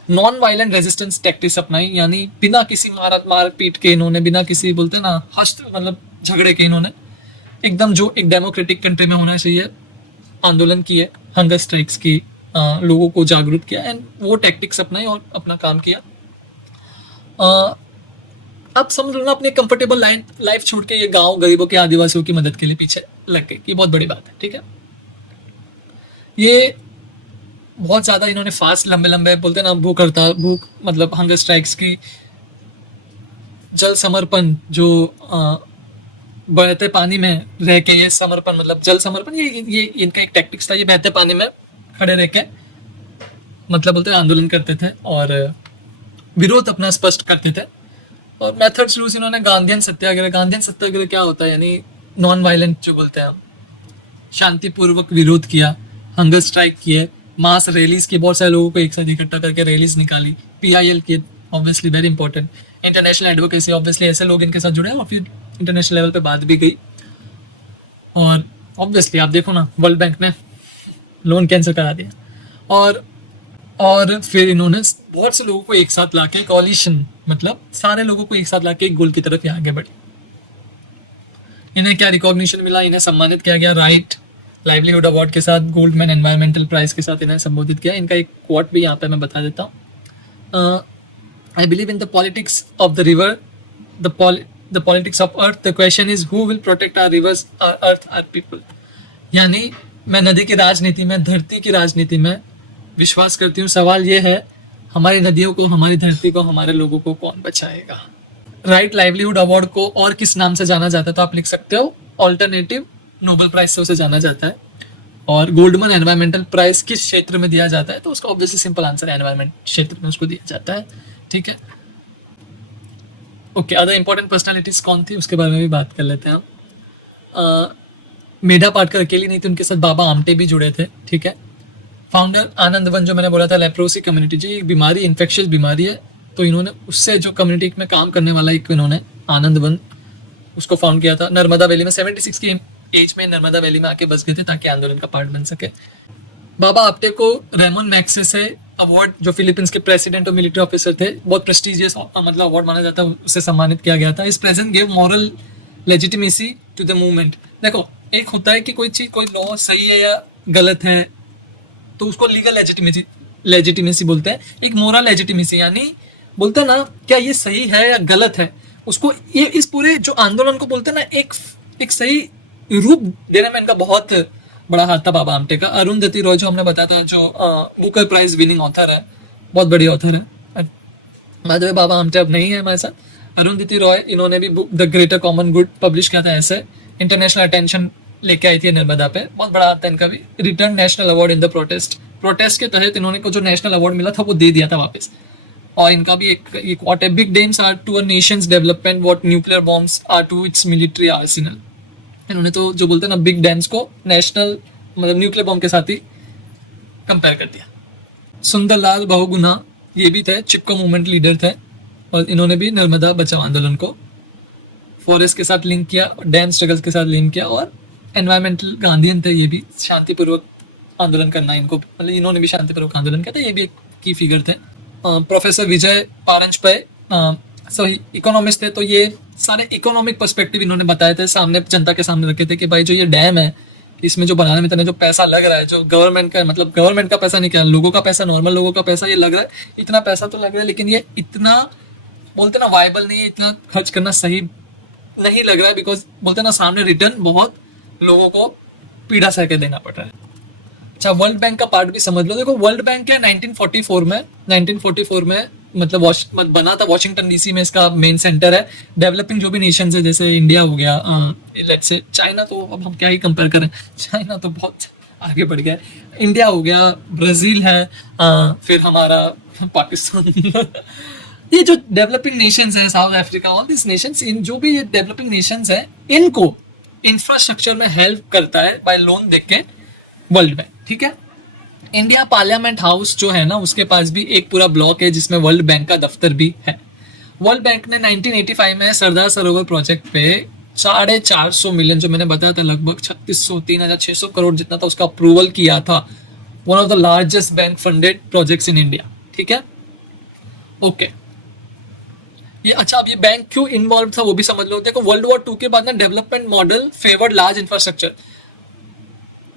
नॉन वायलेंट रेजिस्टेंस टैक्टिक्स अपनाई, यानी बिना किसी मार पीट के इन्होंने, बिना किसी बोलते ना हस्त मतलब झगड़े के इन्होंने एकदम जो एक डेमोक्रेटिक कंट्री में होना चाहिए, आंदोलन किए, हंगर स्ट्राइक्स की, लोगों को जागरूक किया एंड वो टैक्टिक्स अपनाई और अपना काम किया। अब समझ लो ना, अपने कंफर्टेबल लाइफ छोड़ के ये गांव गरीबों के, आदिवासियों की मदद के लिए पीछे लग गए। ये बहुत बड़ी बात है, ठीक है। ये बहुत ज्यादा इन्होंने फास्ट, लंबे लंबे बोलते हैं ना, भूख मतलब हंगर स्ट्राइक्स की, जल समर्पण, जो बहते पानी में रह के, ये समर्पण मतलब जल समर्पण, ये इनका एक टैक्टिक्स था। ये बहते पानी में खड़े रह के मतलब बोलते हैं आंदोलन करते थे और विरोध अपना स्पष्ट करते थे। और मेथड्स यूज इन्होंने गांधीयन सत्याग्रह। गांधीयन सत्याग्रह क्या होता है, यानी नॉन वायलेंट जो बोलते हैं हम, शांतिपूर्वक विरोध किया, हंगर स्ट्राइक किए, मास रैलीज की, बहुत सारे लोगों को एक साथ इकट्ठा करके रैलीज निकाली, पीआईएल की, obviously very important, international advocacy, obviously ऐसे लोग इनके साथ जुड़े और फिर इंटरनेशनल लेवल पे बात भी गई। और ऑब्वियसली आप देखो ना, वर्ल्ड बैंक ने लोन कैंसिल करा दिया। और फिर इन्होंने बहुत से लोगों को एक साथ लाके, कॉलिशन मतलब सारे लोगों को एक साथ लाके एक गोल की तरफ आगे बढ़ी। इन्हें क्या रिकॉग्निशन मिला, इन्हें सम्मानित किया गया राइट लाइवलीहुड अवार्ड के साथ, गोल्डमैन एनवायरमेंटल प्राइज के साथ इन्हें संबोधित किया। इनका एक कोट भी यहाँ पे मैं बता देता हूँ। I believe in the politics of the river, the politics of earth, the question is who will protect our rivers, our earth, our people. यानी मैं नदी की राजनीति में, धरती की राजनीति में विश्वास करती हूँ। सवाल ये है, हमारी नदियों को, हमारी धरती को, हमारे लोगों को कौन बचाएगा। राइट लाइवलीहुड अवार्ड को और किस नाम से जाना जाता है, तो आप लिख सकते हो ऑल्टरनेटिव नोबेल प्राइज से उसे जाना जाता है। और गोल्डमैन एनवायरमेंटल प्राइज किस क्षेत्र में दिया जाता है, तो उसका ऑब्वियसली सिंपल आंसर है, एनवायरमेंट क्षेत्र में उसको दिया जाता है, ठीक है। ओके, अदर इंपॉर्टेंट पर्सनालिटीज कौन थी उसके बारे में भी बात कर लेते हैं हम। मेधा पाटकर अकेली नहीं थी, उनके साथ बाबा आमटे भी जुड़े थे, ठीक है। फाउंडर आनंद वन, जो मैंने बोला था लेप्रोसी कम्युनिटी, जो एक बीमारी, इन्फेक्शियस बीमारी है, तो इन्होंने उससे जो कम्युनिटी में काम करने वाला एक इन्होंने आनंद वन उसको फाउंड किया था। नर्मदा वैली में 76 की एज में नर्मदा वैली में आके बस गए थे ताकि आंदोलन का पार्ट बन सके। बाबा आप्टे को रेमन मैग्सेसे अवार्ड, जो फिलीपींस के प्रेसिडेंट और मिलिट्री ऑफिसर थे, बहुत प्रेस्टिजियस मतलब अवार्ड माना जाता है, उससे सम्मानित किया गया था। इस present gave moral legitimacy to the movement. देखो, एक होता है कि कोई चीज, कोई लॉ सही है या गलत है, तो उसको लीगल लेजिटिमेसी बोलते हैं। एक मोरल लेजिटिमेसी, यानी बोलते हैं ना, क्या ये सही है या गलत है, उसको, ये इस पूरे जो आंदोलन को बोलते हैं ना, एक सही रूप देने में इनका बहुत बड़ा हाथ था बाबा आमटे का। अरुंधति रॉय, जो हमने बताया था, जो बुकर प्राइज विनिंग ऑथर है, बहुत बड़ी ऑथर है। By the way, Baba Amte अब नहीं है हमारे साथ। अरुंधति रॉय, इन्होंने भी book the greater common good publish किया था, ऐसे इंटरनेशनल अटेंशन लेके आई थी नर्मदा पे, बहुत बड़ा हाथ था इनका भी। Return national award in the protest के तहत इन्होंने को जो नेशनल अवार्ड मिला था वो दे दिया था वापस। और इनका भी एक what big dams are to a nation's development what nuclear bombs are to its military arsenal. इन्होंने तो जो बोलते हैं ना, बिग डैम्स को नेशनल मतलब न्यूक्लियर बॉम्ब के साथ ही कंपेयर कर दिया। सुंदरलाल बहुगुणा, ये भी थे, चिपको मूवमेंट लीडर थे, और इन्होंने भी नर्मदा बचाओ आंदोलन को फॉरेस्ट के साथ लिंक किया, डैम स्ट्रगल्स के साथ लिंक किया, और एनवायरमेंटल गांधीयन थे ये भी, शांतिपूर्वक आंदोलन करना इनको, मतलब इन्होंने भी शांतिपूर्वक आंदोलन किया था, ये भी एक की फिगर थे। प्रोफेसर विजय पारंजपे इकोनॉमिस्ट थे, तो ये सारे इकोनॉमिक पर्सपेक्टिव इन्होंने बताए थे, सामने जनता के सामने रखे थे कि भाई जो ये डैम है, इसमें जो बनाने में इतना जो पैसा लग रहा है, जो गवर्नमेंट का, मतलब गवर्नमेंट का पैसा नहीं, क्या लोगों का पैसा, नॉर्मल लोगों का पैसा ये लग रहा है, इतना पैसा तो लग रहा है, लेकिन ये इतना बोलते ना वायबल नहीं है, इतना खर्च करना सही नहीं लग रहा है, बिकॉज बोलते ना सामने रिटर्न बहुत लोगों को पीड़ा सह के देना पड़ रहा है। अच्छा, वर्ल्ड बैंक का पार्ट भी समझ लो। देखो, वर्ल्ड बैंक है 1944 में मतलब बना था, वॉशिंगटन डीसी में इसका मेन सेंटर है। डेवलपिंग जो भी नेशंस है, जैसे इंडिया हो गया, लेट्स से चाइना, तो अब हम क्या ही कंपेयर करें, चाइना तो बहुत आगे बढ़ गया है, इंडिया हो गया, ब्राजील है, फिर हमारा पाकिस्तान ये जो डेवलपिंग नेशंस है, South Africa, all this nations, इन जो भी ये डेवलपिंग नेशंस है, इनको इंफ्रास्ट्रक्चर में हेल्प करता है बाय लोन देके वर्ल्ड बैंक, ठीक है। इंडिया पार्लियामेंट हाउस जो है ना, उसके पास भी एक पूरा ब्लॉक है जिसमें वर्ल्ड बैंक का दफ्तर भी है। वर्ल्ड बैंक ने 1985 में सरदार सरोवर प्रोजेक्ट पे 450 मिलियन, जो मैंने बताया था लगभग 3600 करोड़ जितना था, उसका अप्रूवल किया था। One of the largest bank funded projects in India, ठीक है, ओके। ये अच्छा, अब ये बैंक क्यों इन्वॉल्व था वो भी समझ लो। देखो वर्ल्ड वॉर टू के बाद ना development model favoured large infrastructure.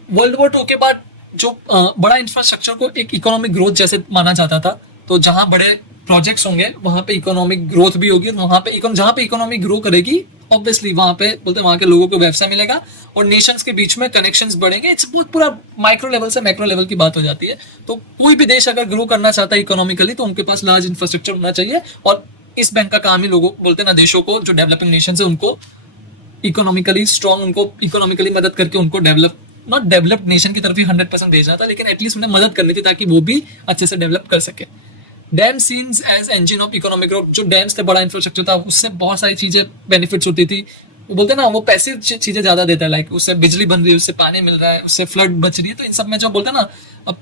World War two के बाद जो बड़ा इंफ्रास्ट्रक्चर को एक इकोनॉमिक ग्रोथ जैसे माना जाता था, तो जहां बड़े प्रोजेक्ट्स होंगे वहां पे इकोनॉमिक ग्रोथ भी होगी, वहां पे जहां पे इकोनॉमिक ग्रो करेगी ऑब्वियसली वहां पे बोलते हैं वहां के लोगों को व्यवसाय मिलेगा और नेशंस के बीच में कनेक्शंस बढ़ेंगे। इट्स बहुत पूरा माइक्रो लेवल से मैक्रो लेवल की बात हो जाती है। तो कोई भी देश अगर ग्रो करना चाहता है इकोनॉमिकली तो उनके पास लार्ज इंफ्रास्ट्रक्चर होना चाहिए, और इस बैंक का काम ही लोगों बोलते हैं ना देशों को, जो डेवलपिंग नेशन है उनको इकोनॉमिकली स्ट्रॉन्ग, उनको इकोनॉमिकली मदद करके उनको डेवलप, नॉट डेवलप्ड नेशन की तरफ ही 100% भेजना था, लेकिन एटलीस्ट उन्हें मदद करनी थी ताकि वो भी अच्छे से डेवलप कर सके। Dam seen as engine of economic growth. जो डैम्स थे, बड़ा इंफ्रास्ट्रक्चर था, उससे बहुत सारी चीजें बेनिफिट्स होती थी। वो बोलते हैं ना वो पैसे चीजें ज्यादा देता है, लाइक उससे बिजली बन रही है, उससे पानी मिल रहा है, उससे फ्लड बच रही है। तो इन सब में जो बोलते हैं ना, अब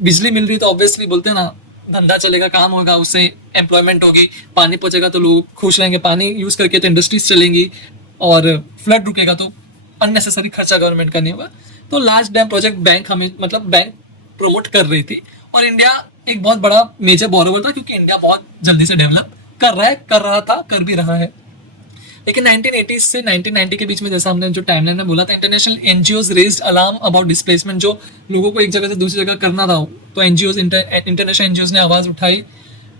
बिजली मिल रही है तो ऑब्वियसली बोलते हैं ना धंधा चलेगा, काम होगा, उससे एम्प्लॉयमेंट होगी, पानी पहुंचेगा तो लोग खुश रहेंगे, पानी यूज करके तो इंडस्ट्रीज चलेंगी, और फ्लड रुकेगा तो अननेसेसरी खर्चा गवर्नमेंट का नहीं होगा। तो लार्ज डैम प्रोजेक्ट बैंक हमें मतलब बैंक प्रमोट कर रही थी, और इंडिया एक बहुत बड़ा मेजर बोरोवर था क्योंकि इंडिया बहुत जल्दी से डेवलप कर रहा है, कर रहा था, कर भी रहा है। लेकिन 1980 से 1990 के बीच में, जैसा हमने जो टाइमलाइन में बोला था, international NGOs raised alarm about displacement. जो लोगों को एक जगह से दूसरी जगह करना था, तो एनजीओज, इंटरनेशनल एनजीओज ने आवाज उठाई।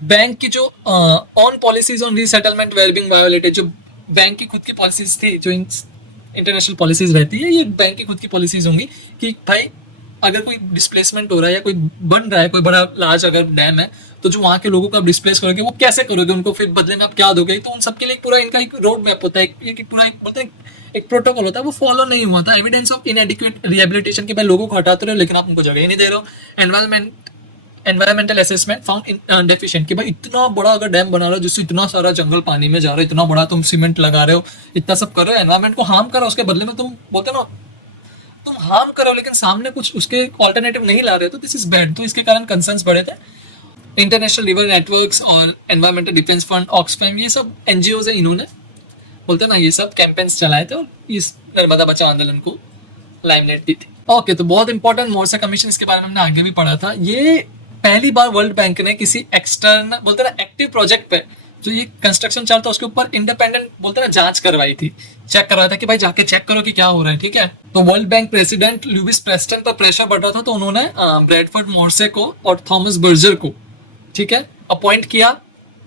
बैंक की जो on policies on resettlement well being violated, जो बैंक की खुद की पॉलिसीज थी, जो इंटरनेशनल पॉलिसीज रहती है, ये बैंक की खुद की पॉलिसीज होंगी कि भाई अगर कोई डिस्प्लेसमेंट हो रहा है या कोई बन रहा है, कोई बड़ा लार्ज अगर डैम है, तो जो वहाँ के लोगों को आप डिस्प्लेस करोगे वो कैसे करोगे, उनको फिर बदले में आप क्या दोगे। तो उन सबके लिए पूरा इनका एक रोड मैप होता है, एक पूरा बोलते हैं एक प्रोटोकॉल होता है, वो फॉलो नहीं हुआ था। एविडेंस ऑफ इनएडिक्वेट रिहेबिलिटेशन के, भाई लोगों को हटाते रहे लेकिन आप उनको जगह ही नहीं दे रहे हो। एनवायरमेंटल असेसमेंट फाउंड डेफिशिएंट, कि भाई इतना बड़ा अगर डैम बना रहे हो जिससे इतना सारा जंगल पानी में जा रहा है, इतना बड़ा तुम सीमेंट लगा रहे हो, इतना सब कर रहे हो, एनवायरमेंट को हार्म कर रहे हो, उसके बदले में तुम बोलते ना तुम हार्म करो लेकिन सामने कुछ उसके ऑल्टरनेटिव नहीं ला रहे हो, तो दिस इज बैड। तो इसके कारण कंसर्न्स बढ़े थे। इंटरनेशनल रिवर नेटवर्क्स और एनवायरमेंटल डिफेंस फंड, ऑक्सफैम, ये सब एनजीओ है, इन्होंने बोलते ना ये सब कैंपेन्स चलाए थे और इस नर्मदा बचाओ आंदोलन को लाइमलाइट दी थी। ओके, तो बहुत इंपॉर्टेंट मोरसा कमीशन, इसके बारे में हमने आगे भी पढ़ा था। ये पहली बार वर्ल्ड बैंक ने किसी एक्सटर्नल बोलते ना एक्टिव प्रोजेक्ट पे जो ये कंस्ट्रक्शन चलता है उसके ऊपर इंडिपेंडेंट बोलते ना जांच करवाई थी, चेक करवाया था कि भाई जाके चेक करो कि क्या हो रहा है, ठीक है। तो World Bank president Lewis Preston पर प्रेशर बढ़ रहा था, तो उन्होंने ब्रैडफोर्ड मोरसे को और थॉमस बर्जर को, ठीक है, अपॉइंट किया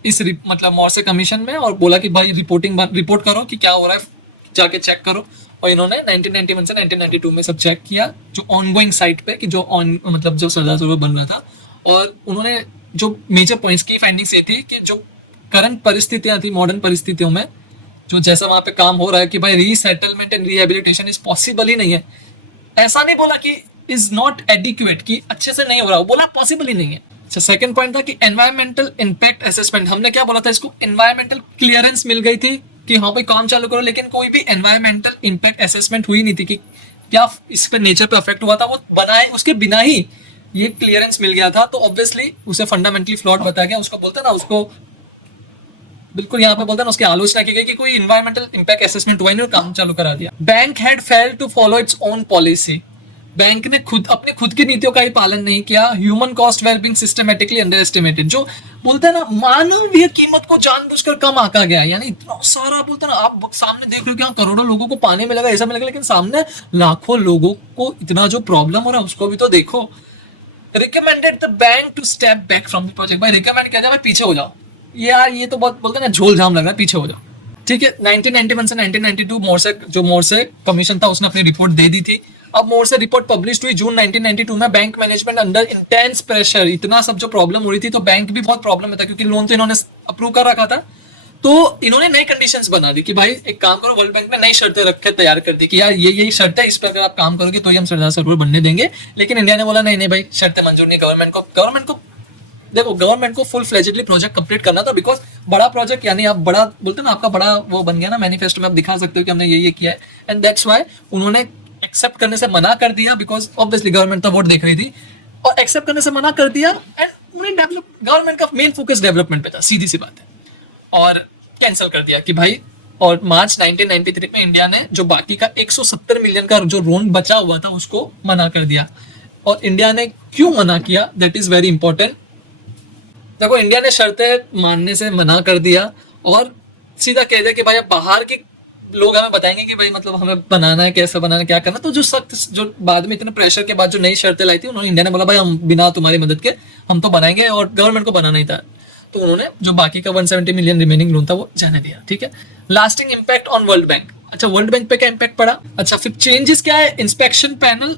इस मतलब मोरसे कमीशन में, और बोला कि भाई रिपोर्ट करो कि क्या हो रहा है, जाके चेक करो। और इन्होंने 1991 से 1992 में सब चेक किया, जो ऑनगोइंग साइट पे कि जो ऑन मतलब जो सरदार सरोवर बन रहा था। और उन्होंने जो मेजर पॉइंट्स की फाइंडिंग्स ये थी कि जो करंट परिस्थितियां थी, मॉडर्न परिस्थितियों में जो जैसा वहां पे काम हो रहा है कि भाई resettlement and rehabilitation is possible ही नहीं है। ऐसा नहीं बोला कि इज नॉट एडिक्वेट, कि अच्छे से नहीं हो रहा, बोला पॉसिबल ही नहीं है। अच्छा, सेकंड पॉइंट था कि एनवायरमेंटल इंपैक्ट असेसमेंट। हमने क्या बोला था, इसको एनवायरमेंटल क्लियरेंस मिल गई थी कि हाँ भाई काम चालू करो, लेकिन कोई भी एनवायरमेंटल इंपैक्ट असेसमेंट हुई नहीं थी कि क्या इस पे नेचर पे अफेक्ट हुआ था, वो बनाए उसके बिना ही ये क्लियरेंस मिल गया था। तो ऑब्वियसली उसे फंडामेंटली फ्लॉड बताया गया, उसको बोलते ना, उसको बिल्कुल यहाँ पे बोलते हैं ना उसकी आलोचना की गई कि कोई इन्वायरमेंटल इंपैक्ट असेसमेंट हुआ नहीं और काम चालू करा दिया। Bank had failed to follow its own policy. Bank ने खुद की नीतियों का ही पालन नहीं किया। Human cost well being systematically underestimated. जो बोलते हैं ना मानवीय कीमत को जानबूझकर कम आंका गया, यानी इतना सारा बोलते हैं ना, आप सामने देख रहे हो कि हाँ करोड़ों लोगों को पानी मिलेगा, ऐसा मिलेगा, लेकिन सामने लाखों लोगों को इतना जो प्रॉब्लम हो रहा है उसको भी तो देखो। Recommended the bank to step back from the project. भाई रिकमेंड किया जाए भाई पीछे हो जाओ, यार ये तो बहुत बोलते हैं ना झोल झाम लग रहा है, पीछे हो जाओ, ठीक है। 1991 से 1992 मोरसे कमीशन था, उसने अपनी रिपोर्ट दे दी थी। अब मोरसे रिपोर्ट पब्लिश हुई जून 1992 में। Bank management under intense pressure, इतना सब जो प्रॉब्लम हो रही थी, तो बैंक भी बहुत प्रॉब्लम में था क्योंकि लोन तो इन्होंने अप्रूव कर रखा था। तो इन्होंने नई कंडीशंस बना दी कि भाई एक काम करो, वर्ल्ड बैंक ने नई शर्तें रख के तैयार कर दी कि यार यही शर्त है, इस पर अगर आप काम करोगे तो ही हम सरदार सरोवर बनने देंगे। लेकिन इंडिया ने बोला नहीं भाई, शर्तें मंजूर नहीं। गवर्नमेंट को देखो, गवर्नमेंट को फुल फ्लेजेडली प्रोजेक्ट कंप्लीट करना था, बिकॉज बड़ा प्रोजेक्ट यानी आप बड़ा बोलते ना, आपका बड़ा वो बन गया ना, मैनिफेस्टो में आप दिखा सकते हो कि हमने ये किया है। एंड दैट्स व्हाई उन्होंने एक्सेप्ट करने से मना कर दिया, बिकॉज ऑब्वियसली गवर्नमेंट तो वोट देख रही थी, और एक्सेप्ट करने से मना कर दिया। एंड उन्हें गवर्नमेंट का मेन फोकस डेवलपमेंट पे था, सीधी सी बात है, और कैंसिल कर दिया कि भाई। और मार्च 1993 में इंडिया ने जो बाकी का 170 मिलियन का जो लोन बचा हुआ था उसको मना कर दिया। और इंडिया ने क्यों मना किया, दैट इज वेरी इंपॉर्टेंट। देखो, इंडिया ने शर्तें मानने से मना कर दिया, और सीधा कह दे कि भाई अब बाहर के लोग हमें बताएंगे कि भाई मतलब हमें बनाना है, कैसे बनाना है, क्या करना। तो जो सख्त, जो बाद में इतने प्रेशर के बाद जो नई शर्तें लाई थी, उन्होंने, इंडिया ने बोला भाई हम बिना तुम्हारी मदद के हम तो बनाएंगे, और गवर्नमेंट को बनाना ही था। तो उन्होंने जो बाकी का 170 मिलियन रिमेनिंग लोन था वो जाने दिया। ठीक है, lasting impact on world bank. अच्छा, वर्ल्ड बैंक पे क्या इम्पैक्ट पड़ा? अच्छा, फिर चेंजेस क्या है? इंस्पेक्शन पैनल,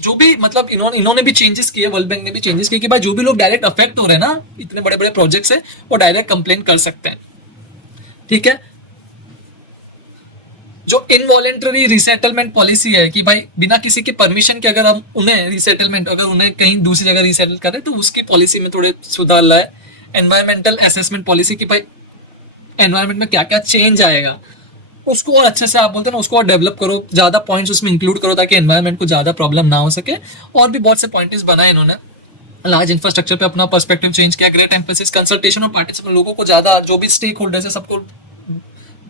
जो भी मतलब इन्होंने भी चेंजेस किए, वर्ल्ड बैंक ने भी चेंजेस किए कि भाई जो भी लोग डायरेक्ट अफेक्ट हो रहे हैं ना इतने बड़े बड़े प्रोजेक्ट से, वो डायरेक्ट कंप्लेन कर सकते हैं। ठीक है, जो इनवॉलेंटरी रिसेटलमेंट पॉलिसी है कि भाई बिना किसी के परमिशन के अगर हम उन्हें रिसेटलमेंट, अगर उन्हें कहीं दूसरी जगह रिसेटल करें तो उसकी पॉलिसी में थोड़े सुधार लाए। एनवायरमेंटल असेसमेंट पॉलिसी की भाई एनवायरमेंट में क्या क्या चेंज आएगा उसको और अच्छे से, आप बोलते हैं ना, उसको और डेवलप करो, ज्यादा पॉइंट्स उसमें इंक्लूड करो ताकि एनवायरमेंट को ज्यादा प्रॉब्लम ना हो सके। और भी बहुत से पॉइंट्स बनाए इन्होंने। लार्ज इंफ्रास्ट्रक्चर पे अपना पर्सपेक्टिव चेंज किया। ग्रेट एम्फेसिस कंसल्टेशन और पार्टिसिपेशन, लोगों को ज्यादा, जो भी स्टेक होल्डर्स है सबको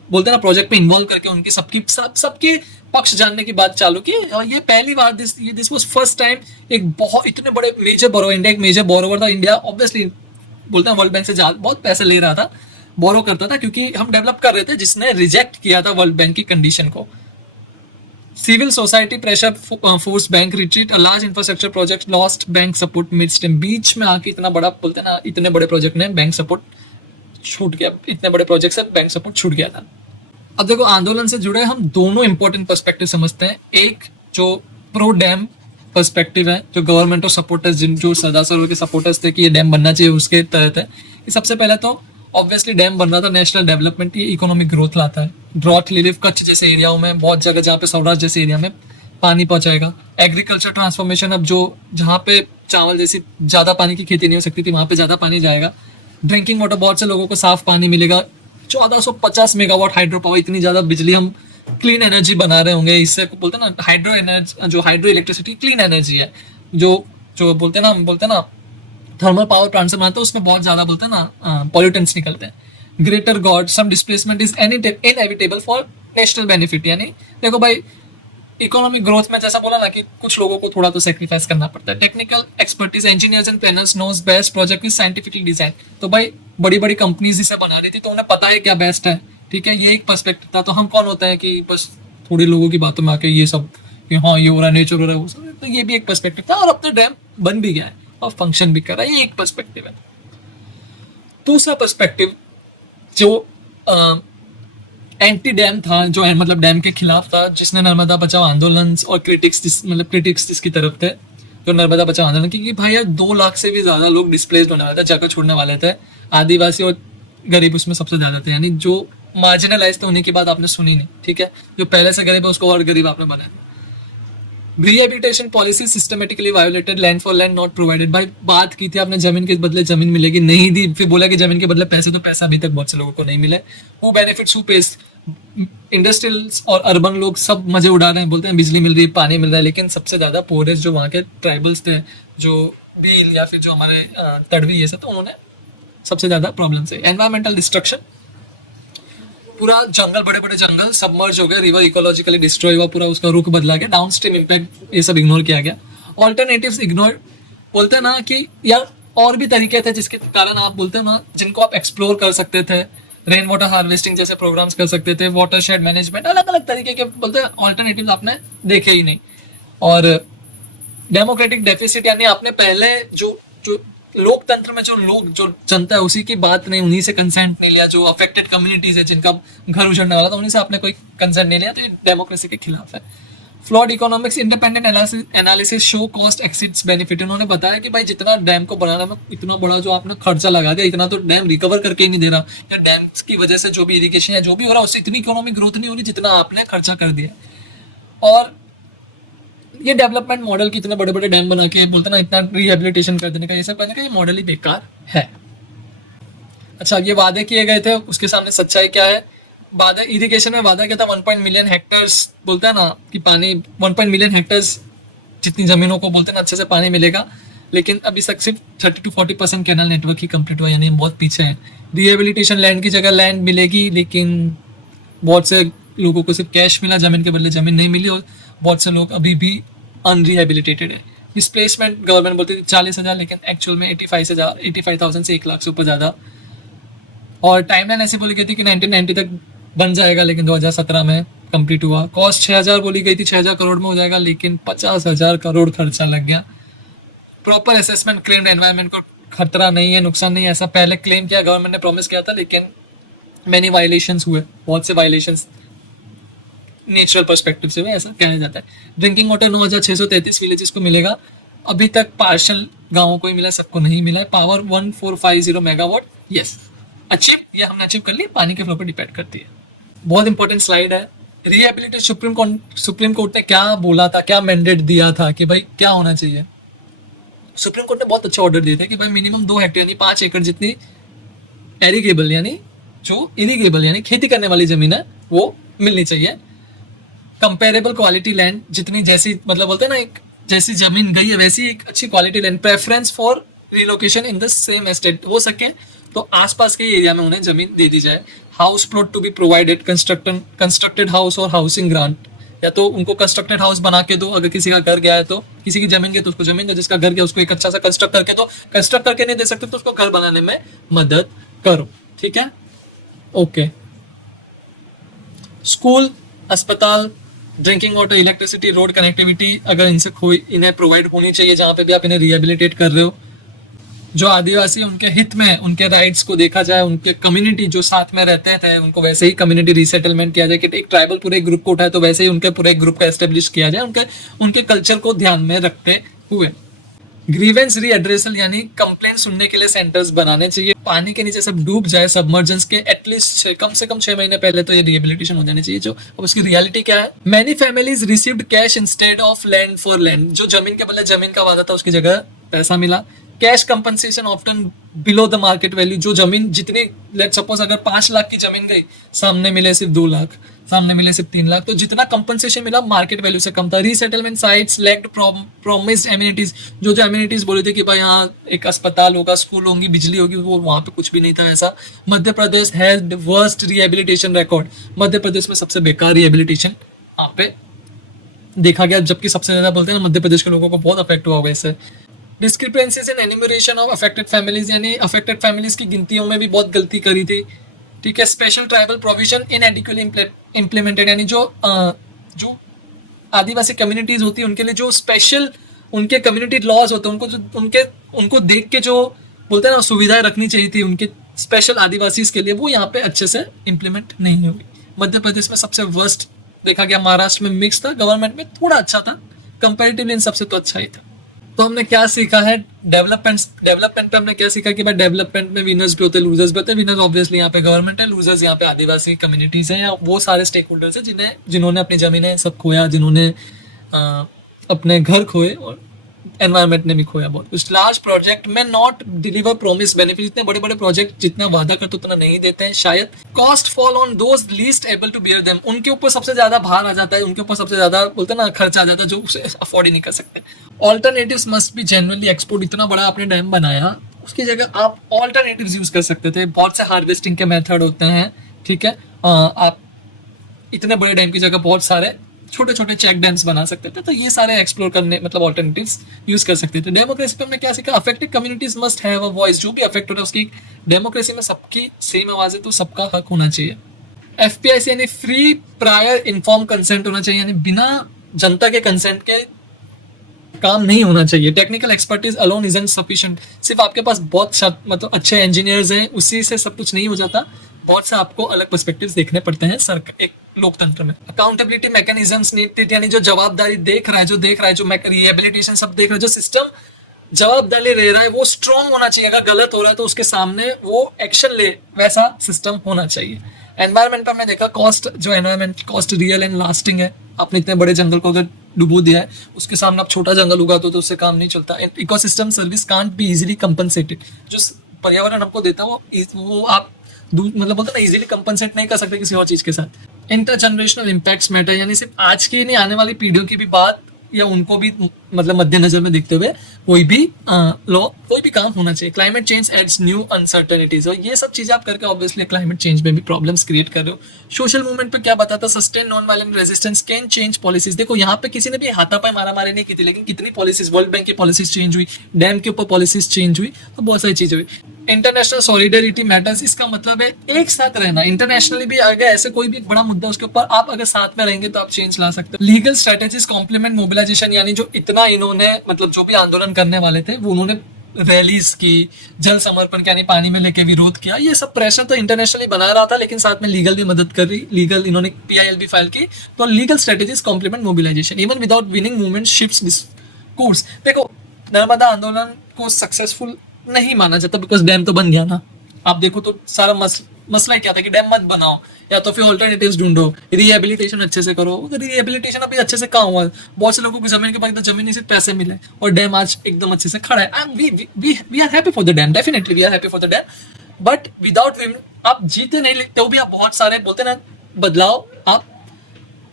बोलते हैं ना प्रोजेक्ट में इन्वॉल्व करके उनकी सबके पक्ष जानने की बात चालू की। और ये पहली बार दिस वाज फर्स्ट टाइम एक बहुत इतने बड़े मेजर बोरो, इंडिया एक मेजर बोरोवर था। इंडिया ऑब्वियसली बोलते हैं वर्ल्ड बैंक से बहुत पैसे ले रहा था, बोरो करता था, क्योंकि हम डेवलप कर रहे थे, जिसने रिजेक्ट किया था वर्ल्ड बैंक की कंडीशन को। Civil society pressure force bank retreat, a large infrastructure project lost bank support mid, बीच में आके इतना बड़ा, बोलते हैं ना, इतने बड़े प्रोजेक्ट ने बैंक सपोर्ट छूट गया, इतने बड़े प्रोजेक्ट से बैंक सपोर्ट छूट गया था। अब देखो, आंदोलन से जुड़े हम दोनों इंपॉर्टेंट पर्सपेक्टिव समझते हैं। एक जो प्रो डैम पर्सपेक्टिव है, जो गवर्नमेंट और सपोर्टर्स, जो सरदार सरोवर के सपोर्टर्स थे कि ये डैम बनना चाहिए, उसके तहत है कि सबसे पहले तो ऑब्वियसली डैम बन रहा था नेशनल डेवलपमेंट, ये इकोनॉमिक ग्रोथ लाता है। ड्रॉट रिलीफ, कच्छ जैसे एरियाओं में, बहुत जगह जहाँ पे सौराष्ट्र जैसे एरिया में पानी पहुंचाएगा। एग्रीकल्चर ट्रांसफॉर्मेशन, अब जो जहाँ पे चावल जैसी ज्यादा पानी की खेती नहीं हो सकती थी वहां पे ज्यादा पानी जाएगा। ड्रिंकिंग वाटर, बहुत से लोगों को साफ पानी मिलेगा। 1450 मेगावाट हाइड्रो पावर, इतनी ज्यादा बिजली हम क्लीन एनर्जी बना रहे होंगे, इससे बोलते हैं ना हाइड्रो एनर्जी, जो हाइड्रो इलेक्ट्रिसिटी क्लीन एनर्जी है, जो बोलते हैं ना थर्मल पावर प्लांट से बनाते हैं, उसमें बहुत ज्यादा बोलते हैं ना पॉल्यूटेंट्स निकलते हैं। Greater good, some displacement is inevitable for national benefit, यानी देखो भाई इकोनॉमिक ग्रोथ में जैसा बोला ना कि कुछ लोगों को थोड़ा तो सेक्रीफाइस करना पड़ता है। Technical expertise, engineers and planners knows best project is scientifically design, तो भाई बड़ी बड़ी कंपनीज इसे बना रही थी तो उन्हें पता है क्या बेस्ट है। ठीक है, ये एक पर्सपेक्टिव था। तो हम कौन होते हैं कि बस थोड़ी लोगों की बातों में आके ये सब कि हाँ ये हो रहा है, नेचर हो रहा है, वो सब, तो ये भी एक पर्सपेक्टिव था। और अब तो डैम बन भी गया है और फंक्शन भी कर रहा है, ये एक पर्सपेक्टिव है। दूसरा पर्सपेक्टिव जो एंटी डैम था, जो मतलब डैम के खिलाफ था, जिसने नर्मदा बचाओ आंदोलन और क्रिटिक्स जिसकी तरफ थे, जो नर्मदा बचाओ आंदोलन, क्योंकि भाई यार 2 लाख से भी ज्यादा लोग डिस्प्लेस्ड होने वाले थे, जगह छोड़ने वाले थे। आदिवासी और गरीब उसमें सबसे ज्यादा थे, यानी जो मार्जिनलाइज थे उन्हीं की बात आपने सुनी नहीं। ठीक है, जो पहले से गरीब है उसको और गरीब आपने बनाया। Rehabilitation policy systematically violated, land for land not provided. भाई बात की थी आपने जमीन के बदले जमीन मिलेगी, नहीं दी, फिर बोला कि जमीन के बदले पैसे, तो पैसा अभी तक बहुत से लोगों को नहीं मिले। Who benefits who page, industrials और अर्बन लोग सब मजे उड़ा रहे हैं, बोलते हैं बिजली मिल रही है, पानी मिल रहा है, लेकिन सबसे ज्यादा पोरेस्ट जो वहाँ के ट्राइबल्स थे, जो भील या फिर जो हमारे तड़वी ये सब, तो उन्होंने सबसे ज्यादा प्रॉब्लम है। एनवायरमेंटल डिस्ट्रक्शन, पूरा जंगल, बड़े बड़े जंगल सबमर्ज हो गए, रिवर इकोलॉजिकली डिस्ट्रॉय हुआ, पूरा उसका रुख बदला गया, डाउनस्ट्रीम इम्पैक्ट ये सब इग्नोर किया गया। ऑल्टरनेटिव्स इग्नोर, बोलते हैं ना कि यार और भी तरीके थे जिसके कारण आप बोलते हैं ना जिनको आप एक्सप्लोर कर सकते थे। रेन वाटर हार्वेस्टिंग जैसे प्रोग्राम्स कर सकते थे, वाटर शेड मैनेजमेंट, अलग अलग तरीके के बोलते हैं ऑल्टरनेटिव्स आपने देखे ही नहीं। और डेमोक्रेटिक डेफिसिट, यानी आपने पहले जो लोकतंत्र में जो जनता है उसी की बात नहीं, उन्हीं से कंसेंट नहीं लिया। जो अफेक्टेड कम्युनिटीज है जिनका घर उजड़ने वाला था, उन्हीं से आपने कोई कंसेंट नहीं लिया, तो ये डेमोक्रेसी के खिलाफ है। Flawed economics, independent analysis show cost exceeds benefit. उन्होंने बताया कि भाई जितना डैम को बनाने में इतना बड़ा जो आपने खर्चा लगा दिया, इतना तो डैम रिकवर करके ही नहीं दे रहा, या डैम की वजह से जो भी इरिगेशन है जो भी हो रहा है उससे इतनी इकोनॉमिक ग्रोथ नहीं हो रही जितना आपने खर्चा कर दिया। और ये डेवलपमेंट मॉडल की इतने बड़े बड़े डैम बना के बोलते ना इतना रिहेबिलिटेशन कर देने का, ये सब करने का, ये मॉडल ही बेकार है। अच्छा, ये वादे किए गए थे, उसके सामने सच्चाई क्या है? वादा, इरिगेशन में वादा किया था 1 मिलियन हेक्टर्स, बोलते हैं ना कि पानी 1 मिलियन हेक्टर्स जितनी जमीनों को बोलते हैं ना अच्छे से पानी मिलेगा, लेकिन अभी तक सिर्फ 30 to 40% कैनल नेटवर्क ही कंप्लीट हुआ, यानी बहुत पीछे है। रिहेबिलिटेशन, लैंड की जगह लैंड मिलेगी, लेकिन बहुत से लोगों को सिर्फ कैश मिला, जमीन के बदले जमीन नहीं मिली, और बहुत से लोग अभी भी अनरिहेबिलिटेटेड है। डिस्प्लेसमेंट, गवर्नमेंट बोलती थी 40,000, लेकिन एक्चुअल में 85,000 से 1 लाख से ऊपर ज़्यादा और टाइमलाइन ऐसी बोली गई थी कि 1990 तक बन जाएगा, लेकिन 2017 में कंप्लीट हुआ। कॉस्ट 6000 बोली गई थी, 6000 करोड़ में हो जाएगा, लेकिन 50,000 करोड़ खर्चा लग गया। प्रॉपर असेसमेंट क्लेम्ड एनवायरनमेंट को खतरा नहीं है, नुकसान नहीं है, ऐसा पहले क्लेम किया, गवर्नमेंट ने प्रॉमिस किया था, लेकिन मैनी वायलेशंस हुए, बहुत से वायलेशंस नेचुरल पर्सपेक्टिव से हुए, ऐसा कहा जाता है। ड्रिंकिंग वाटर 9633 विलेजेस को मिलेगा, अभी तक पार्शल गाँवों को ही मिला, सबको नहीं मिला है। पावर 1450 मेगावाट, यस अचीव, ये हमने अचीव कर लिया, पानी के फ्लो पर डिपेंड करती है। बहुत इंपॉर्टेंट स्लाइड है। रिहेबिलिटेशन, सुप्रीम कोर्ट ने क्या बोला था, क्या मैंडेट दिया था कि भाई क्या होना चाहिए। सुप्रीम कोर्ट ने बहुत अच्छा ऑर्डर दिया था कि भाई मिनिमम 2 हेक्टेयर यानी 5 एकड़ जितनी एरिगेबल यानी जो इरिगेबल यानी खेती करने वाली जमीन है वो मिलनी चाहिए। कंपेरेबल क्वालिटी लैंड, जितनी जैसी मतलब बोलते हैं ना, एक जैसी जमीन गई है वैसी एक अच्छी quality land. Preference for relocation in the same estate, हो सके तो आसपास के एरिया में उन्हें जमीन दे दी जाए। House plot to be provided, constructed house और हाउसिंग ग्रांट, या तो उनको कंस्ट्रक्टेड हाउस बना के दो, अगर किसी का घर गया है तो, किसी की जमीन गई तो उसको जमीन दो, जिसका घर गया उसको एक अच्छा सा कंस्ट्रक्ट करके दो, कंस्ट्रक्ट करके नहीं दे सकते तो उसको घर बनाने में मदद करो, ठीक है, ओके। स्कूल, अस्पताल, drinking water, electricity, road connectivity, अगर इनसे कोई इन्हें प्रोवाइड होनी चाहिए जहाँ पे भी आप इन्हें रिहेबिलिटेट कर रहे हो। जो आदिवासी उनके हित में, उनके राइट्स को देखा जाए, उनके कम्युनिटी जो साथ में रहते थे उनको वैसे ही कम्युनिटी रीसेटलमेंट किया जाए, कि एक ट्राइबल पूरे ग्रुप को उठाए तो वैसे ही उनके पूरे ग्रुप का एस्टेब्लिश किया जाए, उनके कल्चर को ध्यान में रखते हुए। ग्रीवेंस रीएड्रेसल यानी कंप्लेंट सुनने के लिए सेंटर्स बनाने चाहिए। पानी के नीचे सब डूब जाए, सबमर्जेंस के एटलीस्ट कम से कम 6 महीने पहले तो ये रिहेबिलिटेशन हो जानी चाहिए। जो अब उसकी रियलिटी क्या है, many families received cash instead of land for land, जो जमीन के बदले जमीन का वादा था उसकी जगह पैसा मिला। Cash compensation often below the market value, जो जमीन जितनी, लेट सपोज अगर 5 लाख की जमीन गई, सामने मिले सिर्फ 2 लाख, सामने मिले सिर्फ 3 लाख, तो जितना कंपनसेशन मिला मार्केट वैल्यू से कम था। Resettlement sites lacked promised amenities, जो एमिनिटीज बोले थे कि भाई यहाँ एक अस्पताल होगा, स्कूल होंगी, बिजली होगी, वो वहाँ पे कुछ भी नहीं था ऐसा। Madhya Pradesh has worst rehabilitation record, Madhya Pradesh में सबसे बेकार रिहेबिलिटेशन यहाँ पे देखा गया, जबकि सबसे ज्यादा बोलते हैं ना मध्य प्रदेश के लोगों को बहुत अफेक्ट हुआ वैसे। Discrepancies in enumeration of affected families, यानी अफेक्टेड फैमिलीज की गिनतियों में भी बहुत गलती करी थी, ठीक है। स्पेशल ट्राइबल प्रोविजन इनएडिक्वेटली इम्प्लीमेंटेड, यानी जो आदिवासी कम्युनिटीज होती है उनके लिए जो स्पेशल उनके कम्युनिटी लॉज होते हैं, उनको जो उनको देख के जो बोलते हैं ना सुविधाएं रखनी चाहिए थी उनके स्पेशल आदिवासी के लिए, वो यहाँ पे अच्छे से इम्प्लीमेंट नहीं हुई। मध्य प्रदेश में सबसे वर्स्ट देखा गया, महाराष्ट्र में मिक्स था, गवर्नमेंट में थोड़ा अच्छा था, कंपेरेटिवली इन सबसे तो अच्छा ही था। तो हमने क्या सीखा है डेवलपमेंट पे हमने क्या सीखा कि भाई डेवलपमेंट में विनर्स भी होते हैं, लूजर्स भी होते हैं। विनर्स ऑब्वियसली यहाँ पे गवर्नमेंट है, लूजर्स यहाँ पे आदिवासी कम्युनिटीज हैं, या वो सारे स्टेक होल्डर्स हैं जिन्होंने अपनी जमीनें सब खोया, जिन्होंने अपने घर खोए, और एनवायरनमेंट ने भी खोया बहुत कुछ। लार्ज प्रोजेक्ट में नॉट डिलीवर प्रोमिस बेनिफिट, इतने बड़े बड़े प्रोजेक्ट जितना वादा करते उतना नहीं देते हैं शायद। Cost fall on those least able to bear them, उनके ऊपर सबसे ज्यादा भार आ जाता है, उनके ऊपर सबसे ज्यादा बोलते हैं ना खर्च आ जाता है, जो उसे अफोर्ड ही नहीं कर सकते। Alternatives must be genuinely export, इतना बड़ा आपने डैम बनाया उसकी जगह आप ऑल्टरनेटिव्स यूज कर सकते थे, बहुत से हार्वेस्टिंग के मेथड होते हैं, ठीक है। आप इतने बड़े डैम की जगह बहुत सारे छोटे छोटे चेक डैम्स बना सकते थे, तो ये सारे एक्सप्लोर करने मतलब ऑल्टरनेटिव्स यूज कर सकते थे। डेमोक्रेसी पे हमने क्या सीखा, affected communities must have a voice, जो भी अफेक्ट हो रहा है उसकी डेमोक्रेसी में सबकी सेम आवाज है, तो सबका हक होना चाहिए। एफपीआईसी यानी फ्री प्रायर इन्फॉर्म कंसेंट होना चाहिए, यानी बिना जनता के कंसेंट के काम नहीं होना चाहिए। Technical expertise alone isn't sufficient, सिर्फ आपके पास बहुत मतलब अच्छे इंजीनियर्स हैं उसी से सब कुछ नहीं हो जाता, बहुत से आपको अलग पर्सपेक्टिव्स देखने पड़ते हैं एक लोकतंत्र में। अकाउंटेबिलिटी मैकेनिज्म्स नीडेड, यानी जो जवाबदारी देख रहा है जो रिहेबिलिटेशन सब देख रहा है, जो सिस्टम जवाबदारी ले रहा है वो स्ट्रांग होना चाहिए, अगर गलत हो रहा है तो उसके सामने वो एक्शन ले, वैसा सिस्टम होना चाहिए। एनवायरमेंट पर हमने देखा कॉस्ट, जो environment cost real and lasting है, आपने इतने बड़े जंगल को अगर डुबो दिया है उसके सामने आप छोटा जंगल उगाते हो तो उससे काम नहीं चलता। Ecosystem service can't be easily compensated, जो पर्यावरण हमको देता है वो आप मतलब बोलते ना इजीली कंपनसेट नहीं कर सकते किसी और चीज के साथ। इंटरजनरेशनल इम्पैक्ट्स मैटर, यानी सिर्फ आज की नहीं आने वाली पीढ़ियों की भी बात या उनको भी मतलब मद्देनजर में देखते हुए कोई भी लॉ कोई भी काम होना चाहिए। Climate change adds new uncertainties, और ये सब चीजें आप करके ऑब्वियसली क्लाइमेट चेंज में भी प्रॉब्लम्स क्रिएट कर रहे हो। सोशल मूवमेंट पे क्या बताता, sustain non violent resistance can change policies. देखो यहाँ पे किसी ने भी हाथापाई मारामारी नहीं की थी, लेकिन कितनी पॉलिसीज, वर्ल्ड बैंक की पॉलिसीज चेंज हुई, डैम के ऊपर पॉलिसीज चेंज हुई, तो बहुत सारी चीजें हुई। इंटरनेशनल सॉलिडेरिटी मैटर्स, इसका मतलब है एक साथ रहना। इंटरनेशनली भी अगर ऐसे कोई भी बड़ा मुद्दा उसके ऊपर आप अगर साथ में रहेंगे तो आप चेंज ला सकते हो। लीगल स्ट्रेटेजीज कॉम्प्लीमेंट मोबिलाइजेशन, यानी जो इतना इन्होंने मतलब जो भी आंदोलन करने वाले थे वो उन्होंने रैलीज की, जल समर्पण यानी पानी में लेके विरोध किया, ये सब प्रेशर तो इंटरनेशनली बना रहा था, लेकिन साथ में लीगल भी मदद कर रही। लीगल इन्होंने PIL भी फाइल की। तो legal strategies complement mobilisation, even without winning movement shifts this course. देखो नर्मदा आंदोलन को सक्सेसफुल नहीं माना जाता बिकॉज डैम तो बन गया ना। आप देखो तो सारा मसला क्या था कि डैम मत बनाओ, या तो फिर ऑल्टरनेटिव्स ढूंढो, रिहेबिलिटेशन अच्छे से करो। रिहेबिलिटेशन अभी अच्छे से कहाँ हुआ? बहुत से लोगों को जमीन के पास जमीन से पैसे मिले और डैम आज एकदम अच्छे से खड़ा है। We are happy for the dam, definitely we are happy for the dam, but without आप जीते नहीं लिखते हो भी। आप बहुत सारे बोलते ना बदलाव आप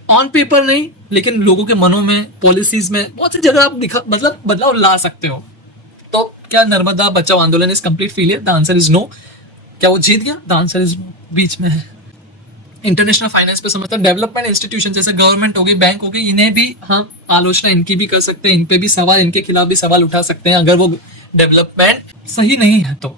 ऑन पेपर नहीं, लेकिन लोगों के मनों में, पॉलिसीज में बहुत सी जगह आप मतलब बदलाव ला सकते हो। तो क्या Narmada Bachao Andolan is complete failure? The answer is no. क्या वो जीत गया? द आंसर इज नो, बीच में है। इंटरनेशनल फाइनेंस पे समझता है, डेवलपमेंट इंस्टीट्यूशन जैसे गवर्नमेंट हो गई, बैंक हो गई, इन्हें भी हम आलोचना इनकी भी कर सकते हैं, इन पे भी सवाल, इनके खिलाफ भी सवाल उठा सकते हैं अगर वो डेवलपमेंट सही नहीं है तो।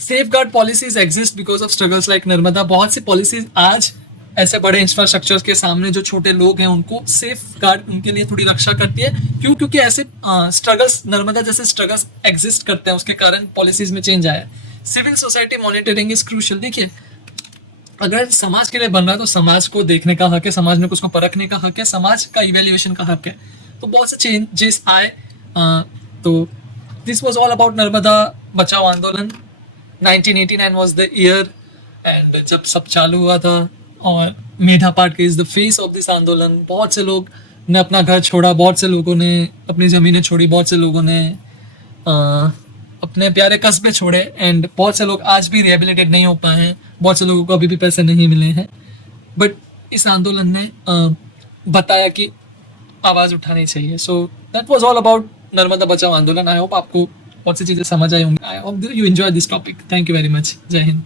Safe guard policies exist because of struggles like Narmada. बहुत सी पॉलिसीज आज ऐसे बड़े इंफ्रास्ट्रक्चर्स के सामने जो छोटे लोग हैं उनको सेफ गार्ड, उनके लिए थोड़ी रक्षा करती है। क्यों? क्योंकि ऐसे स्ट्रगल्स, नर्मदा जैसे स्ट्रगल्स एग्जिस्ट करते हैं, उसके कारण पॉलिसीज में चेंज आया है। Civil society monitoring is crucial. देखिए अगर समाज के लिए बन रहा है तो समाज को देखने का हक है, समाज में उसको परखने का हक है, समाज का इवेल्युएशन का हक है। तो बहुत से चेंजेस आए। तो this was all about Narmada Bachao आंदोलन। 1989 वाज द ईयर एंड जब सब चालू हुआ था, और Medha Patkar is the face of this आंदोलन। बहुत से लोग ने अपना घर छोड़ा, बहुत से लोगों ने अपनी ज़मीनें छोड़ी, बहुत से लोगों ने अपने प्यारे कस्बे छोड़े, एंड बहुत से लोग आज भी रिहेबिलिटेट नहीं हो पाए हैं, बहुत से लोगों को अभी भी पैसे नहीं मिले हैं। बट इस आंदोलन ने बताया कि आवाज़ उठानी चाहिए। So that was all about Narmada Bachao आंदोलन। आई होप आपको बहुत सी चीज़ें समझ आई होंगी। I hope you enjoy this topic. Thank you very much. जय हिंद।